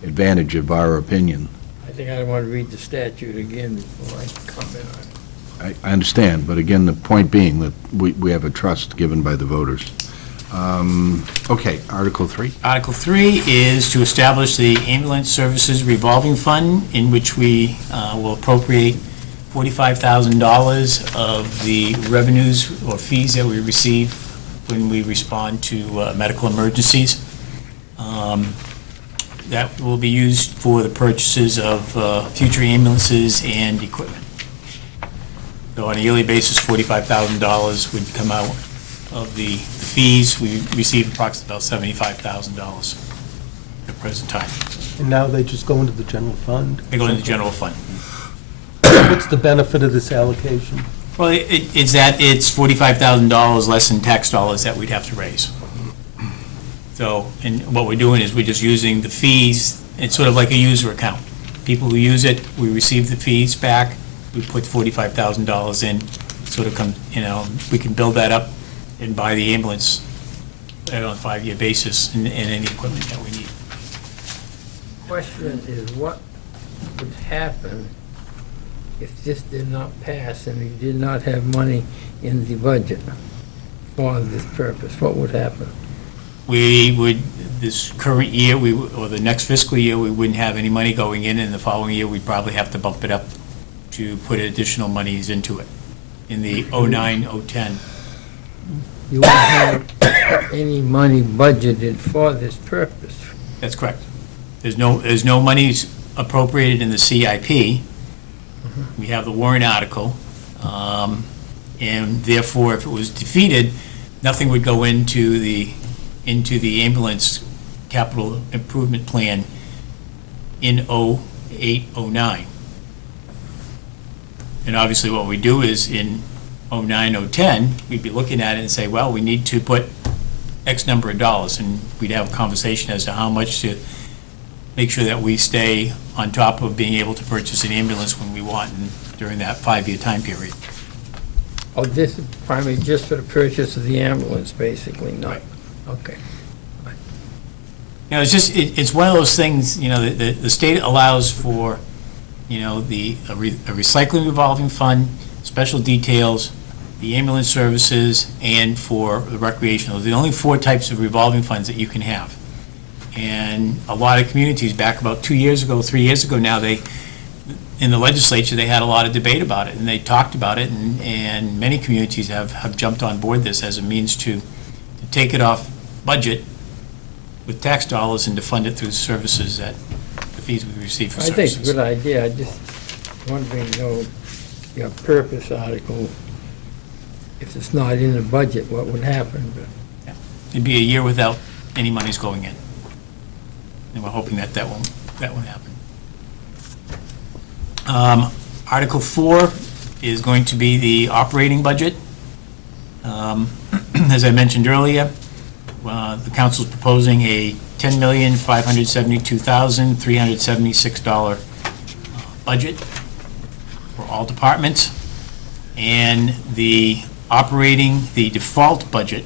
advantage of our opinion. I think I want to read the statute again before I comment on it. I understand, but again, the point being that we have a trust given by the voters. Okay, Article 3? Article 3 is to establish the Ambulance Services Revolving Fund, in which we will appropriate $45,000 of the revenues or fees that we receive when we respond to medical emergencies. That will be used for the purchases of future ambulances and equipment. So on a yearly basis, $45,000 would come out of the fees. We receive approximately about $75,000 at the present time. And now they just go into the general fund? They go into the general fund. What's the benefit of this allocation? Well, it's that it's $45,000 less in tax dollars that we'd have to raise. So, and what we're doing is we're just using the fees, it's sort of like a user account. People who use it, we receive the fees back, we put $45,000 in, sort of come, we can build that up and buy the ambulance on a 5-year basis and any equipment that we need. Question is, what would happen if this did not pass and we did not have money in the budget for this purpose? What would happen? We would, this current year, or the next fiscal year, we wouldn't have any money going in, and the following year, we'd probably have to bump it up to put additional monies into it in the 09, 010. You won't have any money budgeted for this purpose. That's correct. There's no monies appropriated in the CIP. We have the warrant article, and therefore, if it was defeated, nothing would go into the ambulance capital improvement plan in 08, 09. And obviously, what we do is in 09, 010, we'd be looking at it and say, well, we need to put X number of dollars, and we'd have a conversation as to how much to make sure that we stay on top of being able to purchase an ambulance when we want and during that 5-year time period. Oh, this is primarily just for the purchase of the ambulance, basically, not? Right. Okay. It's just, it's one of those things, the state allows for, a recycling revolving fund, special details, the ambulance services, and for the recreational. Those are the only 4 types of revolving funds that you can have. And a lot of communities, back about 2 years ago, 3 years ago now, in the legislature, they had a lot of debate about it, and they talked about it, and many communities have jumped on board this as a means to take it off budget with tax dollars and to fund it through services the fees we receive for I services. think it's a good idea. I just wondering, your purpose article, if it's not in the budget, what would happen? But It'd be a year without any monies going in. And we're hoping that won't happen. Article 4 is going to be the operating budget. As I mentioned earlier, the council's proposing a $10,572,376 budget for all departments. And the default budget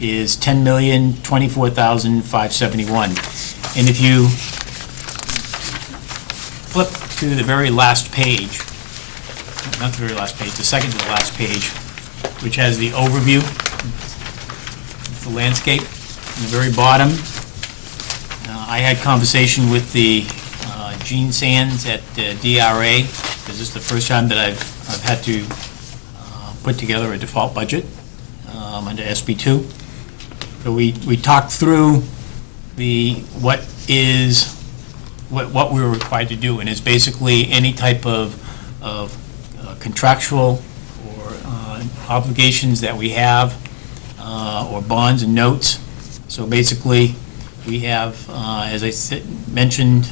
is $10,024,571. And if you flip to the very last page, not the very last page, the second to the last page, which has the overview of the landscape, in the very bottom, I had conversation with the Gene Sands at DRA, because this is the first time that I've had to put together a default budget under SB2. So we talked through what we were required to do, and it's basically any type of contractual or obligations that we have, or bonds and notes. So basically, we have, as I mentioned,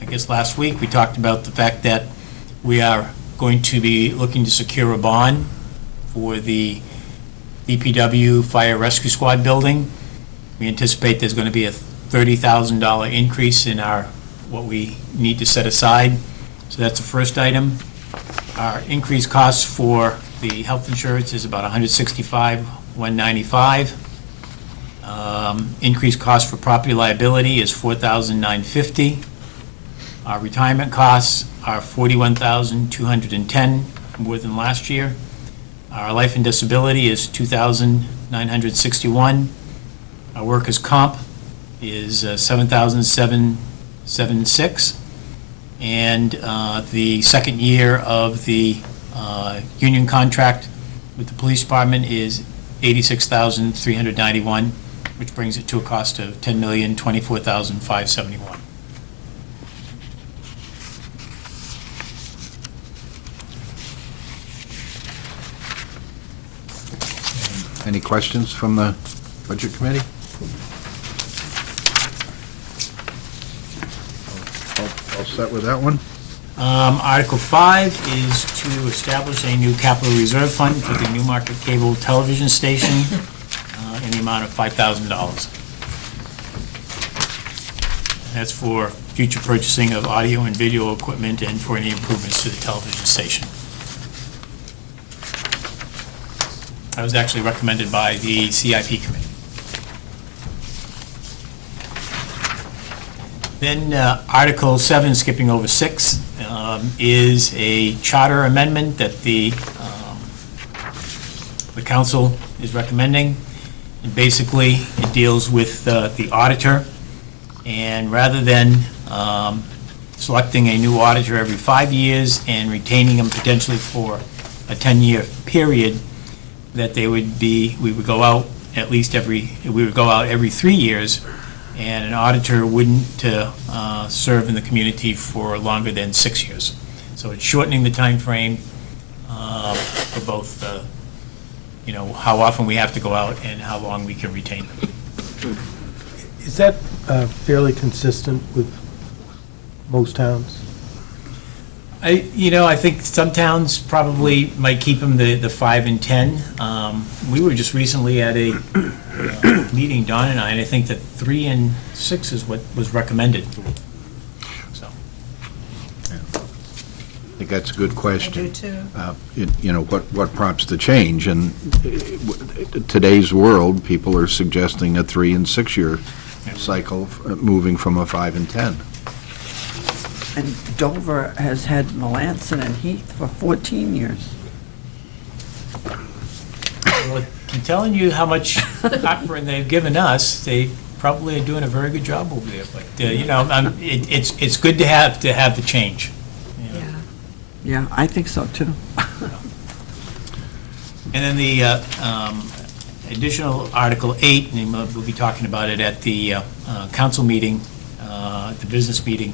I guess last week, we talked about the fact that we are going to be looking to secure a bond for the DPW Fire Rescue Squad building. We anticipate there's going to be a $30,000 increase in what we need to set aside. So that's the first item. Our increased costs for the health insurance is about $165,195. Increased cost for property liability is $4,950. Our retirement costs are $41,210, more than last year. Our life and disability is $2,961. Our workers' comp is $7,776. And the second year of the union contract with the police department is $86,391, which brings it to a cost of $10,024,571. Any questions from the Budget Committee? All set with that one? Article 5 is to establish a new capital reserve fund for the Newmarket cable television station in the amount of $5,000. That's for future purchasing of audio and video equipment and for any improvements to the television station. That was actually recommended by the CIP committee. Then Article 7, skipping over 6, is a charter amendment that the council is recommending. And basically, it deals with the auditor, and rather than selecting a new auditor every 5 years and retaining them potentially for a 10-year period, that we would go out every 3 years, and an auditor wouldn't serve in the community for longer than 6 years. So it's shortening the time frame for both, how often we have to go out and how long we can retain them. Is that fairly consistent with most towns? I think some towns probably might keep them the 5 and 10. We were just recently at a meeting, Don and I think that 3 and 6 is what was recommended. So, I think that's a good question. I do too. What prompts the change? And today's world, people are suggesting a 3 and 6 year cycle, moving from a 5 and 10. And Dover has had Melanson and Heath for 14 years. well, I'm telling you how much heartburn they've given us. They probably are doing a very good job over there, but, it's good to have the change. you know. Yeah, I think so, too. And then the additional Article 8, and we'll be talking about it at the council meeting, the business meeting,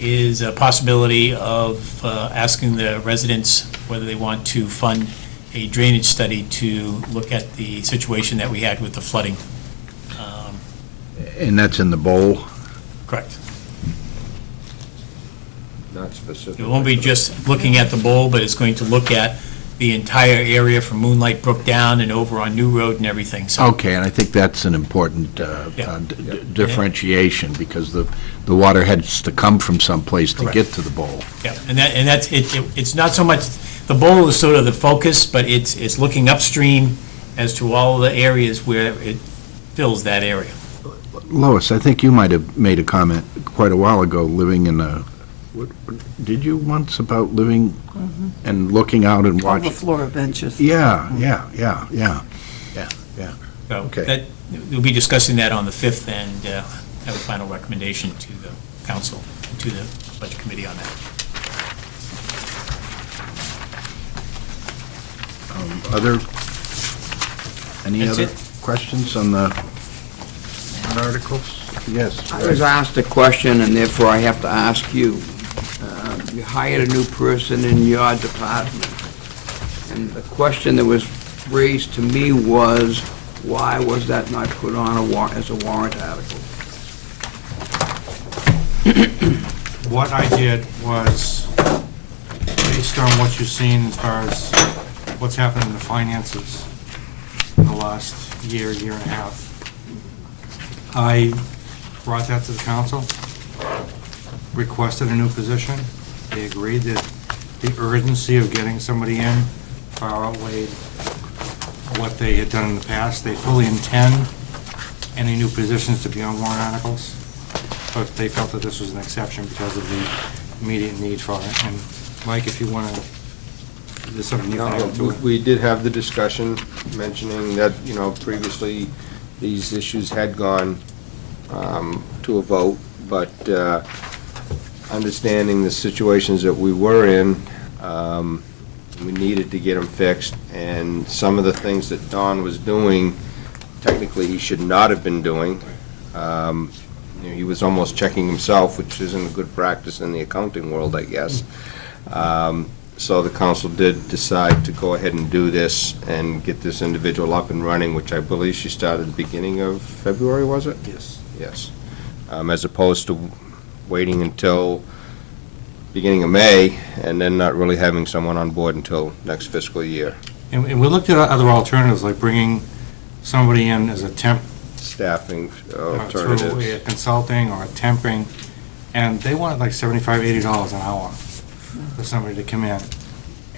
is a possibility of asking the residents whether they want to fund a drainage study to look at the situation that we had with the flooding. And that's in the bowl? Correct. Not specific. It won't be just looking at the bowl, but it's going to look at the entire area from Moonlight Brook down and over on New Road and everything, so. Okay, and I think that's an important Yeah. differentiation, because the water has to come from someplace to Correct. get to the bowl. Yeah, and that's, it's not so much, the bowl is sort of the focus, but it's looking upstream as to all the areas where it fills that area. Lois, I think you might have made a comment quite a while ago, living in a, did you once about living and looking out and All the watching? floor benches. Yeah. So Okay. that, we'll be discussing that on the 5th and have a final recommendation to the council, to the budget committee on that. Any That's other it. questions on the articles? Yes. I was asked a question, and therefore I have to ask you. You hired a new person in your department, and the question that was raised to me was, why was that not put on as a warrant article? What I did was, based on what you've seen as far as what's happened in the finances in the last year and a half, I brought that to the council, requested a new position. They agreed that the urgency of getting somebody in far outweighed what they had done in the past. They fully intend any new positions to be on warrant articles, but they felt that this was an exception because of the immediate need for it. And Mike, if you want to, there's something you can add to it. We did have the discussion mentioning that, previously these issues had gone to a vote, but understanding the situations that we were in, we needed to get them fixed, and some of the things that Don was doing, technically he should not have been doing. He was almost checking himself, which isn't a good practice in the accounting world, I guess. So the council did decide to go ahead and do this and get this individual up and running, which I believe she started at the beginning of February, was it? Yes. Yes. As opposed to waiting until beginning of May and then not really having someone on board until next fiscal year. And we looked at other alternatives, like bringing somebody in as a temp Staffing through alternatives. a consulting or a temping, and they wanted like $75, $80 an hour for somebody to come in.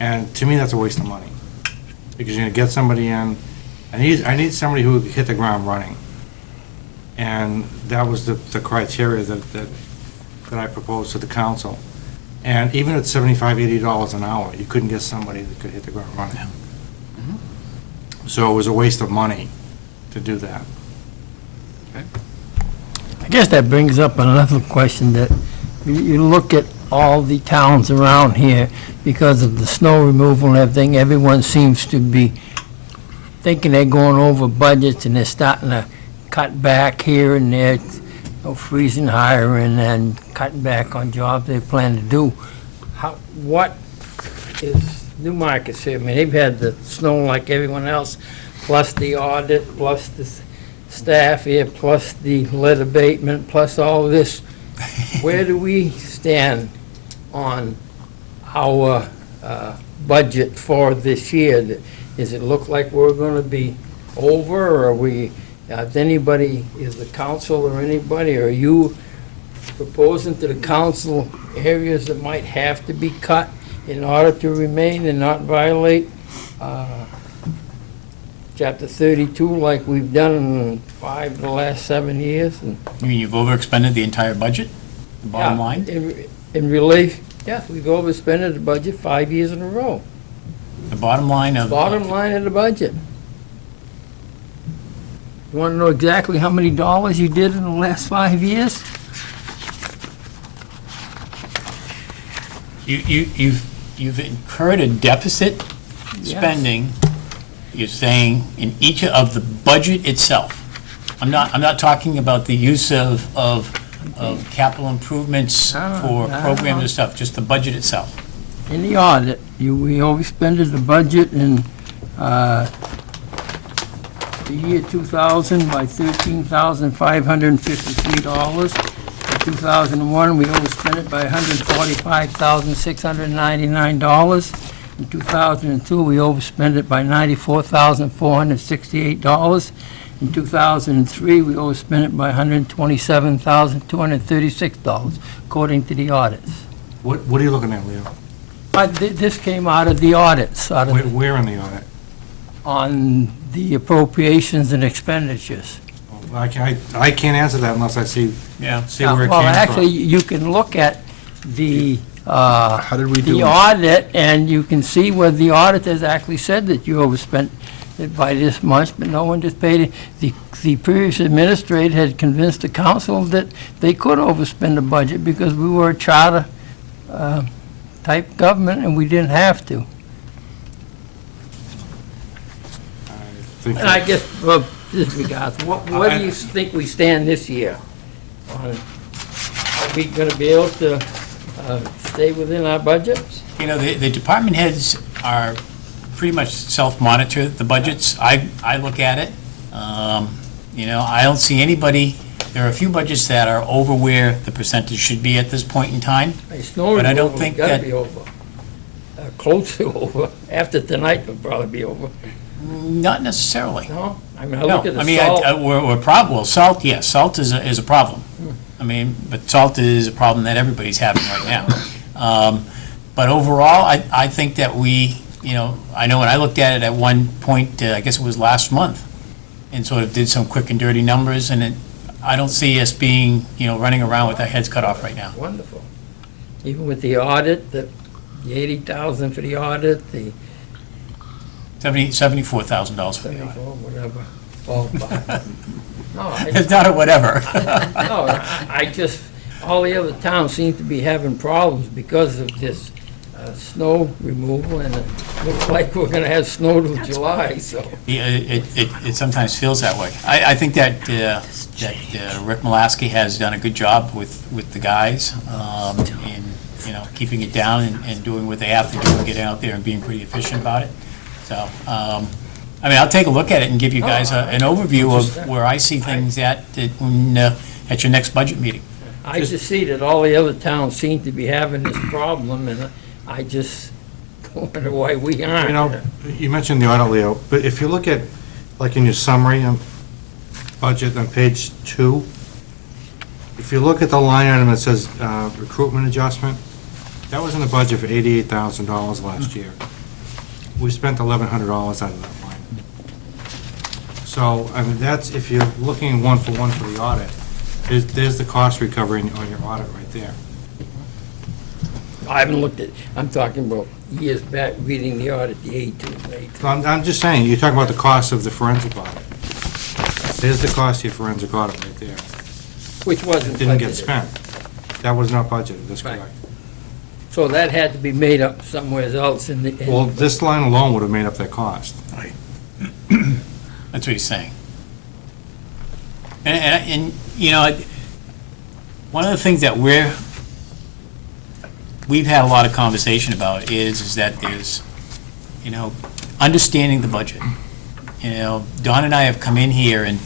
And to me, that's a waste of money, because you're gonna get somebody in, I need somebody who can hit the ground running. And that was the criteria that I proposed to the council. And even at $75, $80 an hour, you couldn't get somebody that could hit the ground running. So it was a waste of money to do that. I guess that brings up another question, that you look at all the towns around here, because of the snow removal and everything, everyone seems to be thinking they're going over budgets, and they're starting to cut back here and there, freezing hiring and cutting back on jobs they plan to do. What is Newmarket say? I mean, they've had the snow like everyone else, plus the audit, plus the staff here, plus the lead abatement, plus all this. Where do we stand on our budget for this year? Does it look like we're going to be over, or are we, is the council or anybody, are you proposing to the council areas that might have to be cut in order to remain and not violate Chapter 32 like we've done in 5 of the last 7 years? And You mean you've overexpended the entire budget, the bottom Yeah, line? In relief, yes, we've overspent the budget 5 years in a row. The bottom line of... Bottom line of the budget. You want to know exactly how many dollars you did in the last 5 years? You've incurred a deficit Yes. spending, you're saying, in each of the budget itself. I'm not talking about the use of capital improvements No, for no. programs and stuff, just the budget itself. In the audit, we overspended the budget in the year 2000 by $13,553. In 2001, we overspent it by $145,699. In 2002, we overspent it by $94,468. In 2003, we overspent it by $127,236, according to the audits. What are you looking at, Leo? This came out of the audits, Where in the audit? on the appropriations and expenditures. I can't answer that unless I see Yeah. where it Well, came actually, from. you can look at the, How did we do? the audit, and you can see where the auditors actually said that you overspent it by this much, but no one just paid it. The previous administrator had convinced the council that they could overspend the budget because we were a charter type government, and we didn't have to. think And I guess, well, this regards, what do you think we stand this year? Are we going to be able to stay within our budgets? You know, the department heads are pretty much self-monitor the budgets. I look at it. You know, I don't see anybody, there are a few budgets that are over where the percentage should be at this point in time. Hey, snow But I don't removal's think gotta that- be over. Close to over. After tonight, it'll probably be over. Not necessarily. No? I mean, I No, look at I the mean, salt. well, salt, yes, salt is a problem. I mean, but salt is a problem that everybody's having right now. But overall, I think that we, you know when I looked at it at one point, I guess it was last month, and sort of did some quick and dirty numbers, and I don't see us being, running around with our heads cut off right now. Wonderful. Even with the audit, the 80,000 for the audit, the $74,000 for the 74, audit. whatever. ballpark. No, It's not a whatever. No, I just, all the other towns seem to be having problems because of this snow removal, and it looks like we're gonna have snow till July, so. Yeah, it sometimes feels that way. I think that Rick Malasky has done a good job with the guys in, keeping it down and doing what they have to do and getting out there and being pretty efficient about it. So, I mean, I'll take a look at it and give you guys an overview of where I see things at your next budget meeting. I just see that all the other towns seem to be having this problem, and I just wonder why we aren't. You mentioned the audit, Leo, but if you look at, like in your summary on budget on page 2, if you look at the line item that says recruitment adjustment, that was in the budget for $88,000 last year. We spent $1,100 out of that line. So, I mean, that's, if you're looking one for one for the audit, there's the cost recovery on your audit right there. I haven't looked at, I'm talking about years back, reading the audit, the A2. So I'm just saying, you're talking about the cost of the forensic audit. There's the cost of your forensic audit right there. Which wasn't It didn't get budgeted. spent. That was not budgeted, that's Right. correct. So that had to be made up somewhere else in the. Well, this line alone would have made up that cost. That's what he's saying. And one of the things that we've had a lot of conversation about is that there's, understanding the budget. Don and I have come in here and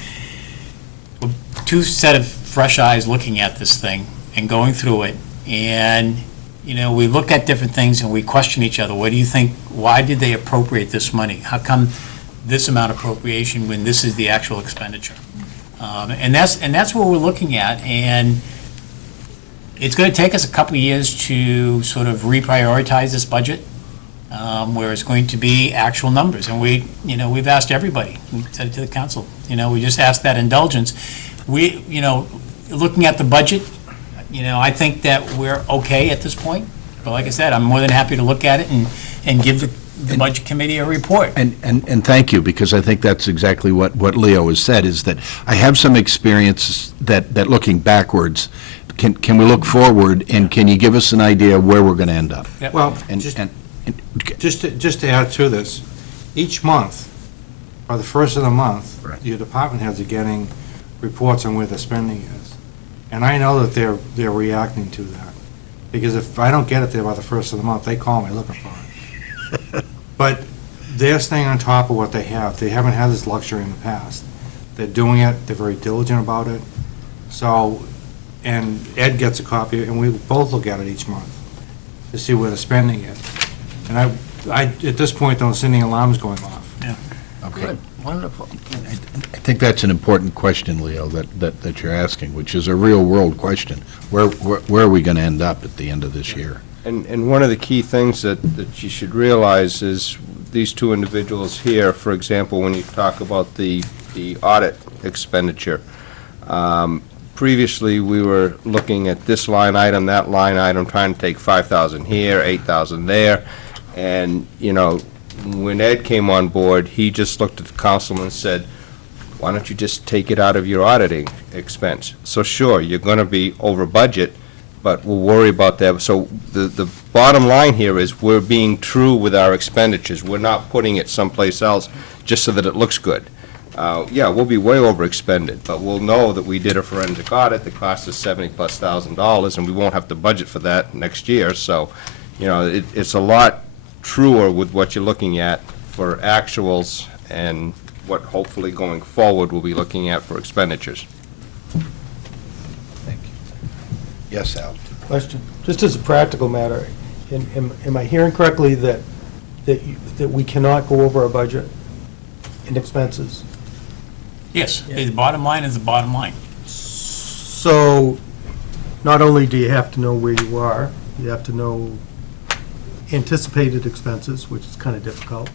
we're two set of fresh eyes looking at this thing and going through it. And, we look at different things and we question each other. What do you think? Why did they appropriate this money? How come this amount of appropriation when this is the actual expenditure? And that's what we're looking at. And it's going to take us a couple of years to sort of reprioritize this budget, where it's going to be actual numbers. And we've asked everybody, we said it to the council, we just asked that indulgence. Looking at the budget, I think that we're okay at this point. But like I said, I'm more than happy to look at it and give the Budget Committee a report. And thank you, because I think that's exactly what Leo has said, is that I have some experience that looking backwards, can we look forward, and can you give us an idea of where we're going to end up? Well, And- just, and- just to add to this, each month, or the first of the month, Right. your department heads are getting reports on where the spending is. And I know that they're reacting to that. Because if I don't get it there by the first of the month, they call me looking for it. But they're staying on top of what they have. They haven't had this luxury in the past. They're doing it, they're very diligent about it. So, and Ed gets a copy, and we both look at it each month to see where the spending is. And I, at this point, don't see any alarms going off. Okay. Good, wonderful. I think that's an important question, Leo, that you're asking, which is a real-world question. Where are we going to end up at the end of this year? And one of the key things that you should realize is these two individuals here, for example, when you talk about the audit expenditure, previously, we were looking at this line item, that line item, trying to take 5,000 here, 8,000 there, and, you know, when Ed came on board, he just looked at the council and said, why don't you just take it out of your auditing expense? So sure, you're going to be over budget, but we'll worry about that. So the bottom line here is we're being true with our expenditures. We're not putting it someplace else just so that it looks good. Yeah, we'll be way over expended, but we'll know that we did a forensic audit that cost us $70,000+, and we won't have to budget for that next year. So, you know, it's a lot truer with what you're looking at for actuals and what hopefully going forward we'll be looking at for expenditures. Thank you. Yes, Al? Question, just as a practical matter, am I hearing correctly that we cannot go over our budget in expenses? Yes, the bottom line is the bottom line. So, not only do you have to know where you are, you have to know anticipated expenses, which is kind of difficult,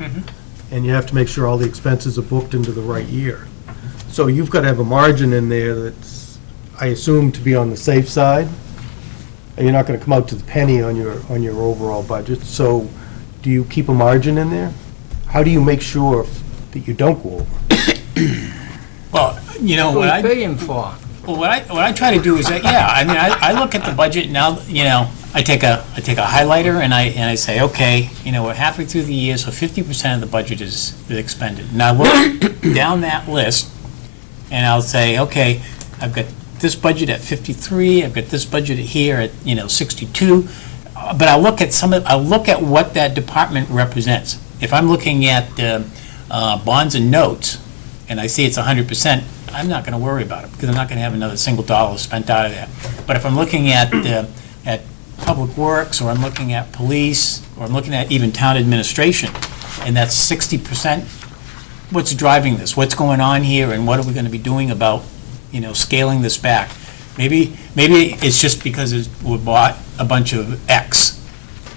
and you have to make sure all the expenses are booked into the right year. So you've got to have a margin in there that's, I assume, to be on the safe side. And you're not going to come out to the penny on your overall budget. So do you keep a margin in there? How do you make sure that you don't go over? Well, you know, What are we paying for? Well, what I try to do is that, yeah, I mean, I look at the budget now, you know, I take a highlighter and I say, okay, you know, we're halfway through the year, so 50% of the budget is expended. And I look down that list and I'll say, okay, I've got this budget at 53, I've got this budget here at, you know, 62. But I look at what that department represents. If I'm looking at bonds and notes and I see it's 100%, I'm not going to worry about it because I'm not going to have another single dollar spent out of that. But if I'm looking at Public Works, or I'm looking at police, or I'm looking at even town administration, and that's 60%, what's driving this? What's going on here, and what are we going to be doing about, you know, scaling this back? Maybe it's just because we bought a bunch of X,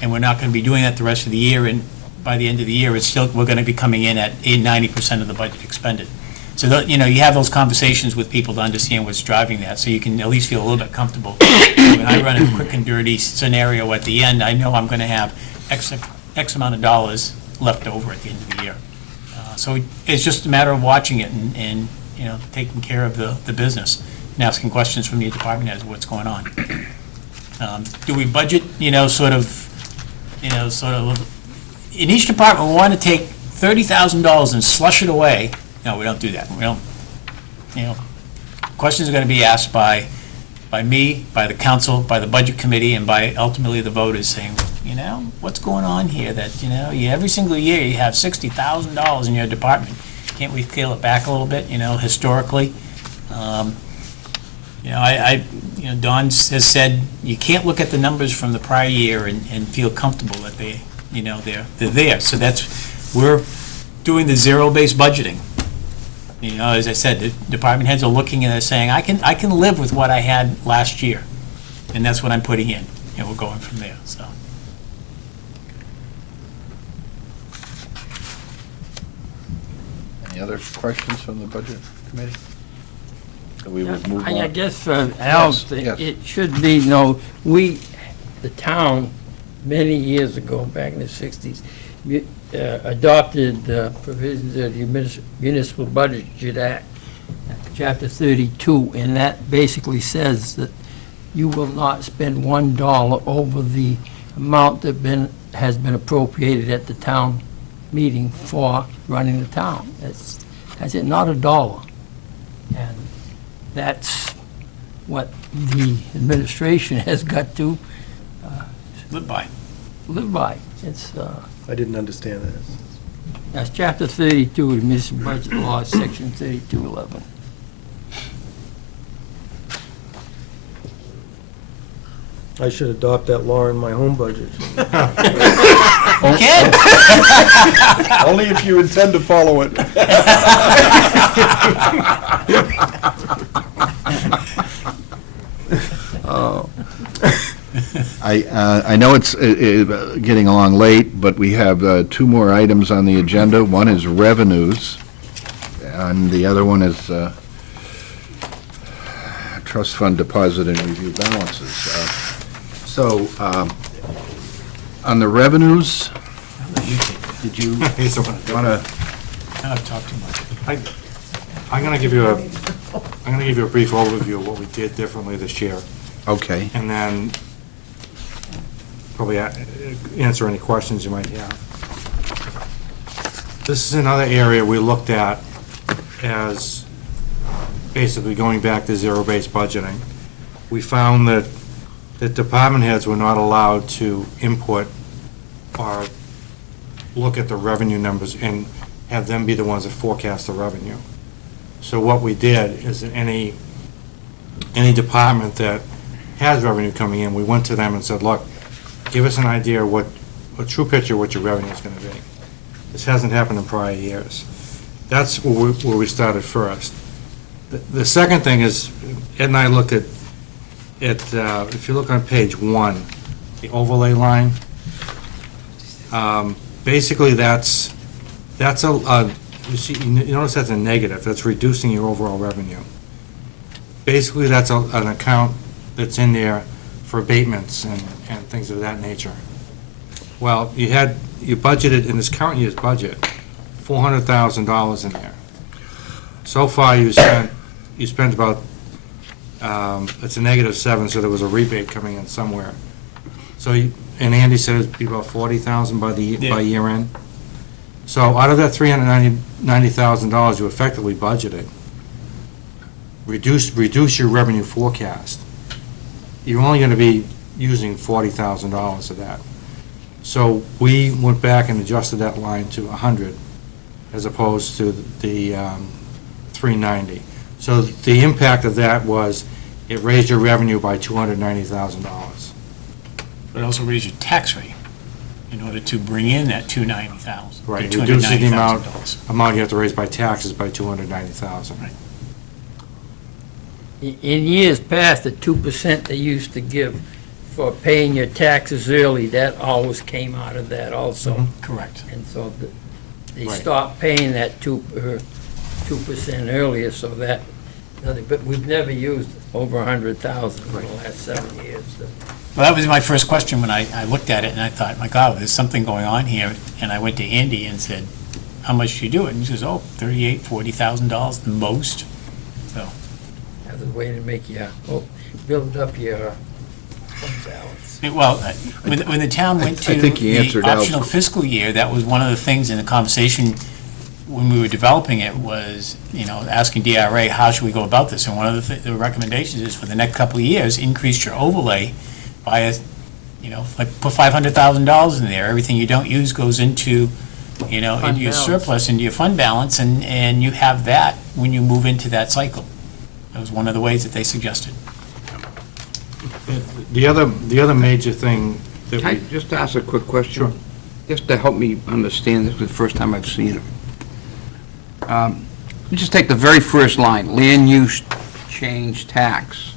and we're not going to be doing that the rest of the year, and by the end of the year, we're going to be coming in at 90% of the budget expended. So, you know, you have those conversations with people to understand what's driving that, so you can at least feel a little bit comfortable. When I run a quick and dirty scenario at the end, I know I'm going to have X amount of dollars left over at the end of the year. So it's just a matter of watching it and you know, taking care of the business and asking questions from the department heads, what's going on. Do we budget, you know, sort of, in each department, we want to take $30,000 and slush it away. No, we don't do that. We don't, you know, questions are going to be asked by me, by the council, by the budget committee, and by ultimately the voters saying, you know, what's going on here that, you know, every single year you have $60,000 in your department. Can't we scale it back a little bit, you know, historically? You know, you know, Don has said you can't look at the numbers from the prior year and feel comfortable that they, you know, they're there. So we're doing the zero-based budgeting. You know, as I said, the department heads are looking and they're saying, I can live with what I had last year, and that's what I'm putting in. You know, we're going from there, so. Any other questions from the Budget Committee? So we will move I on. guess for Al, Yes. it should be, you know, the town, many years ago, back in the 60s, adopted provisions of the Municipal Budget Act, Chapter 32, and that basically says that you will not spend $1 over the amount that has been appropriated at the town meeting for running the town. That's it, not $1. And that's what the administration has got to Live by. live by. It's, I didn't understand that. that's Chapter 32 of the Municipal Budget Law, Section 3211. I should adopt that law in my home budget. Okay. Only if you intend to follow it. I know it's getting along late, but we have two more items on the agenda. One is revenues, and the other one is trust fund deposit and review balances. So, on the revenues, did you want to? I've talked too much. I'm going to give you a brief overview of what we did differently this year, Okay. and then probably answer any questions you might have. This is another area we looked at as basically going back to zero-based budgeting. We found that department heads were not allowed to input or look at the revenue numbers and have them be the ones that forecast the revenue. So what we did is that any department that has revenue coming in, we went to them and said, look, give us an idea a true picture of what your revenue is going to be. This hasn't happened in prior years. That's where we started first. The second thing is, Ed and I looked at if you look on page 1, the overlay line, basically that's you see, you notice that's a negative. That's reducing your overall revenue. Basically, that's an account that's in there for abatements and things of that nature. Well, you budgeted in this current year's budget $400,000 in there. So far, you spent about it's a -7, so there was a rebate coming in somewhere. So, and Andy said it'd be about $40,000 by year end. So out of that $390,000 you effectively budgeted, reduce your revenue forecast. You're only going to be using $40,000 of that. So we went back and adjusted that line to 100 as opposed to the 390. So the impact of that was it raised your revenue by $290,000. But also raise your tax rate in order to bring in that $290,000. Right, reducing the amount you have to raise by taxes by $290,000. Right. In years past, the 2% they used to give for paying your taxes early, that always came out of that also. Correct. And so they Right. stopped paying that 2% earlier, so that, but we've never used over 100,000 in the last 7 years. Well, that was my first question when I looked at it, and I thought, my God, there's something going on here. And I went to Andy and said, how much do you do it? And he says, oh, $38,000, $40,000 the most. So, That's a way to make you, build up your fund balance. well, when the town went to I think you the answered Al's optional fiscal year, that was one of the things in the conversation when we were developing it was, asking DRA, how should we go about this? And one of the recommendations is for the next couple of years, increase your overlay by like put $500,000 in there. Everything you don't use goes into, into your surplus, into your fund balance, and you have that when you move into that cycle. That was one of the ways that they suggested. The other major thing that Can I we, just ask a quick question? Sure. Just to help me understand this, 'cause it's the first time I've seen it. Just take the very first line, land use change tax.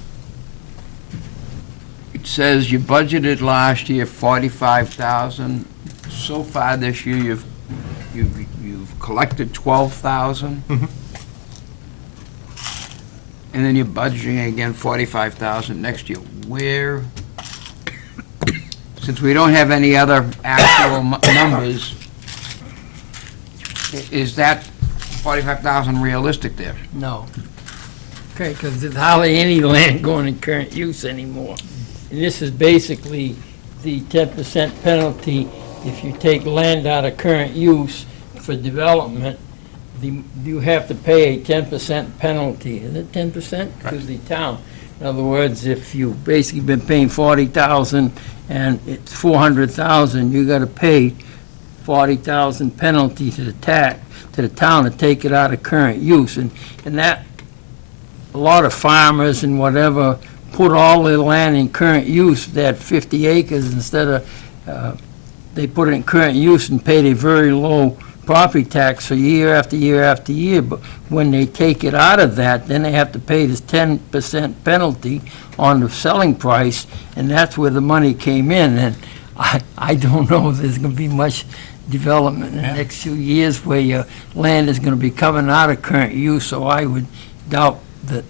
It says you budgeted last year 45,000. So far this year, you've collected 12,000. Mhm. And then you're budgeting again 45,000 next year. Where, since we don't have any other actual numbers, Is that 45,000 realistic there? No. Okay, because there's hardly any land going in current use anymore. And this is basically the 10% penalty if you take land out of current use for development. You have to pay a 10% penalty. Is it 10%? To the town. In other words, if you've basically been paying 40,000 and it's 400,000, you got to pay 40,000 penalty to the town to take it out of current use. And that, a lot of farmers and whatever put all their land in current use, they had 50 acres instead of, they put it in current use and paid a very low property tax for year after year after year. But when they take it out of that, then they have to pay this 10% penalty on the selling price, and that's where the money came in. And I don't know if there's going to be much development in the next few years where your land is going to be coming out of current use, so I would doubt that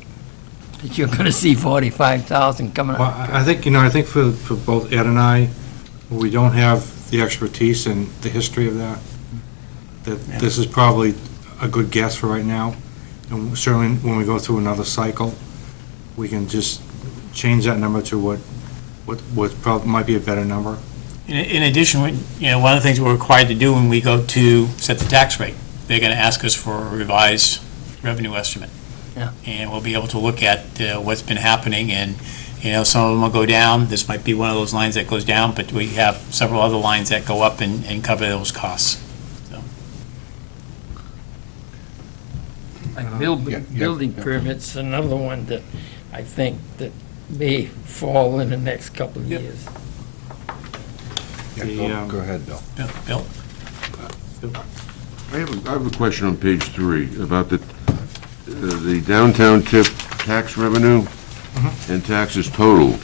you're going to see 45,000 coming Well, out. I think, I think for both Ed and I, we don't have the expertise and the history of that. That this is probably a good guess for right now. And certainly when we go through another cycle, we can just change that number to what probably might be a better number. In addition, one of the things we're required to do when we go to set the tax rate, they're going to ask us for a revised revenue estimate. Yeah. And we'll be able to look at what's been happening, and, some of them will go down. This might be one of those lines that goes down, but we have several other lines that go up and cover those costs. Like yeah. building permits, another one that I think that may fall in the next couple of years. Go ahead, Bill. Bill? I have a question on page 3 about the downtown tip tax revenue and taxes total.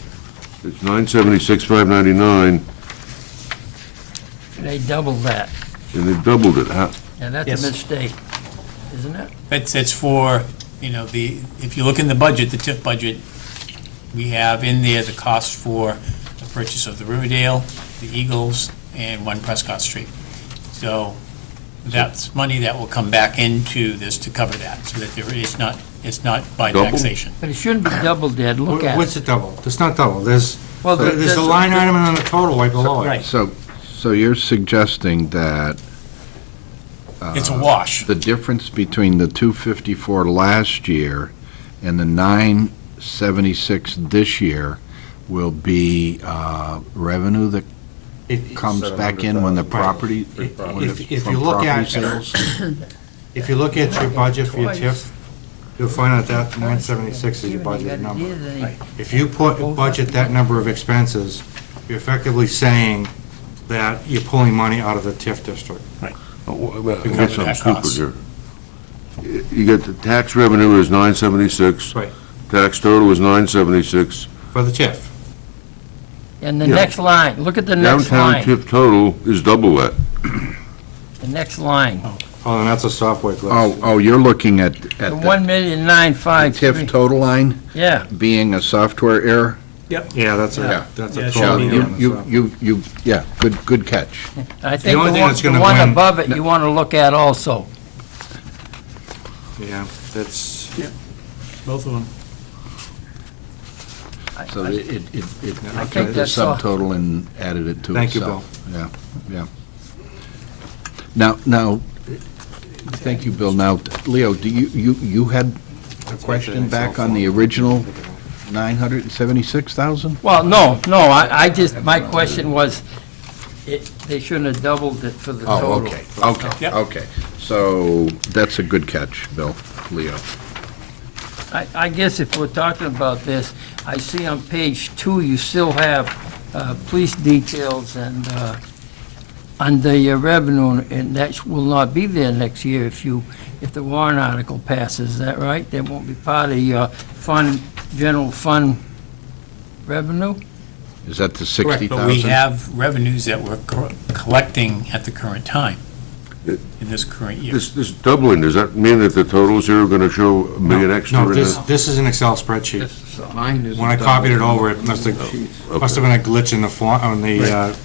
It's 976,599, They doubled that. and they doubled it. How? And that's Yes. a mistake, isn't it? It's for, if you look in the budget, the TIF budget, we have in there the cost for the purchase of the Riverdale, the Eagles, and 1 Prescott Street. So that's money that will come back into this to cover that, so that it's not by Double? taxation. But it shouldn't be doubled, Ed, look at What's it. it double? It's not double. There's There's a line item and then a total right below it. Right. So you're suggesting that It's a wash. the difference between the 254 last year and the 976 this year will be revenue that comes back in when the property, If from you look property at, sales? if you look at your budget for your TIF, you'll find out that 976 is your budgeted number. If you budget that number of expenses, you're effectively saying that you're pulling money out of the TIF district. You get something stupid here. You get the tax revenue is 976. Right. Tax total is 976. For the TIF. And the Yeah. next line, look at the next Downtown line, tip total is double that. the next line. Oh, and that's a software glitch. Oh, you're looking at The the 1,953. TIF total line Yeah, being a software error? Yeah, that's Yeah. that's Yeah, a it total. should be error on the software. Yeah, good catch. I think the only thing one, that's the gonna one win- above it you want to look at also. Yeah, that's, Both of them. So it I took think the that's all. subtotal and added it to Thank you, itself. Yeah. Now, thank you, Bill. Now, Leo, do you had a question back on the original 976,000? Well, no, I just, my question was, they shouldn't have doubled it for the Oh, total. okay. So that's a good catch, Bill, Leo. I guess if we're talking about this, I see on page 2, you still have police details and under your revenue, and that will not be there next year if the warrant article passes, is that right? That won't be part of your general fund revenue? Is that the Correct, 60,000? but we have revenues that we're collecting at the current time. in this current year. This doubling, does that mean that the totals here are going to show $1 million extra? No, in the- this is an Excel spreadsheet. Mine is. When I copied it over, it must have been a glitch in the form, on the.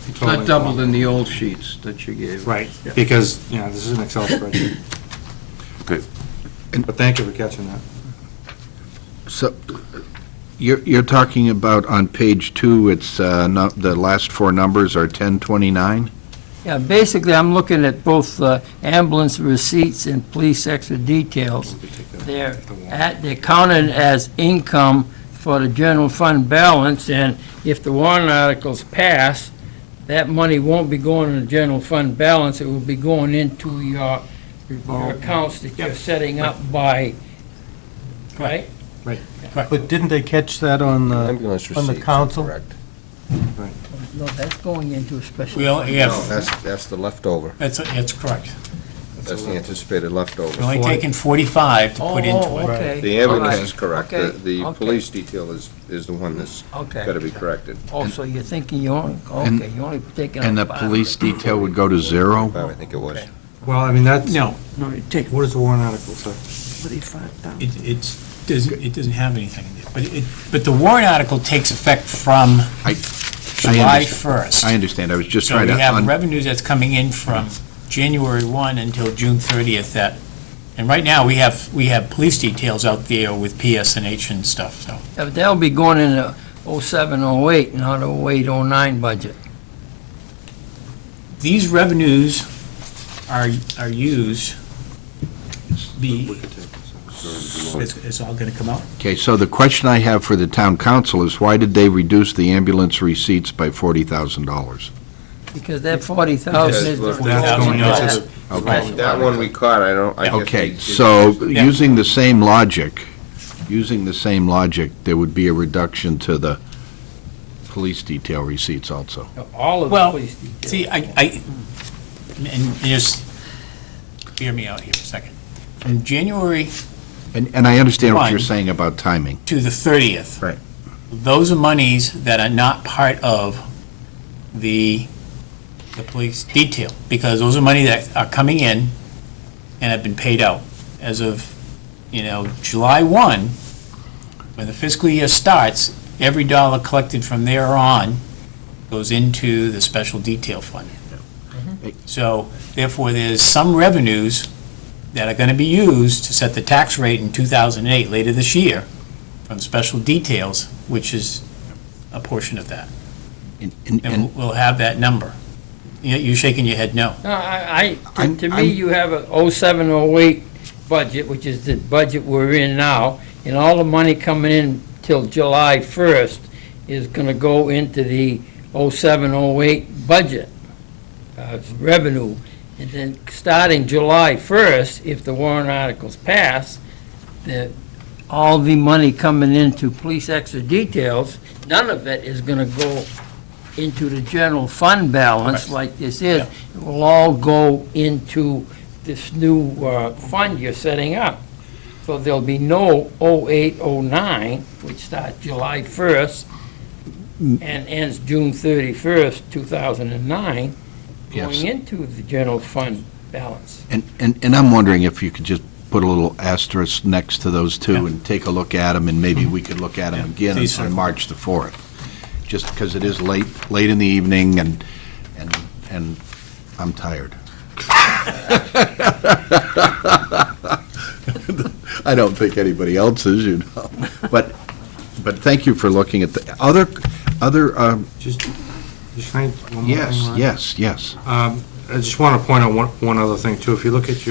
It's not doubled in the old sheets that you gave. Right, because, this is an Excel spreadsheet. Okay. But thank you for catching that. So, you're talking about on page 2, it's, the last 4 numbers are 1029? Yeah, basically, I'm looking at both ambulance receipts and police extra details. They're counted as income for the general fund balance, and if the warrant articles pass, that money won't be going in the general fund balance, it will be going into your accounts that you're setting up by, right? But didn't they catch that on the Ambulance on the receipts, council? correct. No, that's going into a special. We only No, have, that's the leftover. that's correct. That's the anticipated We're leftover. only taking 45 to put into it. Okay. The ambulance Okay, is correct. okay, The okay. police detail is the one that's Okay. got to be corrected. Oh, so you're thinking you only, And- okay, you're only taking. And the out police 500. detail would go to 0? I think it was. Okay. Well, I mean, that's, No, No, you take what does the warrant article say? 45,000. it doesn't have anything in there. But the warrant article takes effect from I July understand. 1st. I understand, I was just So trying we to... have revenues that's coming in from January 1 until June 30th that, and right now, we have police details out there with PSNH and stuff, so. Yeah, but that'll be going in the 07, 08, not 08, 09 budget. These revenues are used, it's all gonna come out. Okay, so the question I have for the town council is, why did they reduce the ambulance receipts by $40,000? Because that 40,000 is. Because that's going into Okay. That one we caught, I guess. Okay, we- so Yeah. using the same logic, there would be a reduction to the police detail receipts also. All of the Well, police details. See, and just hear me out here for a second. From January And I understand what you're Fine. saying about timing. to the 30th. Right. Those are monies that are not part of the police detail, because those are money that are coming in and have been paid out. As of, July 1, when the fiscal year starts, every dollar collected from there on goes into the special detail fund. So therefore, there's some revenues that are going to be used to set the tax rate in 2008, later this year, from special details, which is a portion of that. And And we'll have that number. You're shaking your head no. No, I'm- to me, I'm- you have a 07, 08 budget, which is the budget we're in now, and all the money coming in till July 1st is gonna go into the 07, 08 budget, revenue. And then starting July 1st, if the warrant articles pass, all the money coming into police extra details, none of it is gonna go into the general fund balance like this is. Yeah. It will all go into this new fund you're setting up. So there'll be no 08, 09, which starts July 1st and ends June 31st, 2009, Yes. going into the general fund balance. And I'm wondering if you could just put a little asterisk next to those two Yeah. and take a look at them, and maybe we could look at them Yeah, again please, sir. on March the 4th. Just because it is late in the evening, and I'm tired. I don't think anybody else is, But thank you for looking at the other, Just can I, one more thing, Ron? yes. I just want to point out one other thing, too. If you look at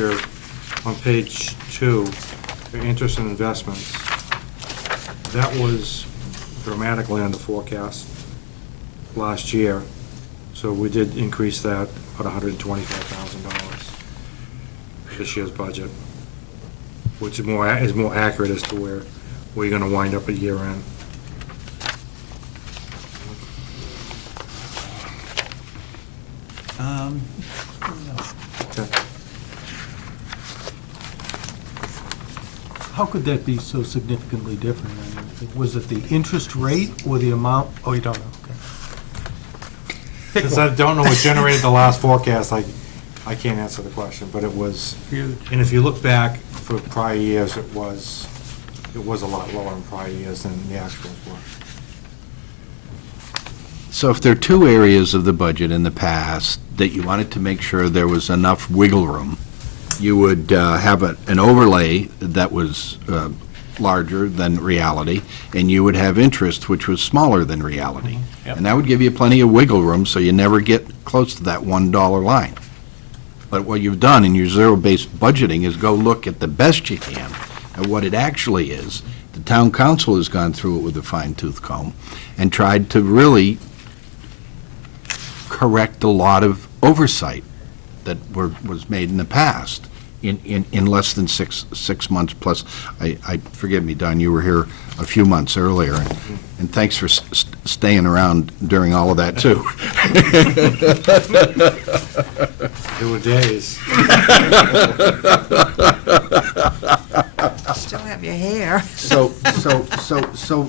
on page 2, your interest and investments, that was dramatically under forecast last year. So we did increase that about $125,000 this year's budget, which is more accurate as to where we're going to wind up at year end. Okay. How could that be so significantly different? I mean, was it the interest rate or the amount? Oh, you don't know, okay. Since I don't know what generated the last forecast, I can't answer the question, but it was, and if you look back for prior years, it was a lot lower in prior years than the actuals were. So if there are two areas of the budget in the past that you wanted to make sure there was enough wiggle room, you would have an overlay that was larger than reality, and you would have interest, which was smaller than reality. Yep. And that would give you plenty of wiggle room, so you never get close to that $1 line. But what you've done in your zero-based budgeting is go look at the best you can at what it actually is. The town council has gone through it with a fine-tooth comb and tried to really correct a lot of oversight that was made in the past in less than six months plus. Forgive me, Don, you were here a few months earlier, and thanks for staying around during all of that, too. There were days. Still have your hair. So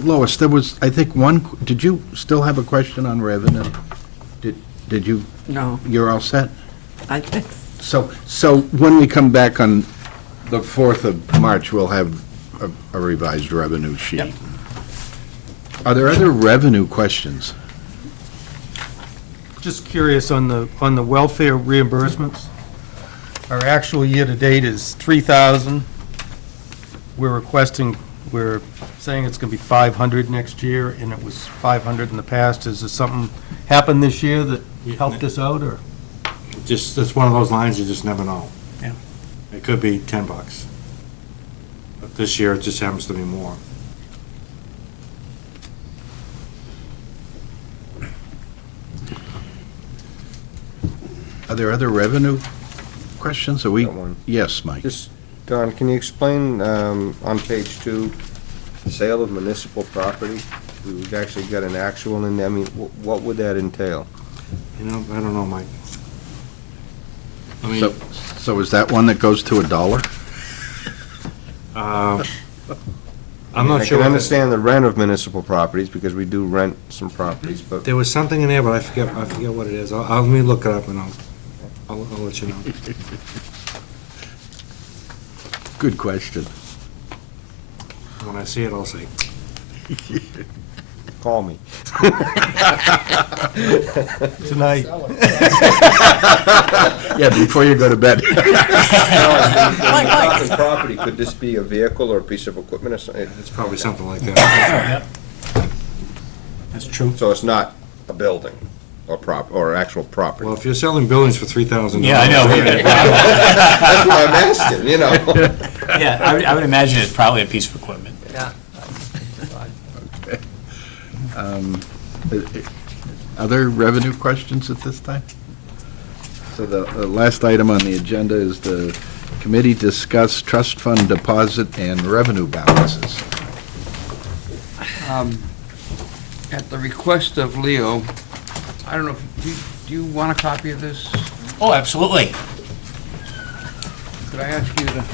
Lois, there was, I think, did you still have a question on revenue? Did you? No, You're all set? I think, So when we come back on the 4th of March, we'll have a revised revenue sheet. Yep. Are there other revenue questions? Just curious on the welfare reimbursements. Our actual year-to-date is 3,000. We're saying it's going to be 500 next year, and it was 500 in the past. Is there something happened this year that helped us out, or? Just, it's one of those lines you just never know. Yeah. It could be $10. But this year, it just happens to be more. Are there other revenue questions? Are we? Got one. Yes, Mike. Just, Don, can you explain on page 2, sale of municipal property? We've actually got an actual in there. I mean, what would that entail? You know, I don't know, Mike. I mean, So is that one that goes to $1? I'm not I sure. can what understand the rent of municipal properties, because we do rent some properties, but There was something in there, but I forget what it is. Let me look it up and I'll let you know. Good question. When I see it, I'll say. call me. Tonight. Yeah, before you go to bed. Property, could this be a vehicle or a piece of equipment or something? It's probably something like that. That's true. So it's not a building or actual property? Well, if you're selling buildings for $3,000. Yeah, I know. That's what I'm asking, you know? Yeah, I would imagine it's probably a piece of equipment. Yeah. Other revenue questions at this time? So the last item on the agenda is the committee discuss trust fund deposit and revenue balances. At the request of Leo, I don't know, do you want a copy of this? Oh, absolutely. Could I ask you to?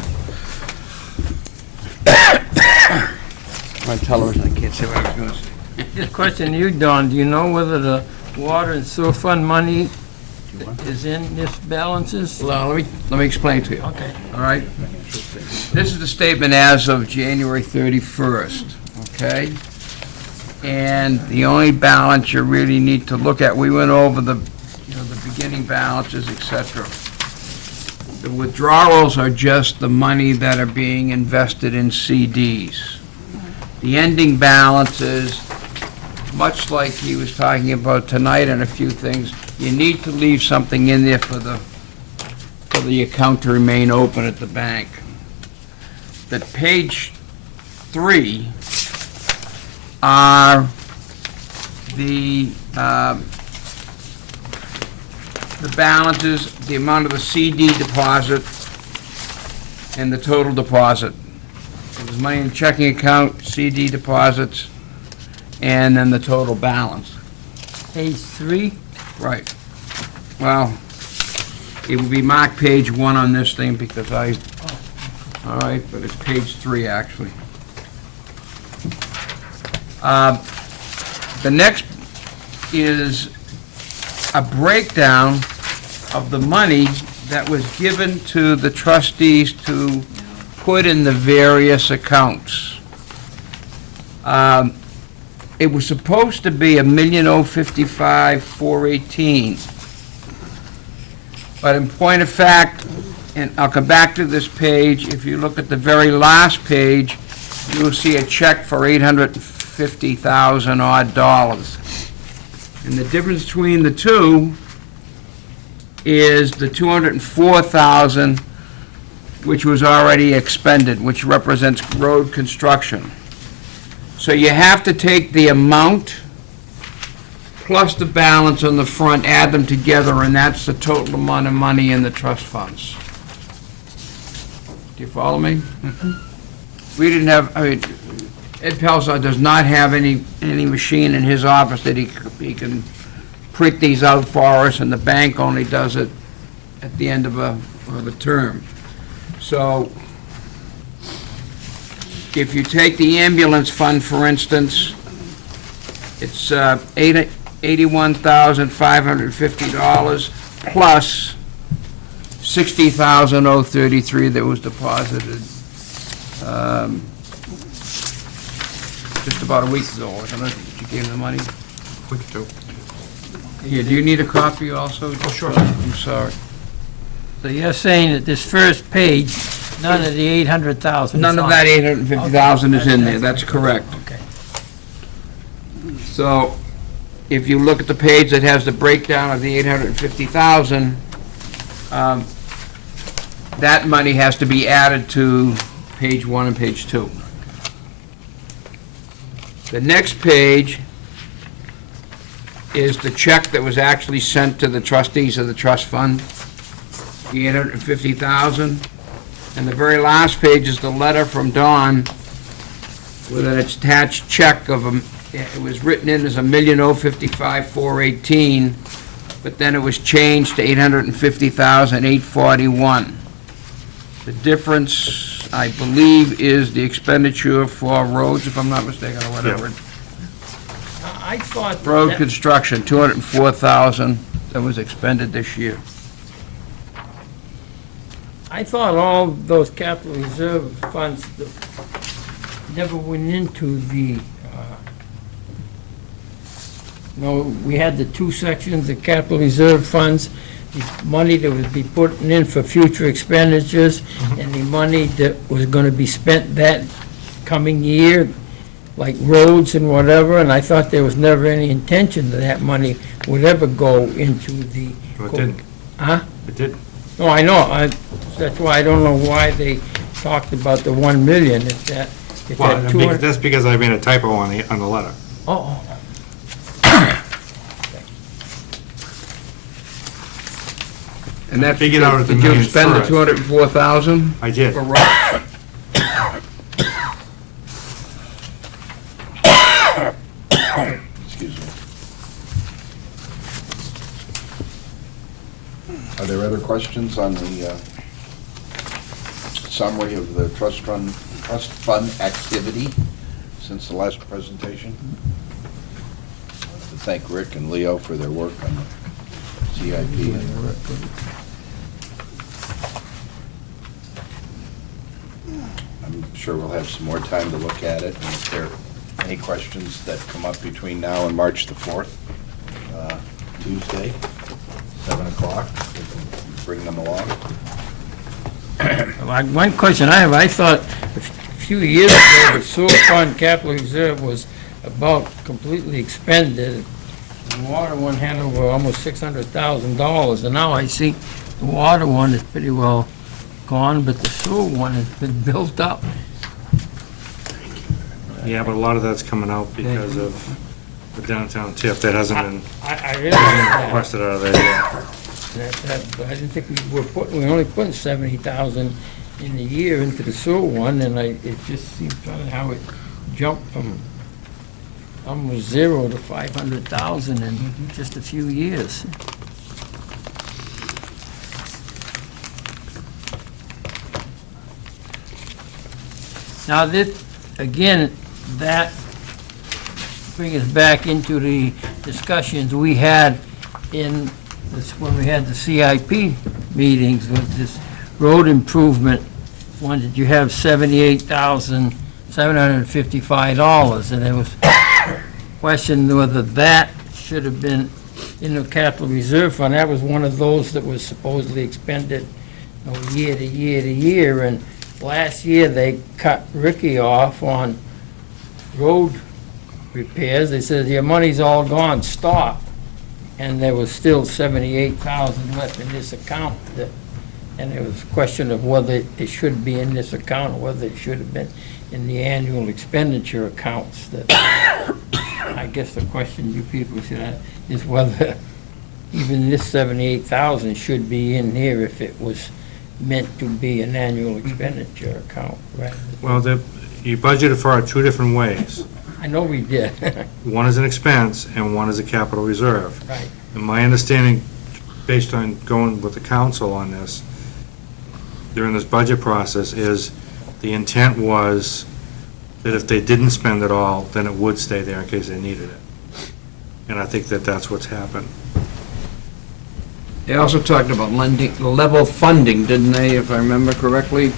On television, I can't say what I was going to say. Just question to you, Don, do you know whether the water and sewer fund money is in this balances? Well, let me explain to you. Okay. All right? This is the statement as of January 31st, okay? And the only balance you really need to look at, we went over the beginning balances, et cetera. The withdrawals are just the money that are being invested in CDs. The ending balances, much like he was talking about tonight and a few things, you need to leave something in there for the account to remain open at the bank. That page 3 are the balances, the amount of the CD deposit, and the total deposit. There's money in checking account, CD deposits, and then the total balance. Page 3? Right. Well, it will be marked page 1 on this thing because all right, but it's page 3, actually. The next is a breakdown of the money that was given to the trustees to put in the various accounts. It was supposed to be $1,055,418. But in point of fact, and I'll come back to this page, if you look at the very last page, you'll see a check for $850,000 odd dollars. And the difference between the two is the $204,000, which was already expended, which represents road construction. So you have to take the amount plus the balance on the front, add them together, and that's the total amount of money in the trust funds. Do you follow me? We didn't have, Ed Pelzar does not have any machine in his office that he can print these out for us, and the bank only does it at the end of a term. So if you take the ambulance fund, for instance, it's $81,550 plus $60,033 that was deposited just about a week ago, wasn't it? You gave the money? Quick too. Here, do you need a copy also? Oh, sure. I'm sorry. So you're saying that this first page, none of the 800,000 is None of on that it? 850,000 is in there, that's correct. Okay. So, if you look at the page that has the breakdown of the 850,000, that money has to be added to page 1 and page 2. The next page is the check that was actually sent to the trustees of the trust fund, the 850,000. And the very last page is the letter from Don with an attached check of, it was written in as $1,055,418, but then it was changed to $850,841. The difference, I believe, is the expenditure for roads, if I'm not mistaken, or whatever. I thought Road that, construction, $204,000 that was expended this year. I thought all those capital reserve funds never went into the, we had the two sections, the capital reserve funds, the money that would be put in for future expenditures, and the money that was gonna be spent that coming year, like roads and whatever, and I thought there was never any intention that that money would ever go into the. Well, it didn't. Huh? It did. No, I know, that's why I don't know why they talked about the 1 million, if that, if Well, that 200. that's because I made a typo on the letter. Oh, And that, Figured out at the did you million expend the first. 204,000 I did. for roads? Excuse me. Are there other questions on the summary of the trust fund activity since the last presentation? To thank Rick and Leo for their work on the CIP. I'm sure we'll have some more time to look at it, and if there are any questions that come up between now and March the 4th, Tuesday, 7 o'clock, we can bring them along. one question I have, I thought a few years ago, the sewer fund capital reserve was about completely expended. The water one had over almost $600,000, and now I see the water one is pretty well gone, but the sewer one has been built up. Yeah, but a lot of that's coming out because of the downtown tip that hasn't been I realize that. requested out of there yet. But I didn't think we only putting 70,000 in a year into the sewer one, and it just seems funny how it jumped from almost 0 to 500,000 in just a few years. Now this, again, that brings us back into the discussions we had in this, when we had the CIP meetings, was this road improvement, one that you have $78,755, and there was question whether that should have been in the capital reserve fund. That was one of those that was supposedly expended, year to year to year, and last year they cut Ricky off on road repairs. They said, your money's all gone, stop. And there was still 78,000 left in this account, and there was a question of whether it should be in this account or whether it should have been in the annual expenditure accounts. That, I guess the question you people should ask is whether even this 78,000 should be in here if it was meant to be an annual expenditure account, right? Well, you budgeted for it two different ways. I know we did. One is an expense and one is a capital reserve. Right. And my understanding, based on going with the council on this, during this budget process, is the intent was that if they didn't spend it all, then it would stay there in case they needed it. And I think that that's what's happened. They also talked about level funding, didn't they, if I remember correctly?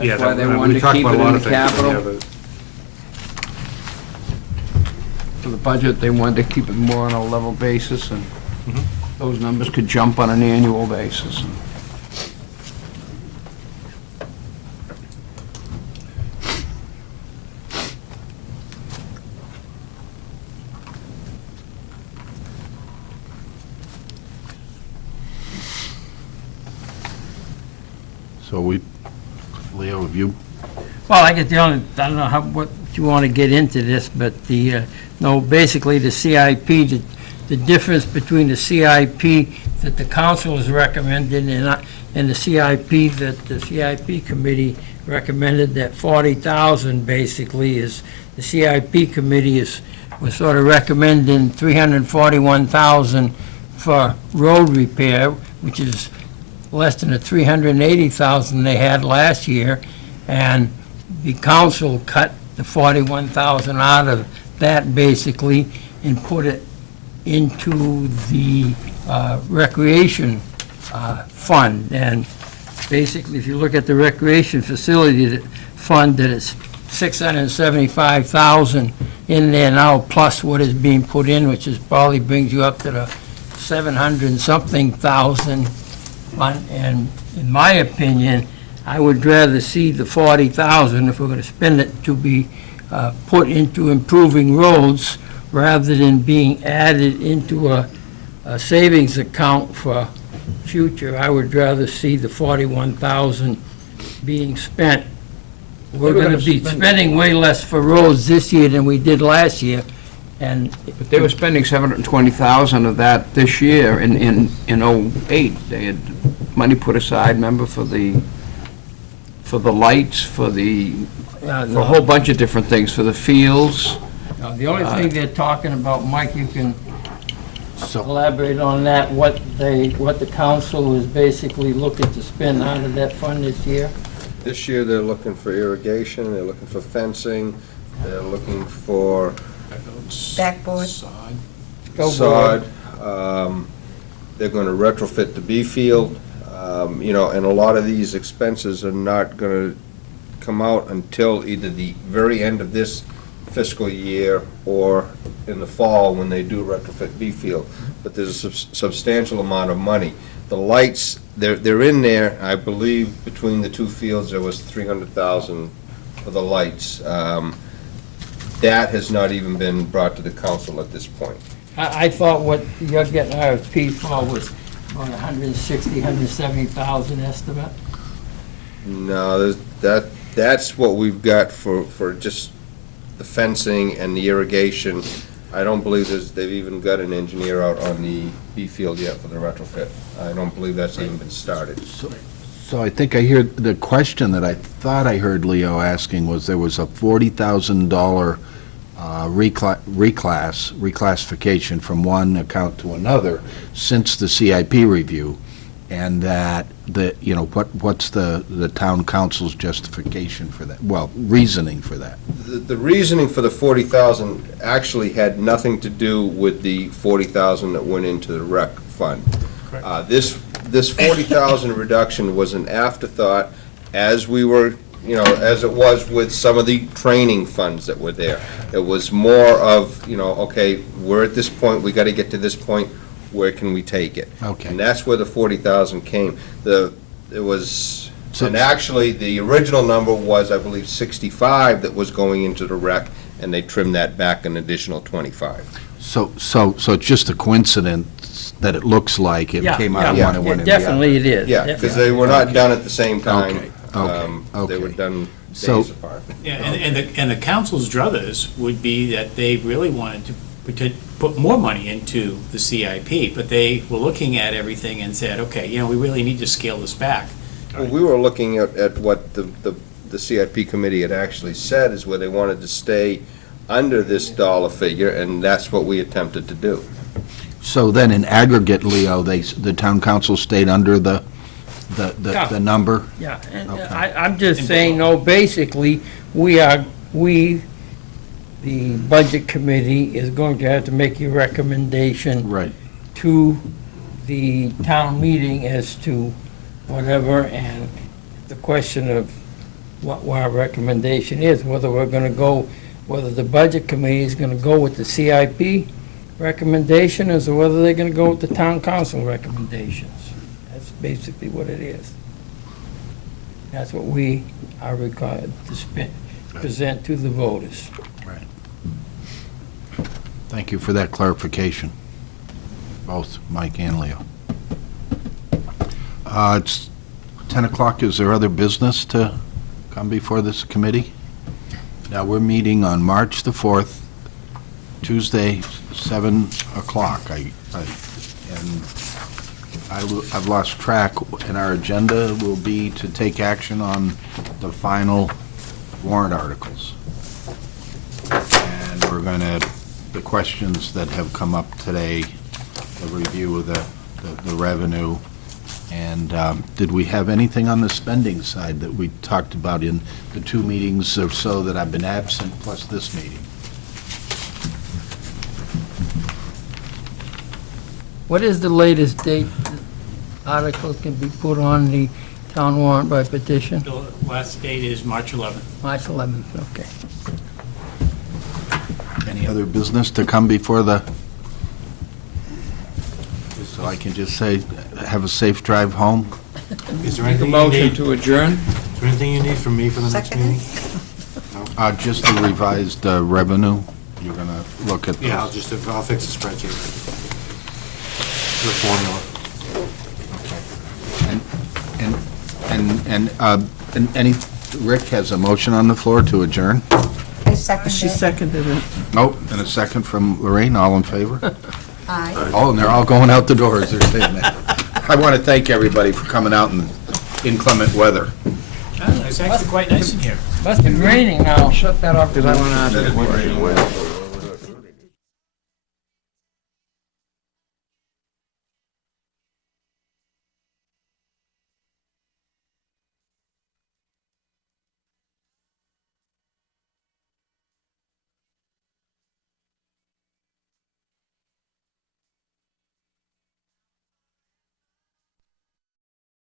Yeah, That's why they we wanted to talked keep about it a lot in of the things, capital. yeah, but- For the budget, they wanted to keep it more on a level basis, and those numbers could jump on an annual basis. So Leo, have you? Well, I get the only, I don't know what you want to get into this, but no, basically the CIP, the difference between the CIP that the council has recommended and the CIP that the CIP committee recommended, that 40,000 basically is, the CIP committee was sort of recommending 341,000 for road repair, which is less than the 380,000 they had last year, and the council cut the 41,000 out of that basically and put it into the recreation fund. And basically, if you look at the recreation facility fund, that it's 675,000 in there now, plus what is being put in, which is probably brings you up to the 700 and something thousand. And in my opinion, I would rather see the 40,000, if we're going to spend it, to be put into improving roads rather than being added into a savings account for future. I would rather see the 41,000 being spent. We're going to be spending way less for roads this year than we did last year, and But they were spending 720,000 of that this year in '08. They had money put aside, remember, for the lights, for a whole bunch of different things, for the fields. the only thing they're talking about, Mike, you can elaborate on that, what the council is basically looking to spend out of that fund this year? This year, they're looking for irrigation, they're looking for fencing, they're looking for Backboard. sod. Billboard. They're going to retrofit the B field, and a lot of these expenses are not going to come out until either the very end of this fiscal year or in the fall when they do retrofit B field. But there's a substantial amount of money. The lights, they're in there, I believe, between the two fields, there was 300,000 for the lights. That has not even been brought to the council at this point. I thought what you're getting RFP for was about 160, 170,000 estimate. No, that's what we've got for just the fencing and the irrigation. I don't believe they've even got an engineer out on the B field yet for the retrofit. I don't believe that's even been started. So I think I hear, the question that I thought I heard Leo asking was there was a $40,000 reclassification from one account to another since the CIP review, and that what's the town council's justification for that? Well, reasoning for that. The reasoning for the 40,000 actually had nothing to do with the 40,000 that went into the rec fund. This 40,000 reduction was an afterthought as we were, as it was with some of the training funds that were there. It was more of, okay, we're at this point, we gotta get to this point, where can we take it? Okay. And that's where the 40,000 came. So- And actually, the original number was, I believe, 65 that was going into the rec, and they trimmed that back an additional 25. So it's just a coincidence that it looks like it Yeah, came out of yeah, one and yeah, went in the other? definitely it is. Yeah, because definitely. they were not done at the same time. Okay, They were okay. done So- days apart. Yeah, and the council's druthers would be that they really wanted to put more money into the CIP, but they were looking at everything and said, okay, we really need to scale this back. Well, we were looking at what the CIP committee had actually said is where they wanted to stay under this dollar figure, and that's what we attempted to do. So then in aggregate, Leo, the town council stayed under the Yeah. number? Yeah, and Okay. I'm just saying, no, basically, the budget committee is going to have to make a recommendation Right. to the town meeting as to whatever, and the question of what our recommendation is, whether we're gonna go, whether the budget committee is gonna go with the CIP recommendation, or whether they're gonna go with the town council recommendations. That's basically what it is. That's what we are required to present to the voters. Thank you for that clarification, both Mike and Leo. It's 10 o'clock. Is there other business to come before this committee? Now, we're meeting on March the 4th, Tuesday, 7 o'clock. I've lost track, and our agenda will be to take action on the final warrant articles. And we're going to, the questions that have come up today, the review of the revenue, and did we have anything on the spending side that we talked about in the 2 meetings or so that I've been absent, plus this meeting? What is the latest date that articles can be put on the town warrant by petition? The last date is March 11th. March 11th, okay. Any other business to come before so I can just say, have a safe drive home? Is there Make a anything you motion need, to adjourn? is there anything you need from me for the next Second. meeting? Just the revised revenue, you're going to look at those? Yeah, I'll fix the spreadsheet. The formula. And Rick has a motion on the floor to adjourn? I second She it. seconded it. Nope, and a second from Lorraine, all in favor? Aye. Oh, and they're all going out the doors, they're saying that. I want to thank everybody for coming out in inclement weather. It's actually quite nice in here. Must be raining now. Shut that off, because I want to ask you a question.